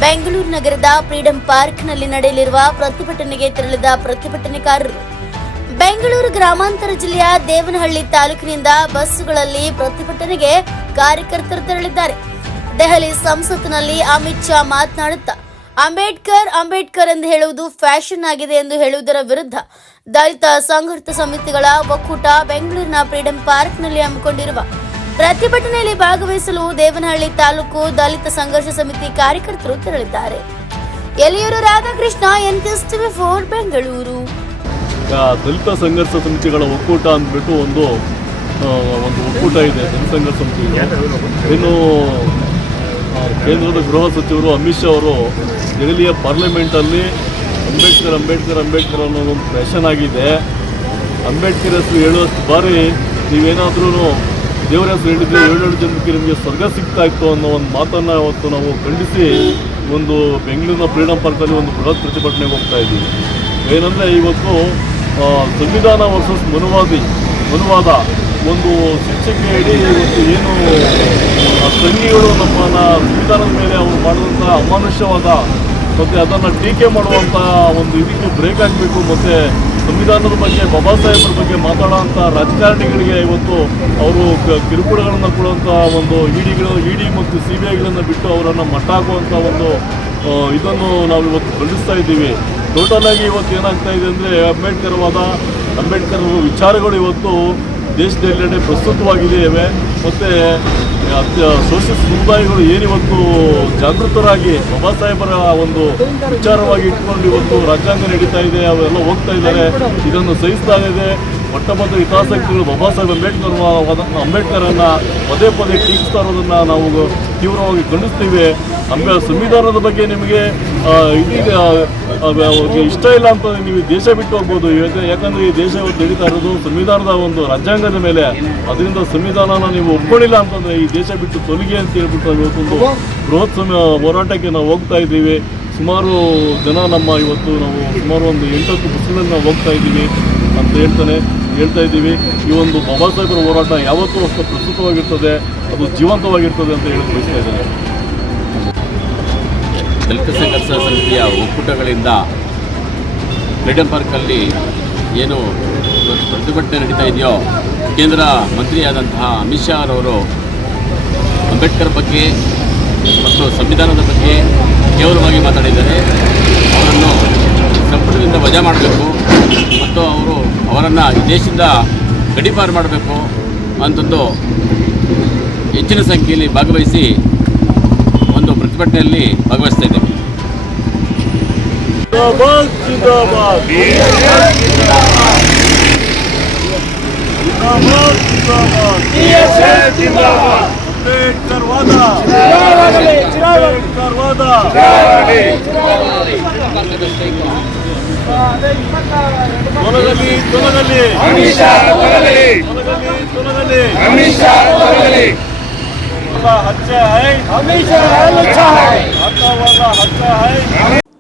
ಬೆಂಗಳೂರು ನಗರದ ಫ್ರೀಡಂ ಪಾರ್ಕ್ನಲ್ಲಿ ನಡೆಯಲಿರುವ ಪ್ರತಿಭಟನೆಗೆ ತೆರಳಿದ ಪ್ರತಿಭಟನೆಕಾರರು ಬೆಂಗಳೂರು ಗ್ರಾಮಾಂತರ ಜಿಲ್ಲೆಯ ದೇವನಹಳ್ಳಿ ತಾಲೂಕಿನಿಂದ ಬಸ್ಸುಗಳಲ್ಲಿ ಪ್ರತಿಭಟನೆಗೆ ಕಾರ್ಯಕರ್ತರು ತೆರಳಿದ್ದಾರೆ. ದೆಹಲಿ ಸಂಸತ್ನಲ್ಲಿ ಅಮಿತ್ ಶಾ ಮಾತನಾಡುತ್ತಾ ಅಂಬೇಡ್ಕರ್ ಎಂದು ಹೇಳುವುದು ಫ್ಯಾಷನ್ ಆಗಿದೆ ಎಂದು ಹೇಳುವುದರ ವಿರುದ್ಧ ದಲಿತ ಸಂಘರ್ಷ ಸಮಿತಿಗಳ ಒಕ್ಕೂಟ ಬೆಂಗಳೂರಿನ ಫ್ರೀಡಂ ಪಾರ್ಕ್ನಲ್ಲಿ ಹಮ್ಮಿಕೊಂಡಿರುವ ಪ್ರತಿಭಟನೆಯಲ್ಲಿ ಭಾಗವಹಿಸಲು ದೇವನಹಳ್ಳಿ ತಾಲೂಕು ದಲಿತ ಸಂಘರ್ಷ ಸಮಿತಿ ಕಾರ್ಯಕರ್ತರು ತೆರಳಿದ್ದಾರೆ. Eliyur Radhakrishna, NKS TV 4 Bengaluru. ದಲಿತ ಸಂಘರ್ಷ ಸಮಿತಿಗಳ ಒಕ್ಕೂಟ ಅಂದ್ಬಿಟ್ಟು ಒಂದು ಒಕ್ಕೂಟ ಇದೆ. ದಲಿತ ಸಂಘರ್ಷ ಸಮಿತಿ ಇನ್ನು ಕೇಂದ್ರದ ಗೃಹ ಸಚಿವರು ಅಮಿತ್ ಶಾ ಅವರು ದೆಹಲಿಯ ಪಾರ್ಲಿಮೆಂಟಲ್ಲಿ ಅಂಬೇಡ್ಕರ್ ಅನ್ನೋದೊಂದು ಫ್ಯಾಷನ್ ಆಗಿದೆ. ಅಂಬೇಡ್ಕರ್ ಹೆಸರು ಹೇಳುವಷ್ಟು ಬಾರಿ ನೀವೇನಾದ್ರೂ ದೇವರ ಹೆಸರು ಹೇಳಿದ್ರೆ 7 ಜನಕ್ಕೆ ನಿಮಗೆ ಸ್ವರ್ಗ ಸಿಗ್ತಾ ಇತ್ತು ಅನ್ನೋ ಒಂದು ಮಾತನ್ನು ಅವತ್ತು ನಾವು ಖಂಡಿಸಿ ಒಂದು ಬೆಂಗಳೂರಿನ ಫ್ರೀಡಂ ಪಾರ್ಕಲ್ಲಿ ಒಂದು ಬೃಹತ್ ಪ್ರತಿಭಟನೆಗೆ ಹೋಗ್ತಾ ಇದ್ದೀವಿ. ಏನಂದರೆ ಇವತ್ತು ಸಂವಿಧಾನ ವರ್ಸಸ್ ಮನುವಾದ ಒಂದು ಶಿಕ್ಷೆಗೆ ಹೇಳಿ ಇವತ್ತು ಏನು ಸಂಘಿಗಳು ನಮ್ಮನ್ನ ಸಂವಿಧಾನದ ಮೇಲೆ ಅವರು ಮಾಡಿದಂಥ ಅಮಾನುಷ್ಯವಾದ ಮತ್ತು ಅದನ್ನು ಟೀಕೆ ಮಾಡುವಂಥ ಒಂದು ಇದಕ್ಕೆ ಬ್ರೇಕ್ ಆಗಬೇಕು. ಮತ್ತು ಸಂವಿಧಾನದ ಬಗ್ಗೆ, ಬಾಬಾ ಸಾಹೇಬರ ಬಗ್ಗೆ ಮಾತಾಡೋಂಥ ರಾಜಕಾರಣಿಗಳಿಗೆ ಇವತ್ತು ಅವರು ಕಿರುಕುಳಗಳನ್ನು ಕೊಡುವಂಥ ಒಂದು ಇಡಿ ಮತ್ತು CBIಗಳನ್ನು ಬಿಟ್ಟು ಅವರನ್ನು ಮಟ್ಟ ಹಾಕುವಂಥ ಒಂದು ಇದನ್ನು ನಾವು ಇವತ್ತು ಖಂಡಿಸ್ತಾ ಇದ್ದೀವಿ. ಟೋಟಲಾಗಿ ಇವತ್ತು ಏನಾಗ್ತಾ ಇದೆ ಅಂದರೆ ಅಂಬೇಡ್ಕರ್ ವಿಚಾರಗಳು ಇವತ್ತು ದೇಶದೆಲ್ಲೆಡೆ ಪ್ರಸ್ತುತವಾಗಿವೆ. ಮತ್ತು ಸೋಷಿಯಲ್ ಸಮುದಾಯಗಳು ಏನಿವತ್ತು ಜಾಗೃತರಾಗಿ ಬಾಬಾ ಸಾಹೇಬರ ಒಂದು ವಿಚಾರವಾಗಿ ಇಟ್ಕೊಂಡು ಇವತ್ತು ರಾಜ್ಯಾಂಗ ನಡೀತಾ ಇದೆ, ಅವೆಲ್ಲ ಹೋಗ್ತಾ ಇದ್ದಾರೆ. ಇದನ್ನು ಸಹಿಸ್ತಾ ಇದೆ. ಮೊಟ್ಟಮೊದಲ ಹಿತಾಸಕ್ತಿಗಳು ಬಾಬಾ ಸಾಹೇಬ್ ಅಂಬೇಡ್ಕರನ್ನು ಪದೇ ಟೀಕಿಸ್ತಾ ಇರೋದನ್ನು ನಾವು ತೀವ್ರವಾಗಿ ಖಂಡಿಸ್ತೀವಿ. ಸಂವಿಧಾನದ ಬಗ್ಗೆ ನಿಮಗೆ ಇಷ್ಟ ಇಲ್ಲ ಅಂತ ನೀವು ದೇಶ ಬಿಟ್ಟು ಹೋಗ್ಬೋದು. ಯಾಕಂದರೆ ಈ ದೇಶ ಇವತ್ತು ನಡೀತಾ ಇರೋದು ಸಂವಿಧಾನದ ಒಂದು ರಾಜ್ಯಾಂಗದ ಮೇಲೆ. ಅದರಿಂದ ಸಂವಿಧಾನನ ನೀವು ಒಪ್ಕೊಳ್ಳಿಲ್ಲ ಅಂತಂದರೆ ಈ ದೇಶ ಬಿಟ್ಟು ತೊಲಗಿ ಅಂತ ಹೇಳ್ಬಿಟ್ಟು ಇವತ್ತೊಂದು ಬೃಹತ್ ಹೋರಾಟಕ್ಕೆ ನಾವು ಹೋಗ್ತಾ ಇದ್ದೀವಿ. ಸುಮಾರು ಜನ ಇವತ್ತು ನಾವು ಸುಮಾರು ಒಂದು 8-10 ಬಸ್ಗಳಲ್ಲಿ ನಾವು ಹೋಗ್ತಾ ಇದ್ದೀವಿ ಅಂತ ಹೇಳ್ತಾ ಇದ್ದೀವಿ. ಈ ಒಂದು ಬಾಬಾ ಸಾಹೇಬರ ಹೋರಾಟ ಯಾವತ್ತೂ ಅಷ್ಟು ಪ್ರಸ್ತುತವಾಗಿರ್ತದೆ, ಅದು ಜೀವಂತವಾಗಿರ್ತದೆ ಅಂತ ಹೇಳಿ ಬಯಸ್ತಾ ಇದ್ದಾರೆ. ದಲಿತ ಸಂಘರ್ಷ ಸಮಿತಿಯ ಒಕ್ಕೂಟಗಳಿಂದ ಫ್ರೀಡಂ ಪಾರ್ಕಲ್ಲಿ ಏನು ಪ್ರತಿಭಟನೆ ನಡೀತಾ ಇದೆಯೋ, ಕೇಂದ್ರ ಮಂತ್ರಿಯಾದಂತಹ ಅಮಿತ್ ಶಾ ಅವರು ಅಂಬೇಡ್ಕರ್ ಬಗ್ಗೆ ಮತ್ತು ಸಂವಿಧಾನದ ಬಗ್ಗೆ ಕೇವಲವಾಗಿ ಮಾತಾಡಿದ್ದಾರೆ. ಅವರನ್ನು ಸಂಪುಟದಿಂದ ವಜಾ ಮಾಡಬೇಕು ಮತ್ತು ಅವರನ್ನು ಈ ದೇಶದಿಂದ ಗಡೀಪಾರು ಮಾಡಬೇಕು ಅಂತಂದು ಹೆಚ್ಚಿನ ಸಂಖ್ಯೆಯಲ್ಲಿ ಭಾಗವಹಿಸಿ ಒಂದು ಪ್ರತಿಭಟನೆಯಲ್ಲಿ ಭಾಗವಹಿಸ್ತಾ ಇದ್ದೇವೆ.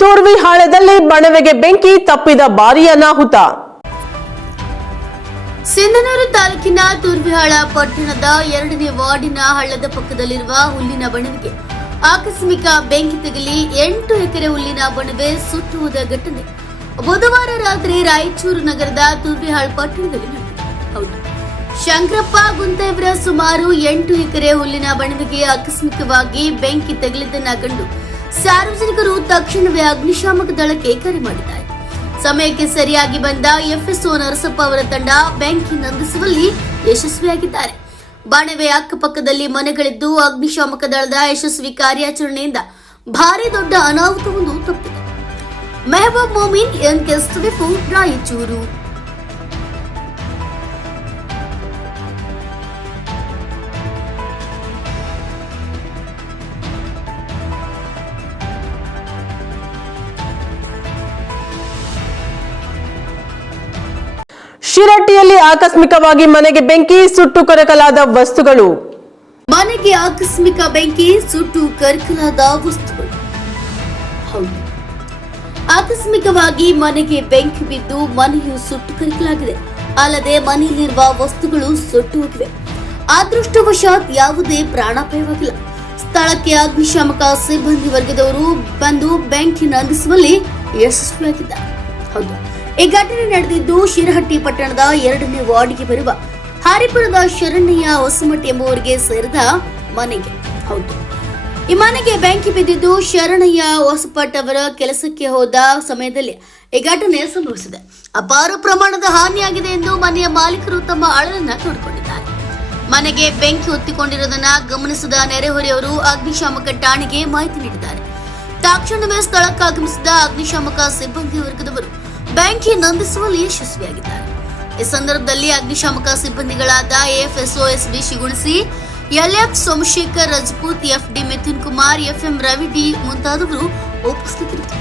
ತೂರ್ವಿಹಾಳದಲ್ಲಿ ಬಣವೆಗೆ ಬೆಂಕಿ, ತಪ್ಪಿದ ಭಾರೀ ಅನಾಹುತ. ಸಿಂಧನೂರು ತಾಲೂಕಿನ ತೂರ್ವಿಹಾಳ ಪಟ್ಟಣದ 2ನೇ ವಾರ್ಡಿನ ಹಳ್ಳದ ಪಕ್ಕದಲ್ಲಿರುವ ಹುಲ್ಲಿನ ಬಣವೆಗೆ ಆಕಸ್ಮಿಕ ಬೆಂಕಿ ತಗುಲಿ 8 ಎಕರೆ ಹುಲ್ಲಿನ ಬಣವೆ ಸುಟ್ಟು ಹೋದ ಘಟನೆ ಬುಧವಾರ ರಾತ್ರಿ ರಾಯಚೂರು ನಗರದ ತೂರ್ವಿಹಾಳ ಪಟ್ಟಣದಲ್ಲಿ ನಡೆದಿದೆ. ಹೌದು, ಶಂಕರಪ್ಪ ಗುಂತೇವರ ಸುಮಾರು 8 ಎಕರೆ ಹುಲ್ಲಿನ ಬಣವೆಗೆ ಆಕಸ್ಮಿಕವಾಗಿ ಬೆಂಕಿ ತಗುಲಿದ್ದನ್ನ ಕಂಡು ಸಾರ್ವಜನಿಕರು ತಕ್ಷಣವೇ ಅಗ್ನಿಶಾಮಕ ದಳಕ್ಕೆ ಕರೆ ಮಾಡಿದ್ದಾರೆ. ಸಮಯಕ್ಕೆ ಸರಿಯಾಗಿ ಬಂದ ಎಫ್ಎಸ್ಒ ನರಸಪ್ಪ ಅವರ ತಂಡ ಬೆಂಕಿ ನಂದಿಸುವಲ್ಲಿ ಯಶಸ್ವಿಯಾಗಿದ್ದಾರೆ. ಬಣವೆ ಅಕ್ಕಪಕ್ಕದಲ್ಲಿ ಮನೆಗಳಿದ್ದು ಅಗ್ನಿಶಾಮಕ ದಳದ ಯಶಸ್ವಿ ಕಾರ್ಯಾಚರಣೆಯಿಂದ ಭಾರಿ ದೊಡ್ಡ ಅನಾಹುತವೊಂದು ತಪ್ಪಿದೆ. ಮೆಹಬೂಬ್ ಮೊಮಿನ್, NK24, ರಾಯಚೂರು. ಶಿರಟ್ಟಿಯಲ್ಲಿ ಆಕಸ್ಮಿಕವಾಗಿ ಮನೆಗೆ ಬೆಂಕಿ, ಸುಟ್ಟು ಕರಕಲಾದ ವಸ್ತುಗಳು. ಮನೆಗೆ ಆಕಸ್ಮಿಕ ಬೆಂಕಿ, ಸುಟ್ಟು ಕರಕಲಾದ ವಸ್ತುಗಳು. ಹೌದು, ಆಕಸ್ಮಿಕವಾಗಿ ಮನೆಗೆ ಬೆಂಕಿ ಬಿದ್ದು ಮನೆಯು ಸುಟ್ಟು ಕರಕಲಾಗಿದೆ. ಅಲ್ಲದೆ ಮನೆಯಲ್ಲಿರುವ ವಸ್ತುಗಳು ಸುಟ್ಟು ಹೋಗಿವೆ. ಅದೃಷ್ಟವಶಾತ್ ಯಾವುದೇ ಪ್ರಾಣಾಪಾಯವಾಗಿಲ್ಲ. ಸ್ಥಳಕ್ಕೆ ಅಗ್ನಿಶಾಮಕ ಸಿಬ್ಬಂದಿ ವರ್ಗದವರು ಬಂದು ಬೆಂಕಿ ನಂದಿಸುವಲ್ಲಿ ಯಶಸ್ವಿಯಾಗಿದ್ದಾರೆ. ಹೌದು, ಈ ಘಟನೆ ನಡೆದಿದ್ದು ಶಿರಹಟ್ಟಿ ಪಟ್ಟಣದ 2ನೇ ವಾರ್ಡ್ಗೆ ಬರುವ ಹಾರಿಪುರದ ಶರಣ್ಣಯ್ಯ ಹೊಸಮಠ ಎಂಬುವರಿಗೆ ಸೇರಿದ ಮನೆಗೆ. ಹೌದು, ಈ ಮನೆಗೆ ಬೆಂಕಿ ಬಿದ್ದಿದ್ದು ಶರಣಯ್ಯ ಹೊಸಪಟ್ ಅವರ ಕೆಲಸಕ್ಕೆ ಹೋದ ಸಮಯದಲ್ಲಿ ಈ ಘಟನೆ ಸಂಭವಿಸಿದೆ. ಅಪಾರ ಪ್ರಮಾಣದ ಹಾನಿಯಾಗಿದೆ ಎಂದು ಮನೆಯ ಮಾಲೀಕರು ತಮ್ಮ ಅಳಲನ್ನ ತೋಡಿಕೊಂಡಿದ್ದಾರೆ. ಮನೆಗೆ ಬೆಂಕಿ ಹೊತ್ತಿಕೊಂಡಿರುವುದನ್ನ ಗಮನಿಸಿದ ನೆರೆಹೊರೆಯವರು ಅಗ್ನಿಶಾಮಕ ಠಾಣೆಗೆ ಮಾಹಿತಿ ನೀಡಿದ್ದಾರೆ. ತಕ್ಷಣವೇ ಸ್ಥಳಕ್ಕಾಗಮಿಸಿದ ಅಗ್ನಿಶಾಮಕ ಸಿಬ್ಬಂದಿ ವರ್ಗದವರು ಬೆಂಕಿ ನಂದಿಸುವಲ್ಲಿ ಯಶಸ್ವಿಯಾಗಿದ್ದಾರೆ. ಈ ಸಂದರ್ಭದಲ್ಲಿ ಅಗ್ನಿಶಾಮಕ ಸಿಬ್ಬಂದಿಗಳಾದ AFSO SB Shigunasi, LF Somashekar Rajput, FD Mithun Kumar, FM Ravi D ಮುಂತಾದವರು ಉಪಸ್ಥಿತರಿದ್ದರು.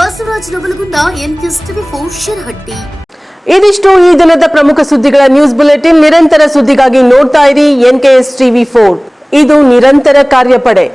ಬಸವರಾಜ್ ನವಲಗುಂದ, NK24, ಶಿರಹಟ್ಟಿ. ಇದಿಷ್ಟು ಈ ದಿನದ ಪ್ರಮುಖ ಸುದ್ದಿಗಳ ನ್ಯೂಸ್ ಬುಲೆಟಿನ್. ನಿರಂತರ ಸುದ್ದಿಗಾಗಿ ನೋಡ್ತಾ ಇರಿ NKS TV4. ಇದು ನಿರಂತರ ಕಾರ್ಯಪಡೆ.